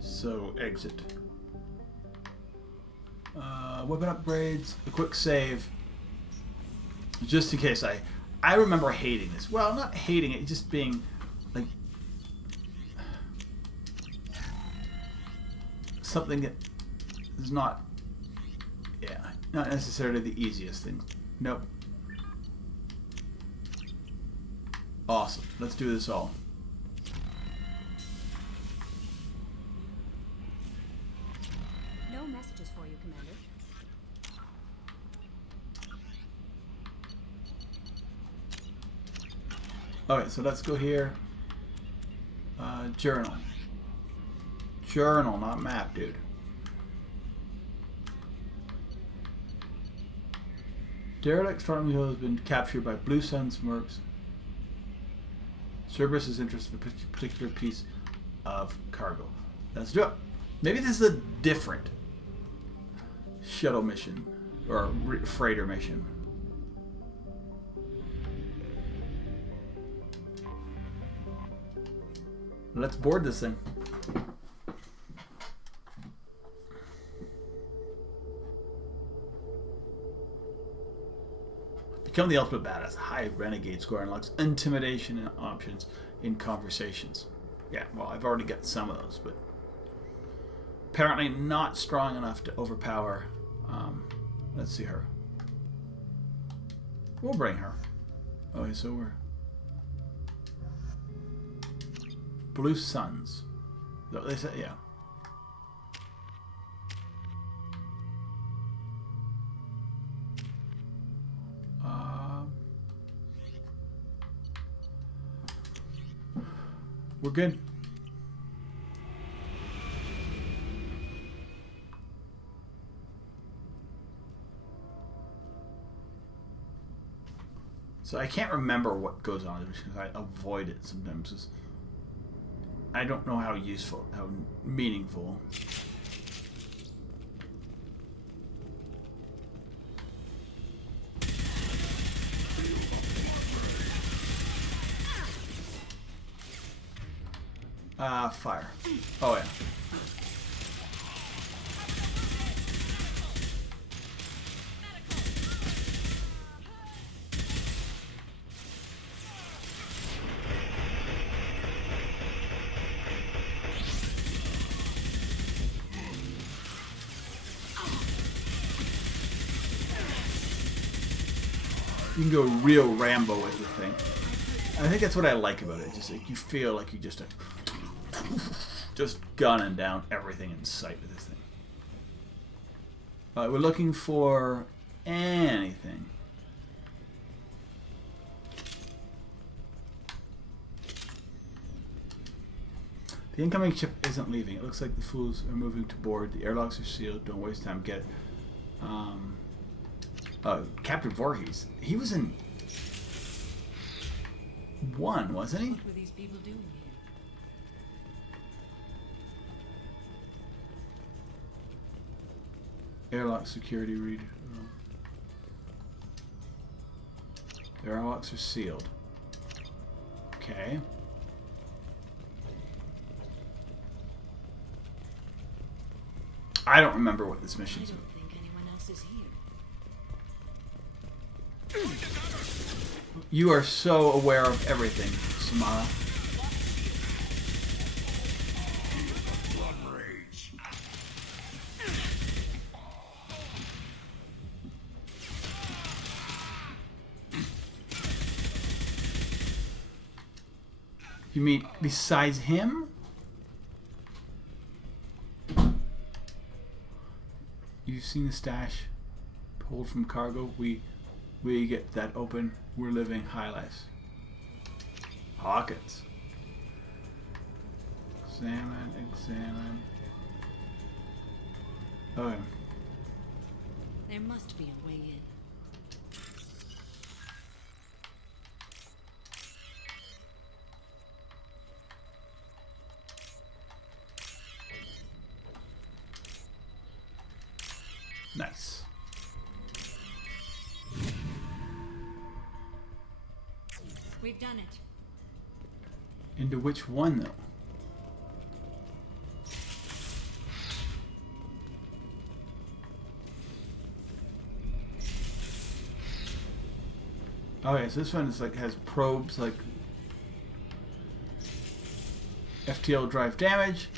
So exit. Weapon upgrades. A quick save. Just in case I remember hating this. Well, not hating it, just being like something that is not, yeah, not necessarily the easiest thing. Nope. Awesome. Let's do this all. No messages for you, Commander. Okay, so let's go here. Journal. Journal, not map, dude. Derelict Stormy Hill has been captured by Blue Sun's mercs. Cerberus is interested in a particular piece of cargo. Let's do it. Maybe this is a different shuttle mission or freighter mission. Let's board this thing. Become the ultimate badass. High Renegade score unlocks intimidation and options in conversations. Yeah, well, I've already got some of those, but apparently not strong enough to overpower. Let's see her. We'll bring her. Okay, so we're Blue Suns. They said, yeah. We're good. So I can't remember what goes on because I avoid it sometimes. 'Cause I don't know how useful, how meaningful. Fire. Oh yeah. You can go real Rambo with the thing. I think that's what I like about it. Just like you feel like you just gunning down everything in sight with this thing. We're looking for anything. The incoming ship isn't leaving. It looks like the fools are moving to board. The airlocks are sealed. Don't waste time. Get it. Captain Voorhees. He was in 1, wasn't he? What were these people doing here? Airlock security read. The airlocks are sealed. Okay. I don't remember what this mission's about. I don't think anyone else is here. You are so aware of everything, Samara. You mean besides him? You've seen the stash pulled from cargo. We get that open. We're living high lives. Hawkins. Examine. Oh, yeah. There must be a way in. We've done it. Into which one, though? Oh, yeah, so this one is like has probes like FTL drive damage.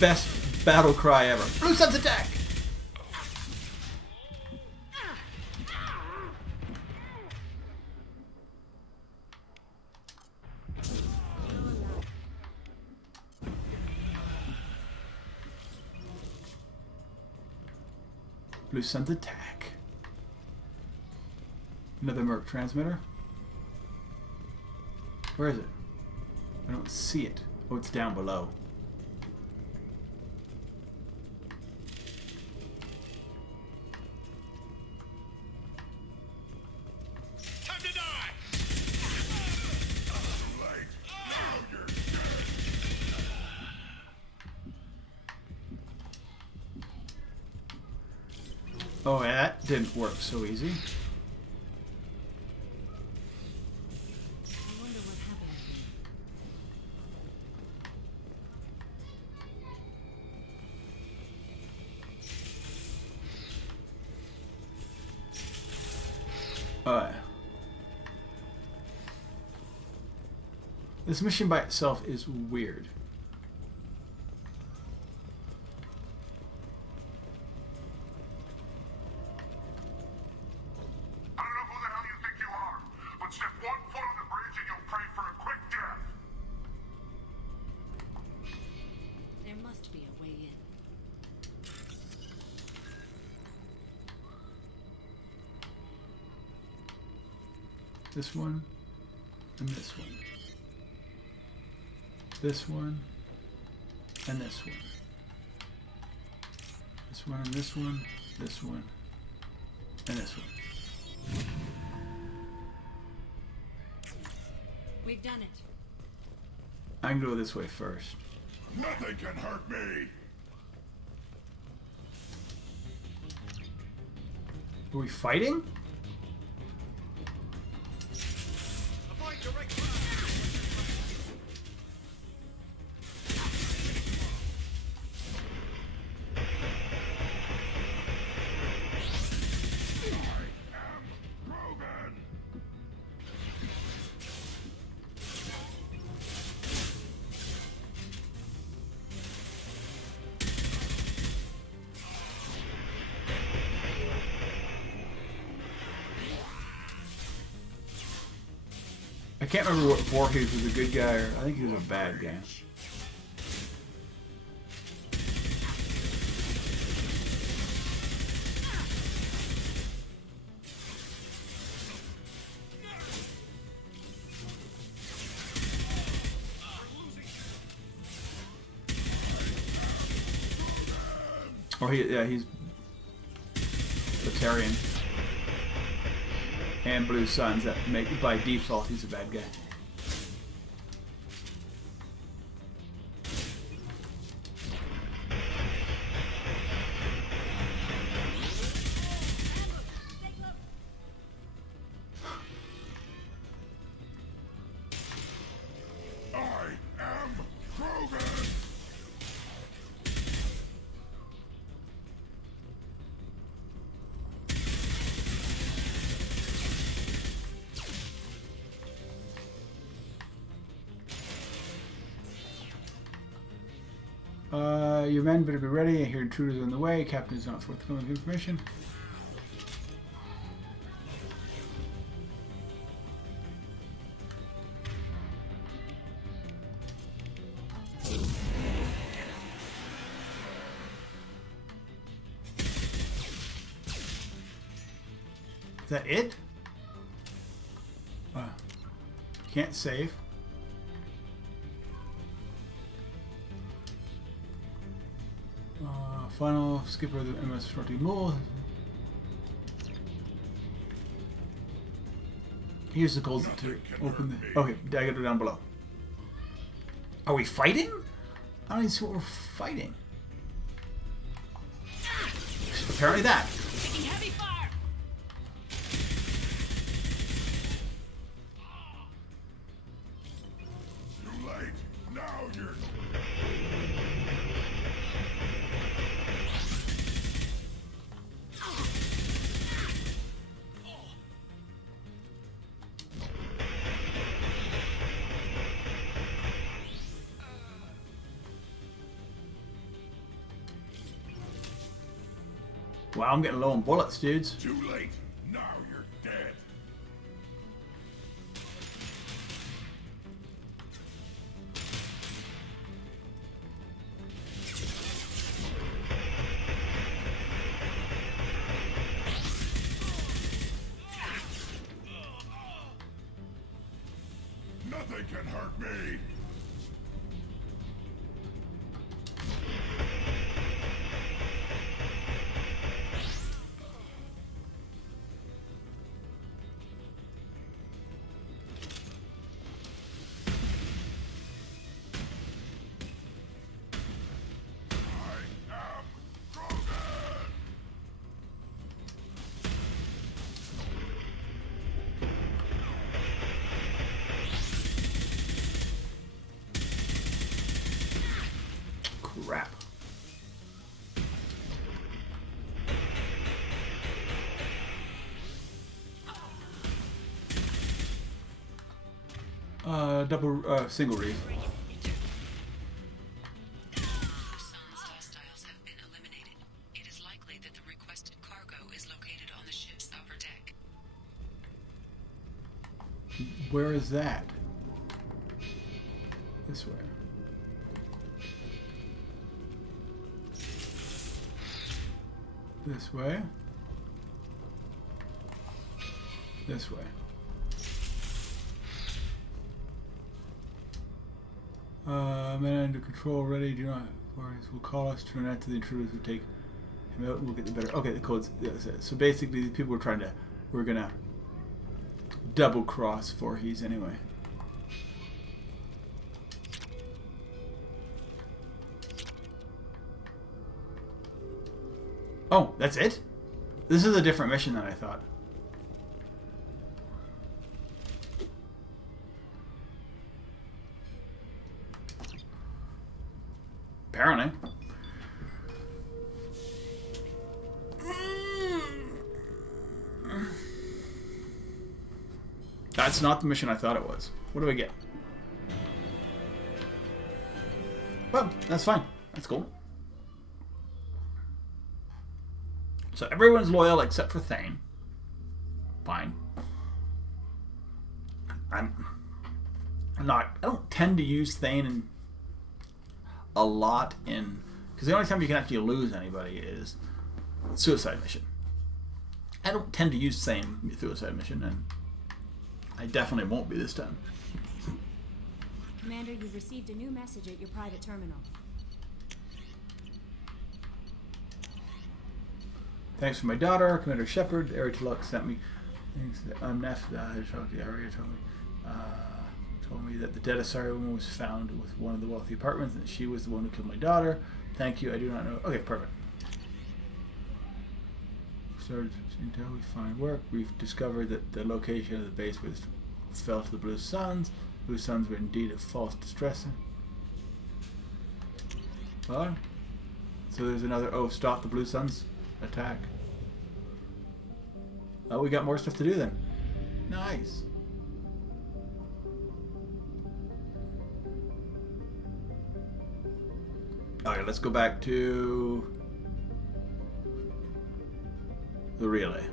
Best battle cry ever. Blue Sun's attack! Blue Sun's attack. Another Merc transmitter. Where is it? I don't see it. Oh, it's down below. Time to die! Late. Now you're dead. Oh, yeah, that didn't work so easy. I wonder what happened Alright. This mission by itself is weird. I don't know who the hell you think you are, but step one foot on the bridge and you'll pray for a quick death. There must be a way in. This one and this one. This one and this one. This one and this one. This one and this one. We've done it. I can go this way first. Nothing can hurt me. Are we fighting? Avoid direct I can't remember what Voorhees was a good guy or I think he was a bad guy. Oh, he's Libertarian. And Blue Suns that make by default he's a bad guy. I am Krogan. Your men better be ready. I hear intruders on the way. Captain is not forthcoming with information. Is that it? Can't save. Final skipper of the MS 40 Mole. Here's the gold to open the. Okay, I got it down below. Are we fighting? I don't even see what we're fighting. Apparently that. Taking heavy fire. Too late. Now you're... Wow, I'm getting low on bullets, dudes. Too late. Now you're dead. Nothing can hurt me. Crap. Single reef. Sun's hostiles have been eliminated. It is likely that the requested cargo is located on the ship's upper deck. Where is that? This way. This way. This way. Man under control, ready. Do not. Warriors will call us. Turn out to the intruders. We'll take him out and we'll get the better. Okay, the codes. Yeah, so basically, the people we're gonna double cross Voorhees anyway. Oh, that's it? This is a different mission than I thought. Apparently. That's not the mission I thought it was. What do I get? Well, that's fine. That's cool. So everyone's loyal except for Thane. Fine. I don't tend to use Thane a lot in, because the only time you can actually lose anybody is suicide mission. I don't tend to use Thane suicide mission, and I definitely won't be this time. Commander, you've received a new message at your private terminal. Thanks for my daughter, Commander Shepard. Erituluk sent me. I'm Neff. Aria told me that the dead Asari woman was found with one of the wealthy apartments, and she was the one who killed my daughter. Thank you. I do not know. Okay, perfect. Started until we find work. We've discovered that the location of the base fell to the Blue Suns. Blue Suns were indeed a false distress. What? So there's another. Oh, stop the Blue Suns attack. Oh, we got more stuff to do then. Nice. Alright, let's go back to the relay.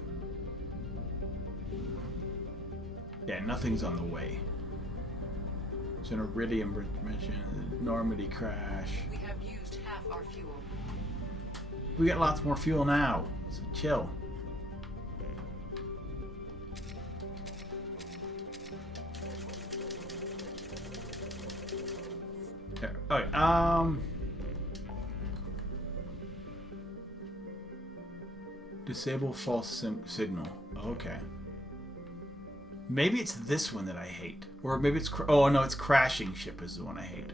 Yeah, nothing's on the way. It's an Iridium mission, Normandy crash. We have used half our fuel. We get lots more fuel now, so chill. There. Okay, disable false signal. Okay. Maybe it's this one that I hate. Or maybe it's... oh, no, it's crashing ship is the one I hate.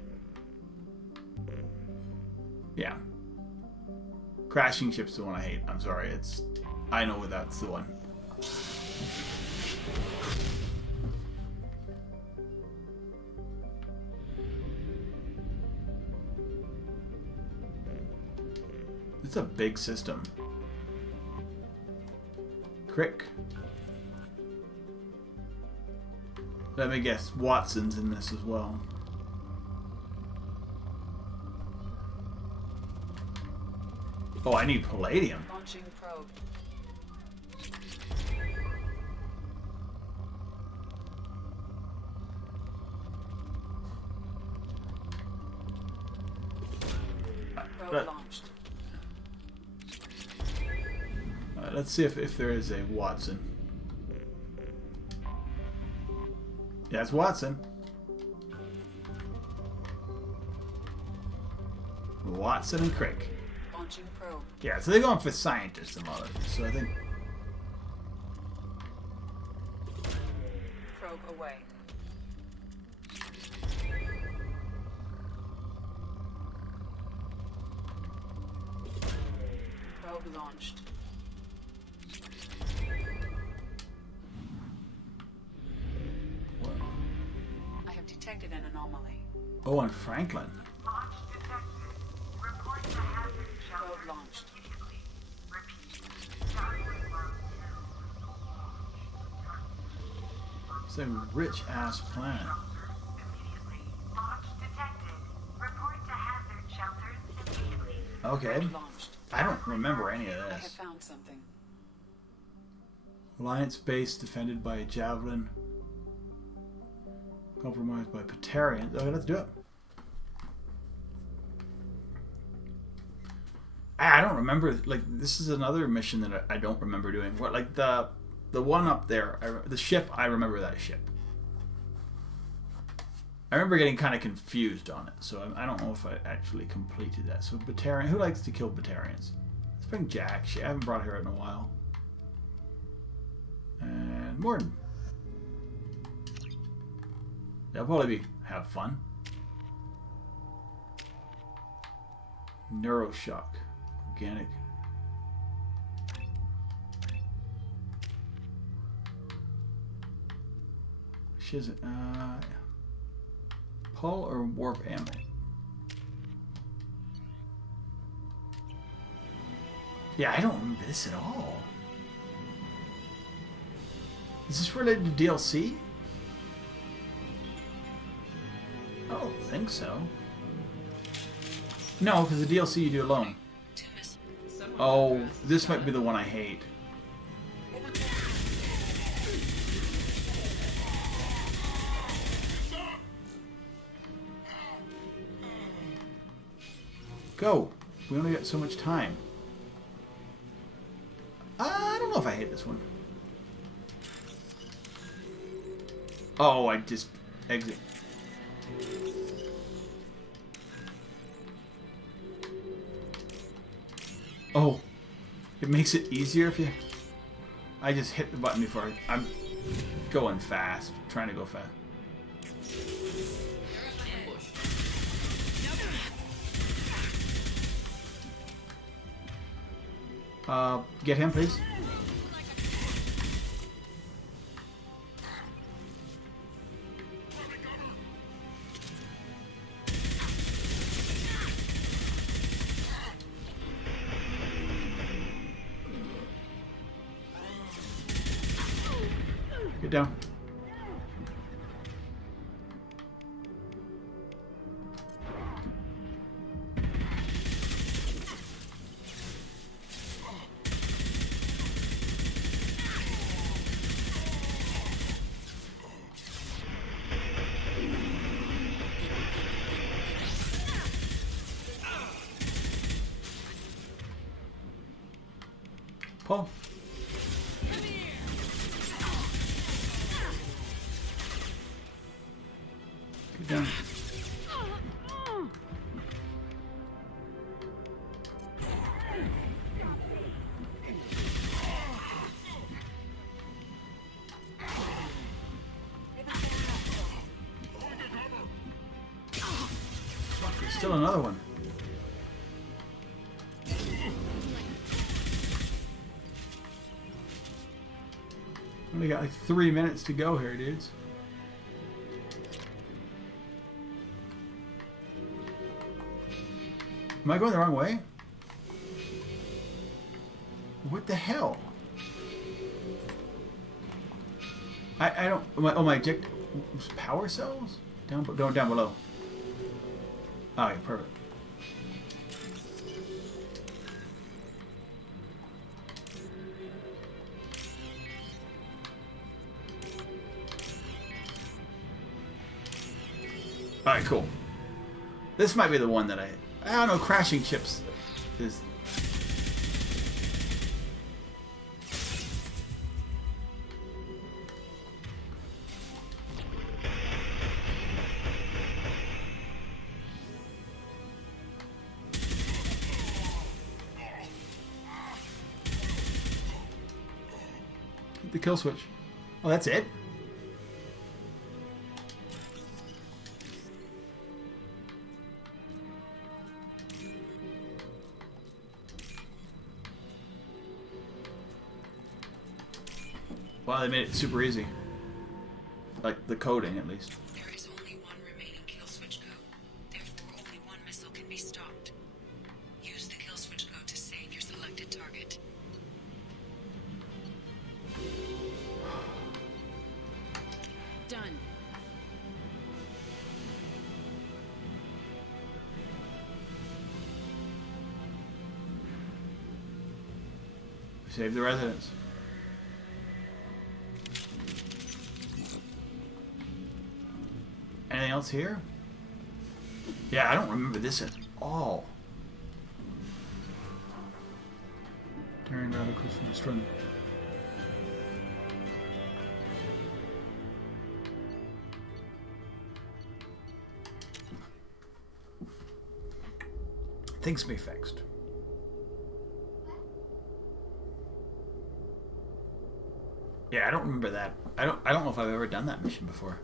Yeah. Crashing ship's the one I hate. I'm sorry. I know that's the one. It's a big system. Crick. Let me guess, Watson's in this as well. Oh, I need palladium. Launching probe. Probe launched. Let's see if there is a Watson. Yeah, it's Watson. Watson and Crick. Launching probe. Yeah, so they're going for scientists and all of this. So I think. Probe away. Probe launched. I have detected an anomaly. Oh, and Franklin. Probe launched. It's a rich ass planet. Okay. I don't remember any of I have this. found something. Alliance base defended by a javelin. Compromised by Patarians. Okay, let's do it. I don't remember. Like, this is another mission that I don't remember doing. What, like the one up there, the ship. I remember that ship. I remember getting kind of confused on it, so I don't know if I actually completed that. So Batarian, who likes to kill Batarians? Let's bring Jack. I haven't brought her out in a while. And Morden. That'll probably have fun. Neuroshock. Organic. She has pull or warp ammo. Yeah, I don't remember this at all. Is this related to DLC? I don't think so. No, because the DLC you do alone. Oh, this might be the one I hate. Go. We only got so much time. I don't know if I hate this one. Oh, I just exit. Oh, it makes it easier if you... I just hit the button before I'm going fast, trying to go fast. Get him, please. Get down. Paul. Get down. Fuck, there's still another one. We got like 3 minutes to go here, dudes. Am I going the wrong way? What the hell? I don't. My eject power cells down below. Oh, yeah, perfect. All right, cool. This might be the one that I don't know. Crashing ships is. The kill switch. Oh, that's it? Wow, they made it super easy. Like the coding, at least. There is only one remaining kill switch code. Therefore, only one missile can be stopped. Use the kill switch code to save your selected target. Done. Save the residents. Anything else here? Yeah, I don't remember this at all. Tearing radicals from the string. Things can be fixed. Yeah, I don't remember that. I don't know if I've ever done that mission before.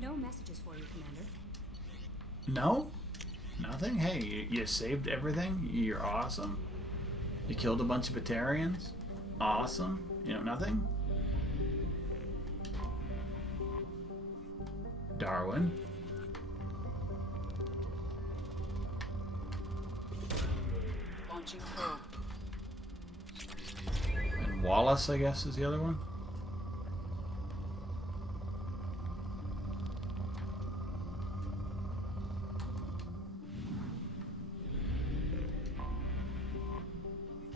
No messages for you, Commander. No? Nothing? Hey, you saved everything? You're awesome. You killed a bunch of Batarians? Awesome. You know, nothing? Darwin. Launching probe. And Wallace, I guess, is the other one?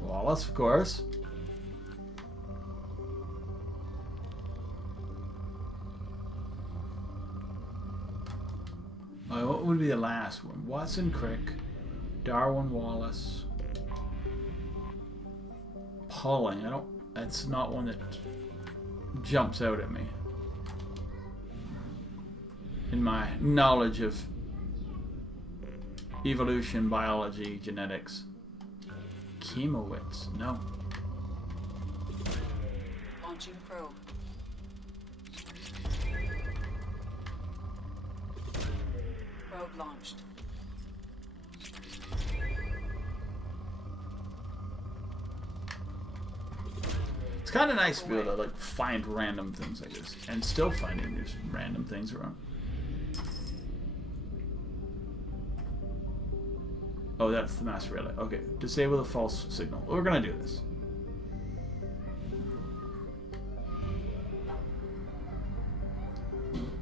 Wallace, of course. What would be the last one? Watson Crick, Darwin Wallace, Pauling. That's not one that jumps out at me in my knowledge of evolution, biology, genetics. Chemowitz, no. Launching probe. Probe launched. It's kind of nice to be able to like find random things, I guess, and still finding these random things around. Oh, that's the master relay. Okay, disable the false signal. We're gonna do this.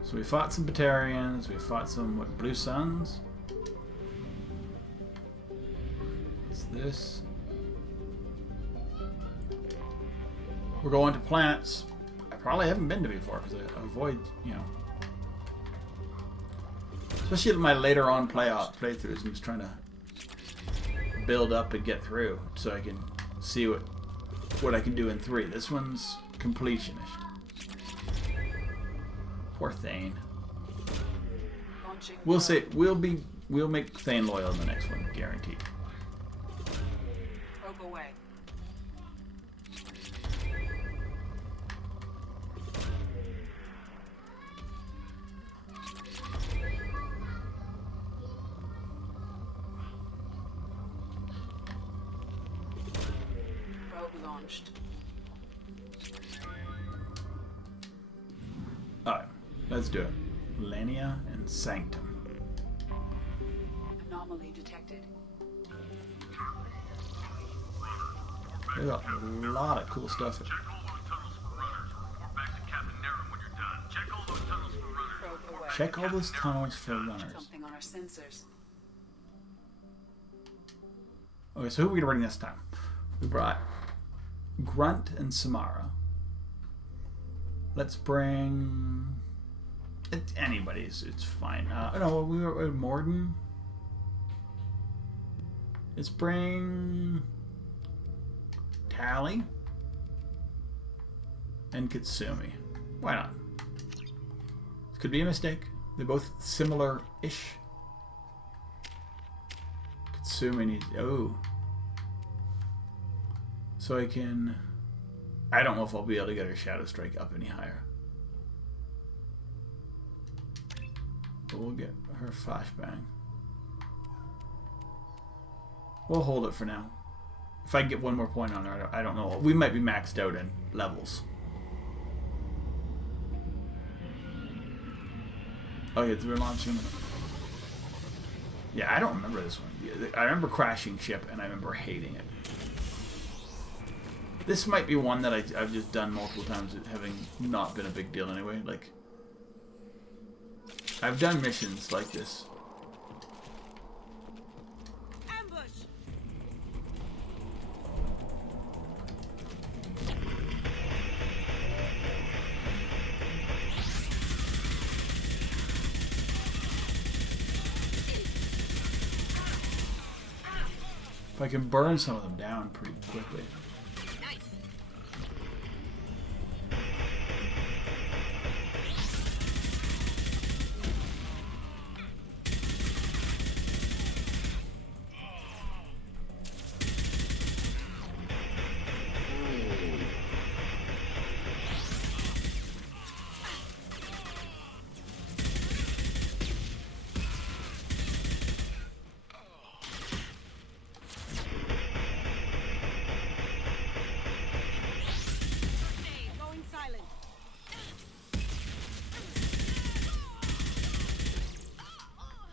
So we fought some Batarians. We fought some what, Blue Suns. What's this? We're going to planets I probably haven't been to before because I avoid, you know, especially in my later on playthroughs. I'm just trying to build up and get through so I can see what I can do in 3. This one's completionist. Poor Thane. We'll say we'll make Thane loyal in the next one, guaranteed. Probe away. launched. Alright, let's do it. Lania and Sanctum. Anomaly detected. There's a lot of cool stuff. Check all those tunnels for runners. Something on our sensors. Okay, so who are we gonna bring this time? We brought Grunt and Samara. Let's bring anybody's. It's fine. No, we were Morden. Let's bring Tally and Katsumi. Why not? This could be a mistake. They're both similar-ish. Katsumi needs... Oh. So I can... I don't know if I'll be able to get her Shadow Strike up any higher. But we'll get her Flashbang. We'll hold it for now. If I can get one more point on her, I don't know. We might be maxed out in levels. Oh yeah, we're launching. Yeah, I don't remember this one. I remember crashing ship, and I remember hating it. This might be one that I've just done multiple times, having not been a big deal anyway. Like, I've done missions like this. If I can burn some of them down pretty quickly.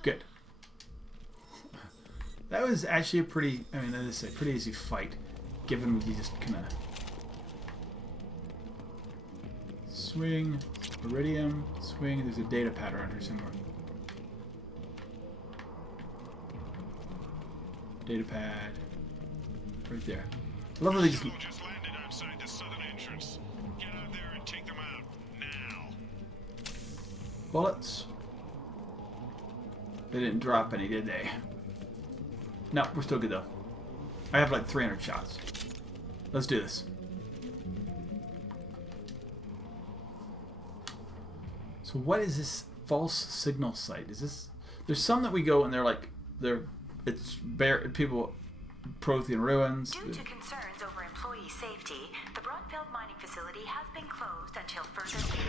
Good. That was actually a pretty, I mean, that is a pretty easy fight, given you just kind of swing, iridium, swing. There's a data pad around here somewhere. Data pad, right there. I love how they just landed outside the southern entrance. Get out there and take them out now. bullets. They didn't drop any, did they? No, we're still good though. I have like 300 shots. Let's do this. So what is this false signal site? Is this... There's some that we go and they're like... It's bare... People... Prothean ruins. Due to concerns over employee safety, the Broadfield mining facility has been closed until further...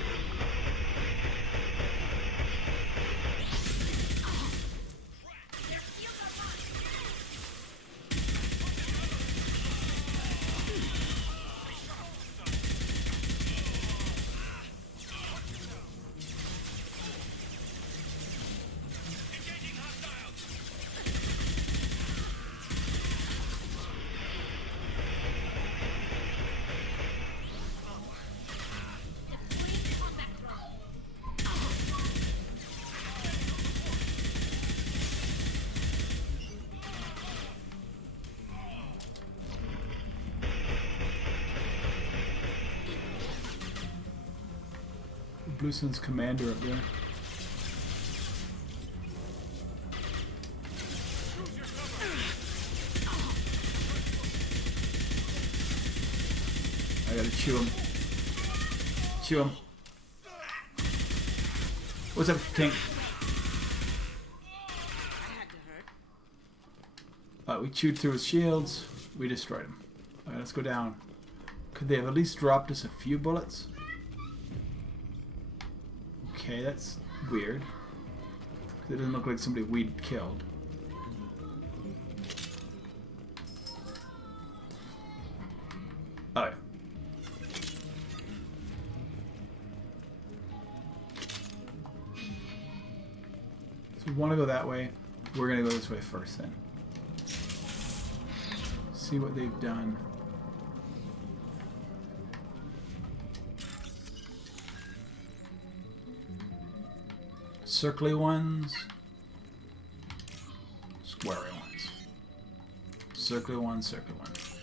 Blue Sun's commander up there. I gotta chew him. Chew him. What's up, Tank? We chewed through his shields. We destroyed him. Alright, let's go down. Could they have at least dropped us a few bullets? Okay, that's weird. It doesn't look like somebody we'd killed. If you want to go that way, we're going to go this way first then. See what they've done. Circly ones. Squarey ones. Circly ones, circly ones.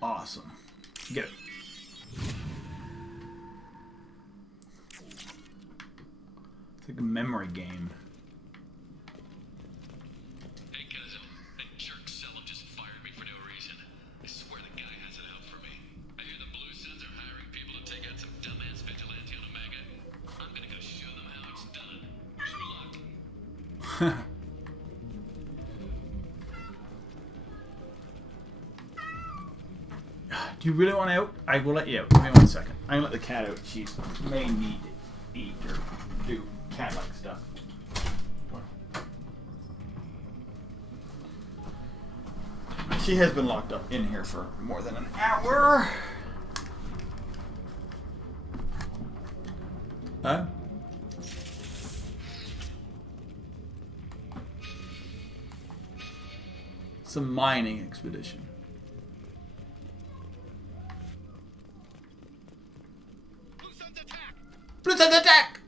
Awesome. Get it. It's like a memory game. Hey, Cuzzo. That jerk Selim just fired me for no reason. I swear the guy has it out for me. I hear the Blue Suns are hiring people to take out some dumbass vigilante on Omega. I'm gonna go show them how it's done. Wish me luck. Do you really want out? I will let you out. Give me 1 second. I'm gonna let the cat out. She may need to eat or do cat-like stuff. She has been locked up in here for more than an hour. Huh? It's a mining expedition. Blue Suns attack!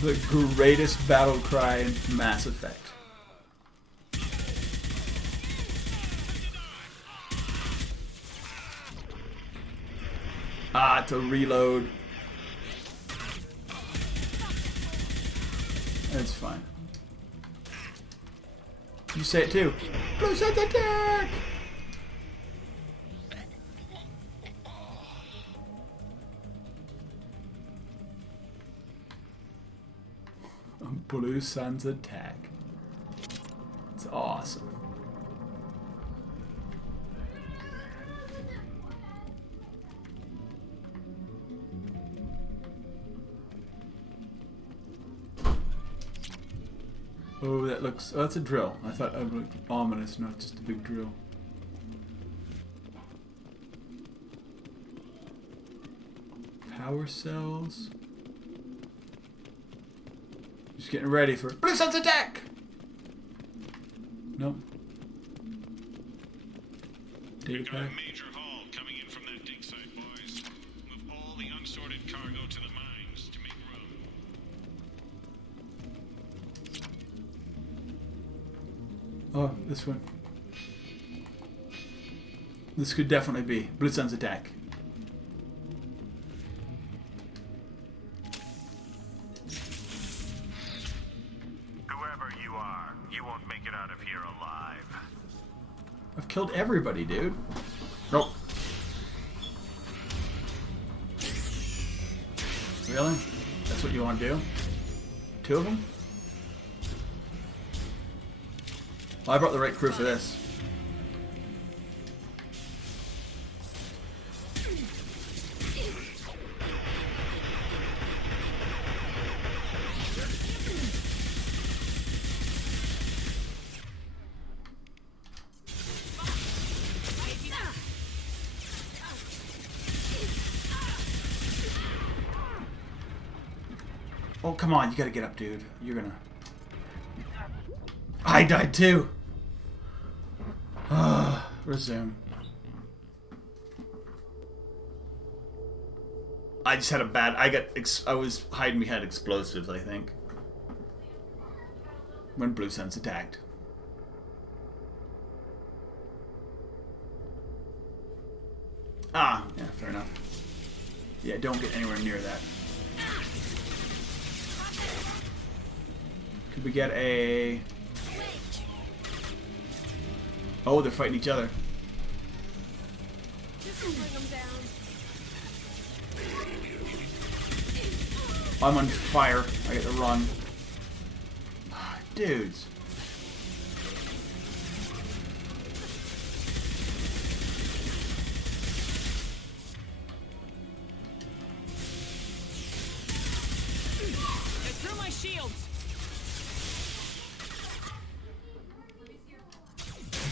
The greatest battle cry in Mass Effect. Ah, to reload. That's fine. You say it too. Blue Suns attack! Blue Suns attack. It's awesome. Oh, that looks... Oh, that's a drill. I thought it looked ominous, not just a big drill. Power cells. Just getting ready for Blue Suns attack! Nope. Data pack. Major haul coming in from that dig site, boys. Move all the unsorted cargo to the mines to make room. Oh, this one. This could definitely be Blue Suns attack. Killed everybody, dude. Nope. Really? That's what you want to do? 2 of them? Well, I brought the right crew for this. Oh, come on. You gotta get up, dude. You're gonna... I died too. Resume. I just had a bad... I was hiding behind explosives, I think. When Blue Suns attacked. Ah, yeah, fair enough. Yeah, don't get anywhere near that. Could we get a... Oh, they're fighting each other. I'm on fire. I get to run. Dudes. Through my shields.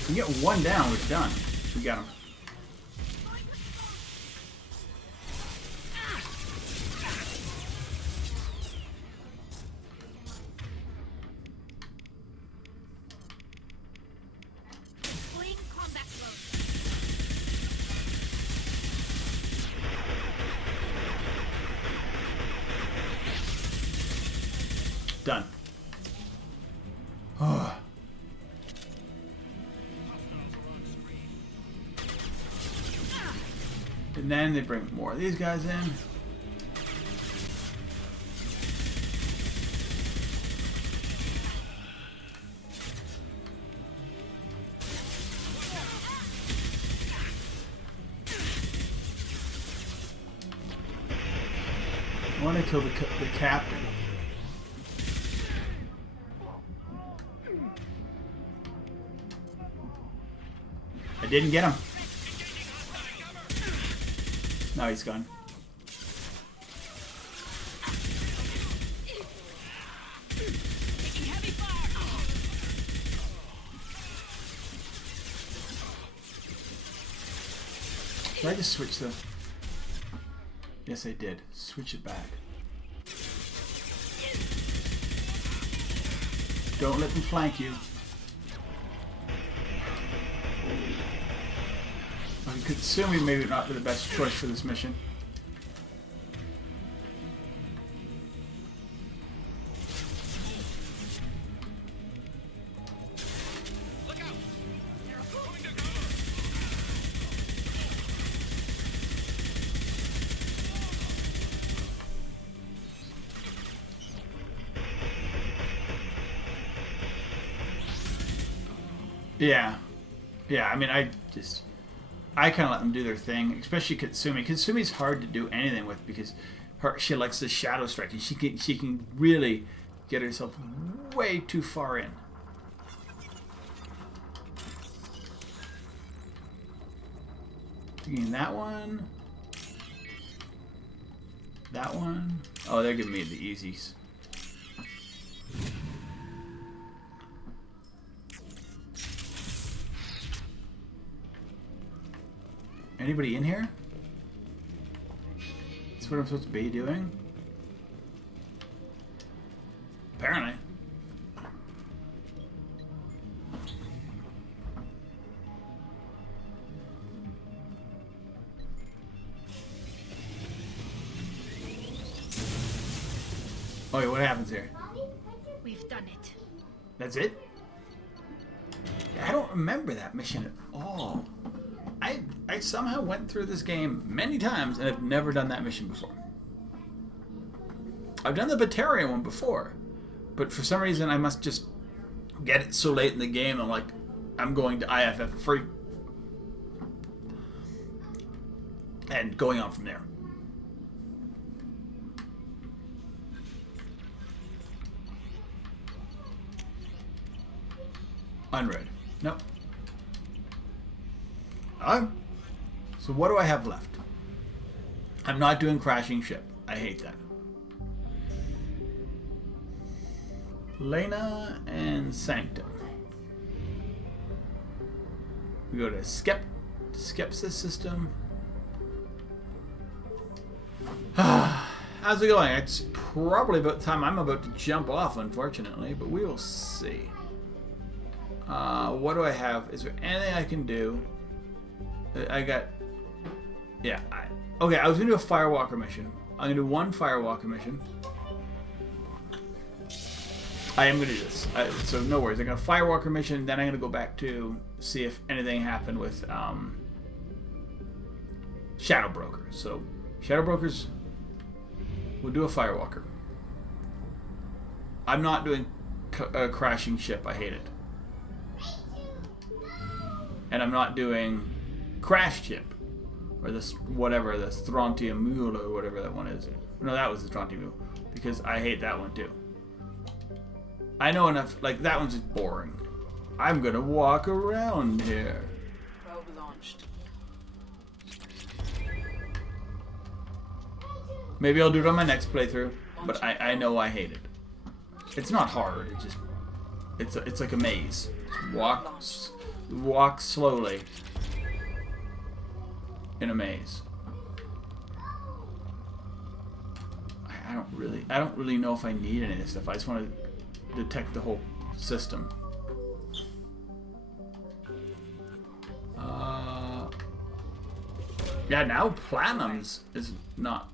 We get one down, we're done. We got him. Done. And then they bring more of these guys in. I want to kill the captain. I didn't get him. Now he's gone. Did I just switch the... Yes, I did. Switch it back. Don't let them flank you. Consuming maybe not be the best choice for this mission. Yeah. Yeah, I mean, I kind of let them do their thing, especially Katsumi. Katsumi's hard to do anything with because she likes the shadow strike, and she can really get herself way too far in. Taking that one. That one. Oh, they're giving me the easies. Anybody in here? That's what I'm supposed to be doing? Apparently. Oh wait, what happens here? We've done it. That's it? I don't remember that mission at all. I somehow went through this game many times and I've never done that mission before. I've done the Batarian one before, but for some reason I must just get it so late in the game. I'm like, I'm going to IFF free and going on from there. Unread. Nope. So what do I have left? I'm not doing crashing ship. I hate that. Lena and Sanctum. We go to Skepsis system. How's it going? It's probably about the time I'm about to jump off, unfortunately, but we will see. What do I have? Is there anything I can do? I got... Yeah. Okay, I was going to do a Firewalker mission. I'm going to do one Firewalker mission. I am going to do this. So no worries. I'm going to Firewalker mission, then I'm going to go back to see if anything happened with Shadow Broker. So Shadow Brokers... We'll do a Firewalker. I'm not doing crashing ship. I hate it. And I'm not doing crash ship. Or this, whatever, the Strontium Mule or whatever that one is. No, that was the Strontium Mule. Because I hate that one too. I know enough, like that one's just boring. I'm gonna walk around here. Probe launched. Maybe I'll do it on my next playthrough, but I know I hate it. It's not hard. It just it's like a maze. Walk slowly in a maze. I don't really know if I need any of this stuff. I just want to detect the whole system. Yeah, now platinums is not.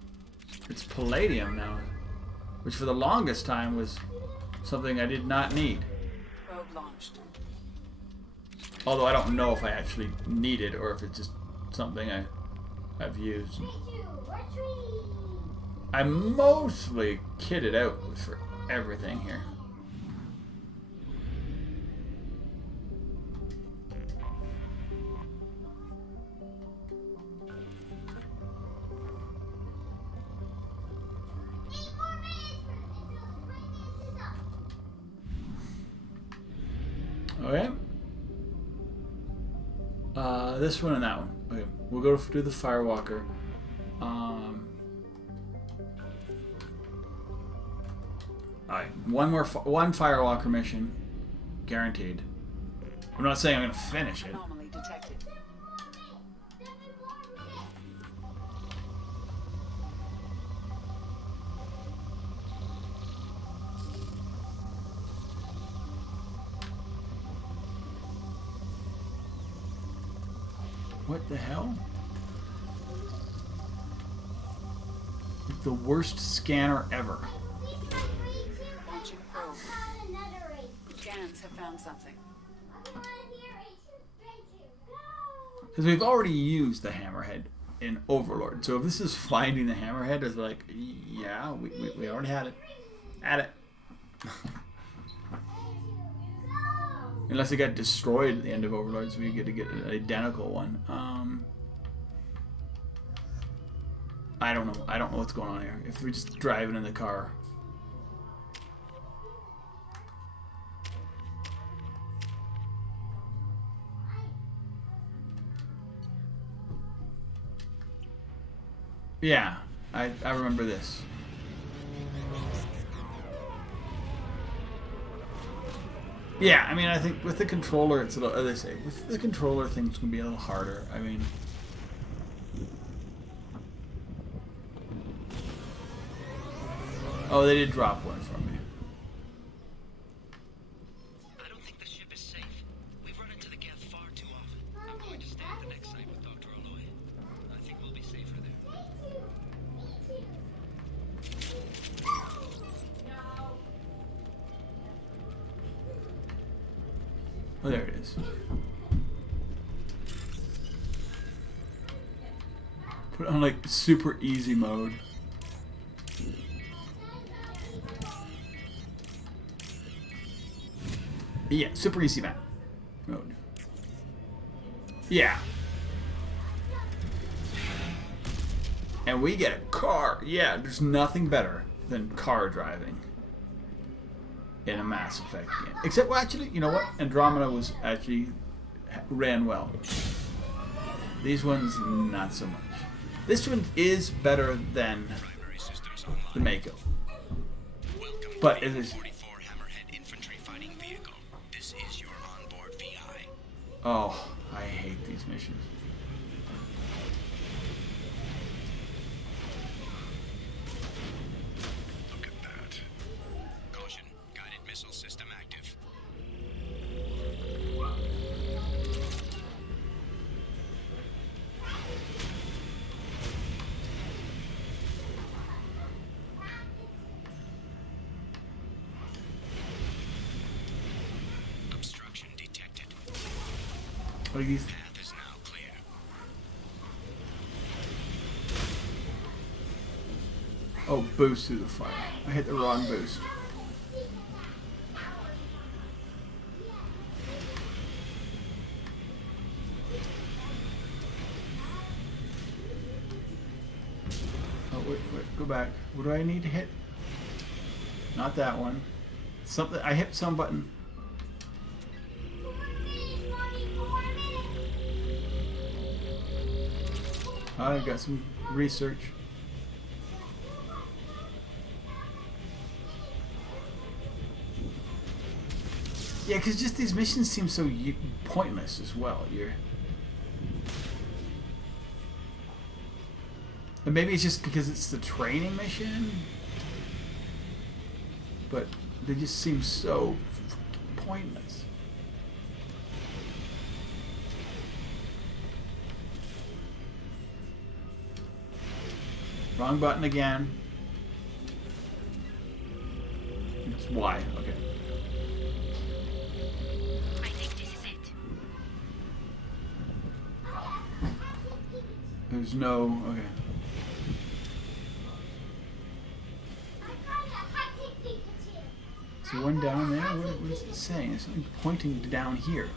It's palladium now, which for the longest time was Something I did not need. Probe launched. Although I don't know if I actually need it or if it's just something I've used. I'm mostly kitted out for everything here. Okay. This one and that one. Okay, we'll go do the Firewalker. Alright, one Firewalker mission, guaranteed. I'm not saying I'm gonna finish it. Anomaly detected. What the hell? The worst scanner ever. Launching probe. Scans have found something. Because we've already used the hammerhead in Overlord. So if this is finding the hammerhead, it's like, yeah, we already had it. Had it. Unless it got destroyed at the end of Overlord, so we get to get an identical one. I don't know. I don't know what's going on here. If we're just driving in the car. Yeah, I remember this. Yeah, I mean, I think with the controller, it's a little, as they say, with the controller, things can be a little harder. I mean, oh, they did drop one from me. I don't think the ship is safe. We've run into the Geth far too often. I'm going to stay at the next site with Dr. Aloy. I think we'll be safer there. Oh, there it is. Put on like super easy mode. Yeah, super easy mode. Yeah. And we get a car. Yeah, there's nothing better than car driving in a Mass Effect game. Except, well, actually, you know what? Andromeda was actually ran well. These ones, not so much. This one is better than the Mako. But it is. Oh, I hate these missions. Look at that. Caution, guided missile system active. Obstruction detected. What are these? Path is now clear. Oh, boost through the fire. I hit the wrong boost. Oh, wait, go back. What do I need to hit? Not that one. Something, I hit some button. I've got some research. Yeah, because just these missions seem so pointless as well. But maybe it's just because it's the training mission. But they just seem so pointless. Wrong button again. It's Y. Okay. I think this is it. There's no. Okay. So one down there. What is it saying? It's something pointing to down here.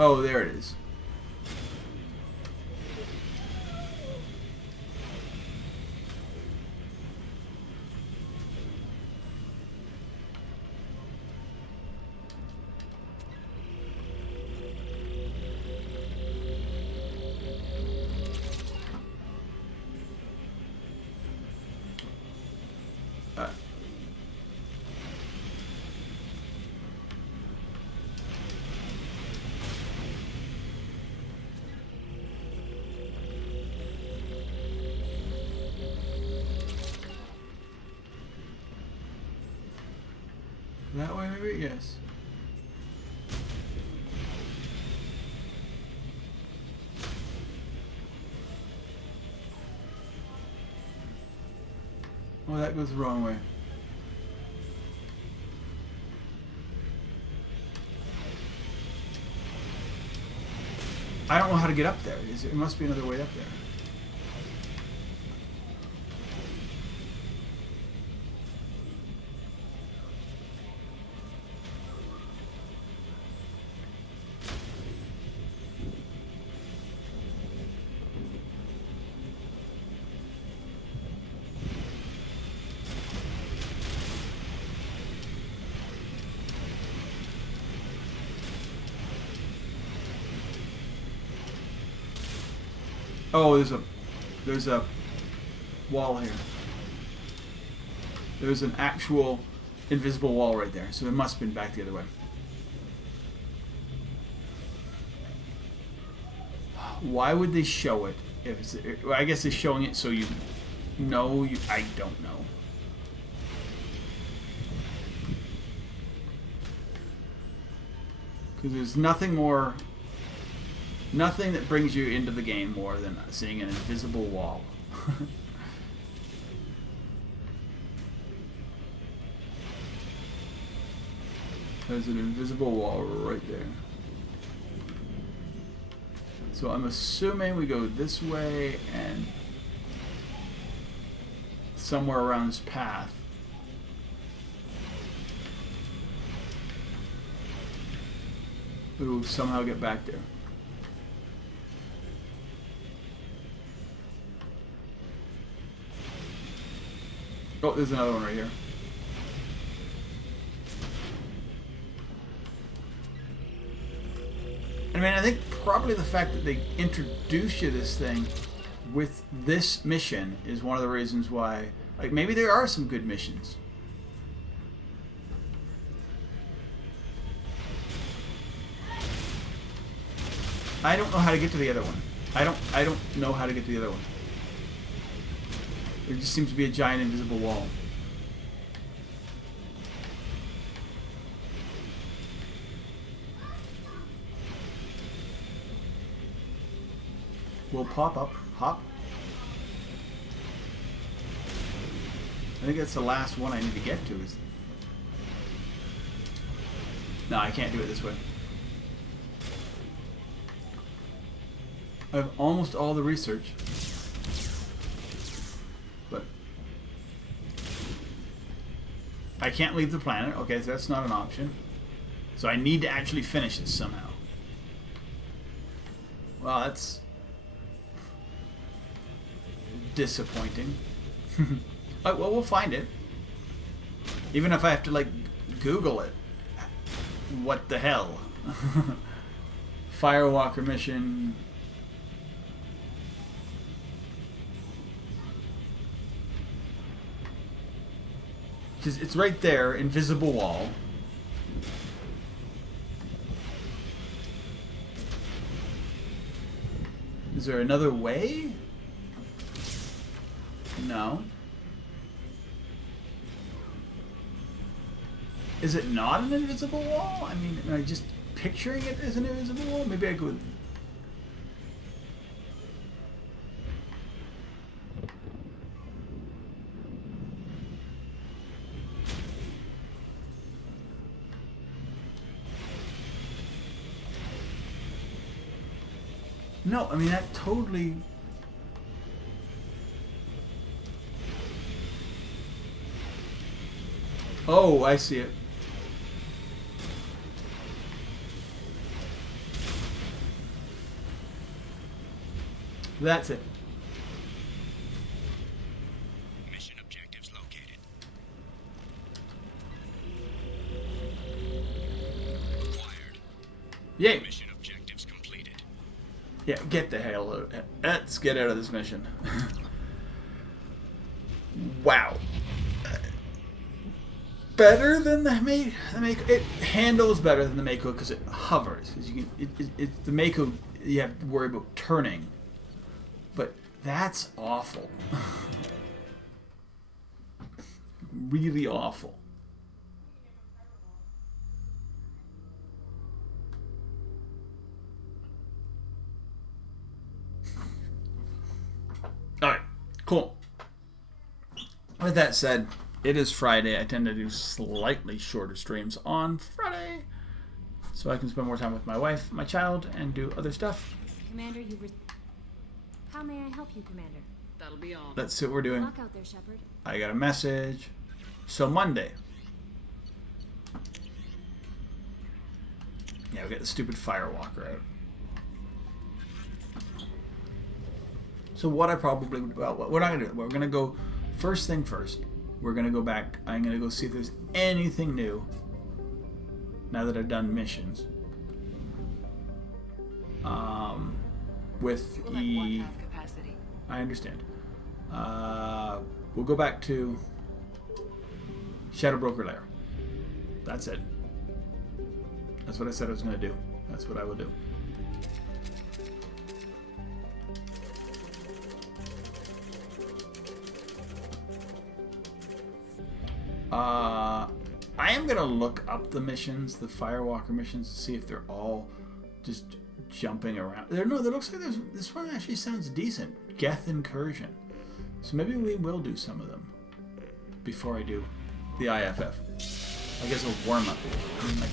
Oh, there it is. That way, maybe? Yes. Oh, that goes the wrong way. I don't know how to get up there. There must be another way up there. Oh, there's a wall here. There's an actual invisible wall right there, so it must have been back the other way. Why would they show it? I guess they're showing it so you know. I don't know. Because there's nothing that brings you into the game more than seeing an invisible wall. There's an invisible wall right there. So I'm assuming we go this way and somewhere around this path. We will somehow get back there. Oh, there's another one right here. I mean, I think probably the fact that they introduce you to this thing with this mission is one of the reasons why. Like, maybe there are some good missions. I don't know how to get to the other one. I don't know how to get to the other one. There just seems to be a giant invisible wall. We'll pop up, hop. I think that's the last one I need to get to. No, I can't do it this way. I have almost all the research. But I can't leave the planet. Okay, so that's not an option. So I need to actually finish this somehow. Well, that's disappointing. Well, we'll find it. Even if I have to, like, Google it. What the hell? Firewalker mission. Because it's right there, invisible wall. Is there another way? No. Is it not an invisible wall? I mean, am I just picturing it as an invisible wall? Maybe I go... No, I mean, that totally... Oh, I see it. That's it. Mission objectives located. Acquired. Yay. Mission objectives completed. Yeah, get the hell out. Let's get out of this mission. Wow. Better than the Mako. It handles better than the Mako because it hovers. Because you can, it's the Mako. You have to worry about turning. But that's awful. Really awful. Alright, cool. With that said, it is Friday. I tend to do slightly shorter streams on Friday. So I can spend more time with my wife, my child, and do other stuff. Commander, how may I help you, Commander? That'll be all. Let's see what we're doing. Good luck out there, Shepard. I got a message. So Monday. Yeah, we got the stupid Firewalker out. So what I probably would... Well, we're not going to do it. We're going to go... First thing first. We're going to go back. I'm going to go see if there's anything new. Now that I've done missions. With E... I understand. We'll go back to Shadow Broker Lair. That's it. That's what I said I was going to do. That's what I will do. I am going to look up the missions, the Firewalker missions, to see if they're all just jumping around. There looks like this one actually sounds decent. Geth Incursion. So maybe we will do some of them before I do the IFF. I guess a warm up. I mean, like,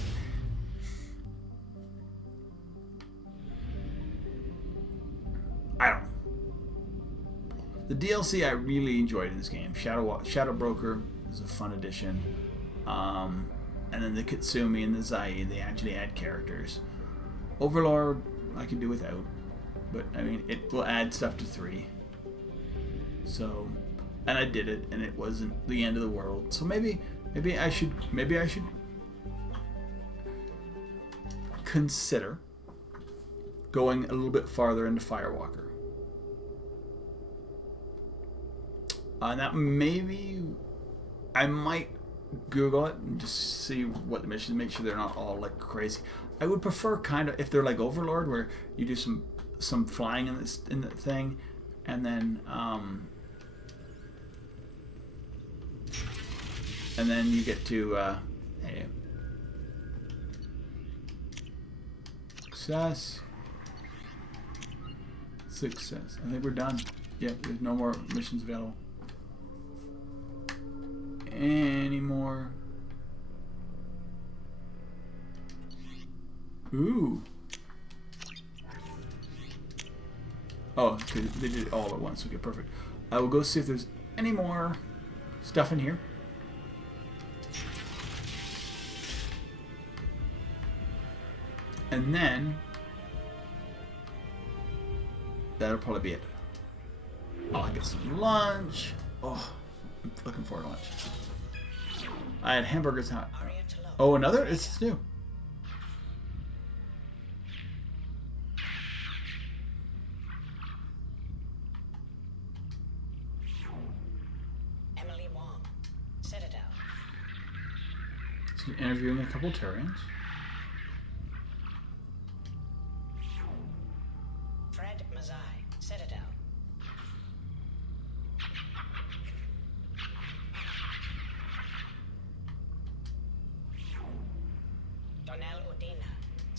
I don't know. The DLC I really enjoyed in this game. Shadow Broker is a fun addition. And then the Kitsumi and the Zai, they actually add characters. Overlord, I could do without. But, I mean, it will add stuff to 3. So, and I did it, and it wasn't the end of the world. So maybe I should consider going a little bit farther into Firewalker. And that maybe I might Google it and just see what the missions, make sure they're not all like crazy. I would prefer kind of if they're like Overlord, where you do some flying in the thing, and then you get to hey, success. I think we're done. Yeah, there's no more missions available. Any more? Ooh. Oh, okay, they did it all at once. Okay, perfect. I will go see if there's any more stuff in here. And then that'll probably be it. I'll get some lunch. Oh, I'm looking forward to lunch. I had hamburgers. Oh, another? It's new. Emily Wong, Citadel. So interviewing a couple Turians. Fred Mazai, Citadel.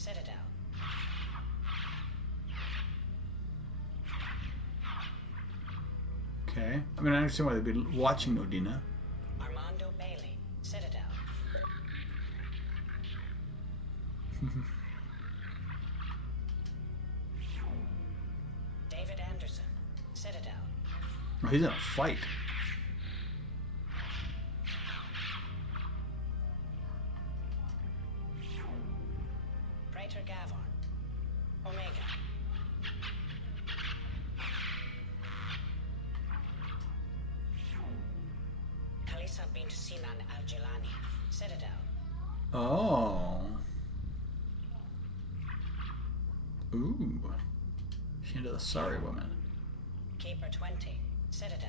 Citadel. Okay. I mean, I understand why they'd be watching Odina. Armando Bailey, Citadel. David Anderson, Citadel. Oh, he's in a fight. Praetor Gavon, Omega. Kalisa bint Sinan al-Jilani, Citadel. Oh. Ooh. She into the sorry woman. Keeper 20, Citadel.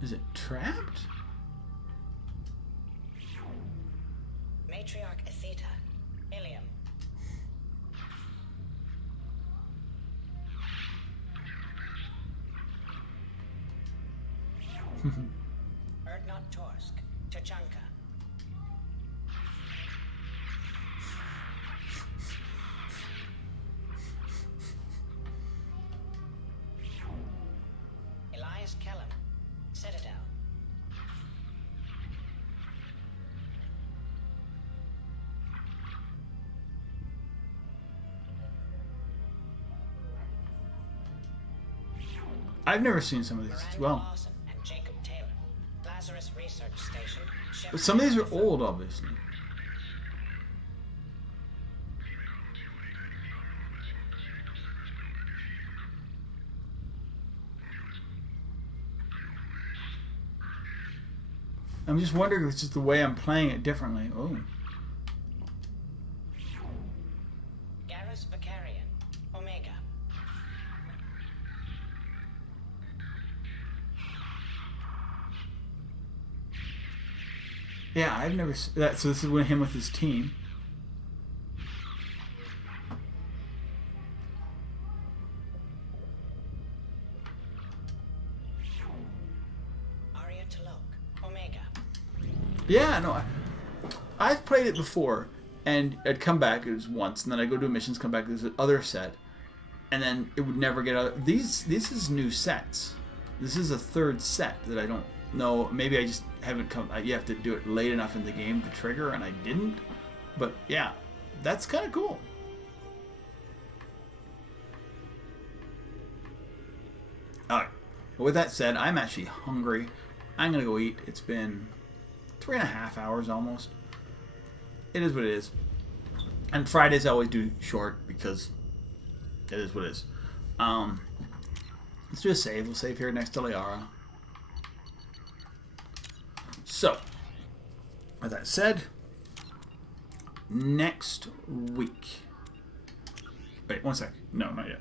Is it trapped? Matriarch Atheta, Ilium. Erdnot Torsk, Tachanka. Elias Kellum, Citadel. I've never seen some of these as well. Lawson and Jacob Taylor. Lazarus Research Station. Shep But some of these are old, obviously. I'm just wondering if it's just the way I'm playing it differently. Oh. Garrus Vakarian, Omega. Yeah, I've never... that. So this is with him with his team. Arya Talok, Omega. Yeah, no, I've played it before, and I'd come back, it was once, and then I'd go do missions, come back, there's another set, and then it would never get out. This is new sets. This is a third set that I don't know. Maybe I just haven't come... You have to do it late enough in the game to trigger, and I didn't. But, yeah, that's kind of cool. Alright, with that said, I'm actually hungry. I'm going to go eat. It's been 3.5 hours almost. It is what it is. And Fridays I always do short because it is what it is. Let's do a save. We'll save here next to Liara. So, with that said, next week. Wait, one sec. No, not yet.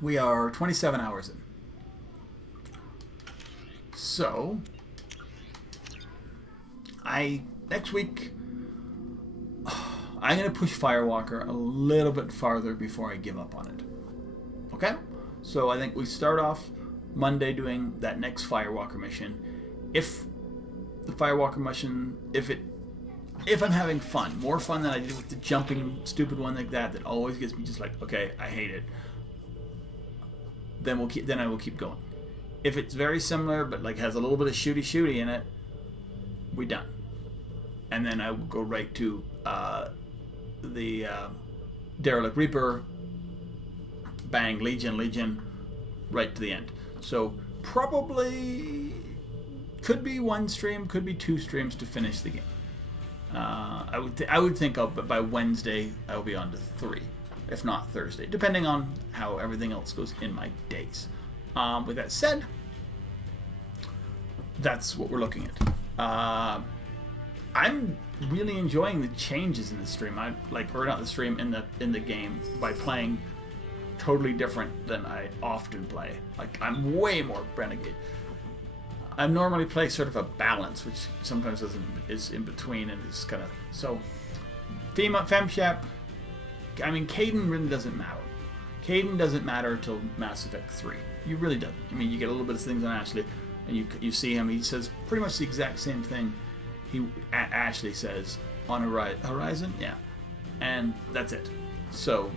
We are 27 hours in. So, next week, I'm going to push Firewalker a little bit farther before I give up on it. Okay? So I think we start off Monday doing that next Firewalker mission. If the Firewalker mission, if I'm having fun, more fun than I did with the jumping stupid one like that always gets me just like, okay, I hate it. Then I will keep going. If it's very similar but like has a little bit of shooty in it, we done. And then I will go right to the Derelict Reaper, bang, Legion, right to the end. So probably could be one stream, could be 2 streams to finish the game. I would think by Wednesday I will be on to 3, if not Thursday, depending on how everything else goes in my days. With that said, that's what we're looking at. I'm really enjoying the changes in the stream. In the game by playing totally different than I often play. Like I'm way more Renegade. I normally play sort of a balance, which sometimes is in between, and it's kind of so. FemShep. I mean, Caden really doesn't matter. Caden doesn't matter until Mass Effect 3. You really doesn't. I mean, you get a little bit of things on Ashley. and you see him. He says pretty much the exact same thing Ashley says on Horizon, yeah, and that's it. So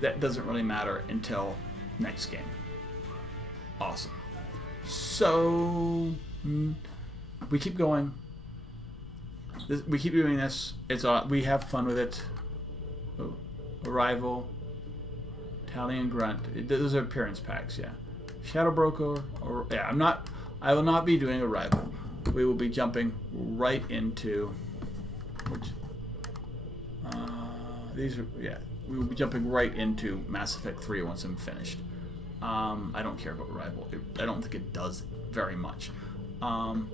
that doesn't really matter until next game. Awesome. So we keep going. We keep doing this. We have fun with it. Oh, Arrival, Italian Grunt. Those are appearance packs, yeah. Shadow Broker, or yeah. I will not be doing Arrival. We will be jumping right into these are, yeah. We will be jumping right into Mass Effect 3 once I'm finished. I don't care about Arrival. I don't think it does very much. And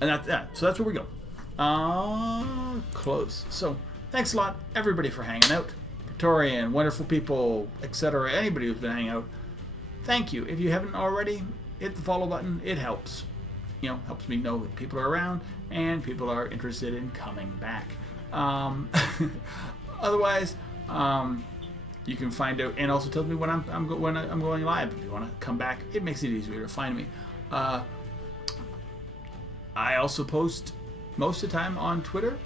that's that. So that's where we go. Close. So thanks a lot, everybody, for hanging out. Praetorian, wonderful people, etc. Anybody who's been hanging out, thank you. If you haven't already, hit the follow button. It helps. Helps me know that people are around and people are interested in coming back. Otherwise, you can find out, and also tells me when I'm going live. If you want to come back, it makes it easier to find me. I also post most of the time on Twitter,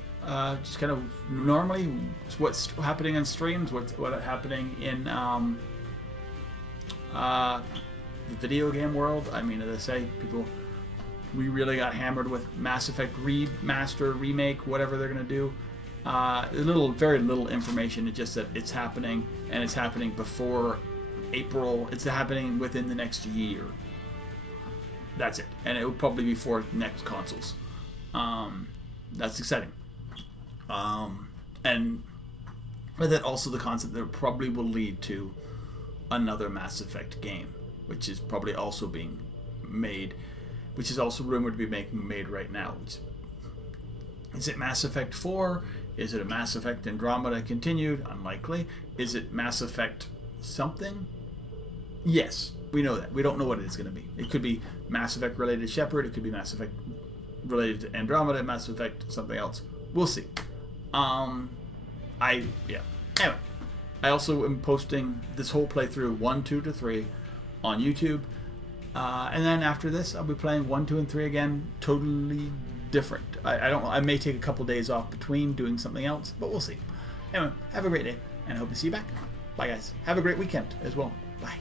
just kind of normally what's happening on streams, what's happening in the video game world. I mean, as I say, we really got hammered with Mass Effect remaster, remake, whatever they're gonna do. Very little information. It's just that it's happening, and it's happening before April. It's happening within the next year. That's it, and it will probably be for next consoles. That's exciting. And with it, also the concept that it probably will lead to another Mass Effect game, which is probably also being made, which is also rumored to be made right now. Is it Mass Effect 4? Is it a Mass Effect Andromeda continued? Unlikely. Is it Mass Effect something? Yes, we know that. We don't know what it is going to be. It could be Mass Effect related to Shepard. It could be Mass Effect related to Andromeda. Mass Effect something else. We'll see. Anyway, I also am posting this whole playthrough 1, 2 to 3 on YouTube. And then after this, I'll be playing 1, 2, and 3 again, totally different. I may take a couple days off between doing something else, but we'll see. Anyway, have a great day, and I hope to see you back. Bye, guys. Have a great weekend as well. Bye.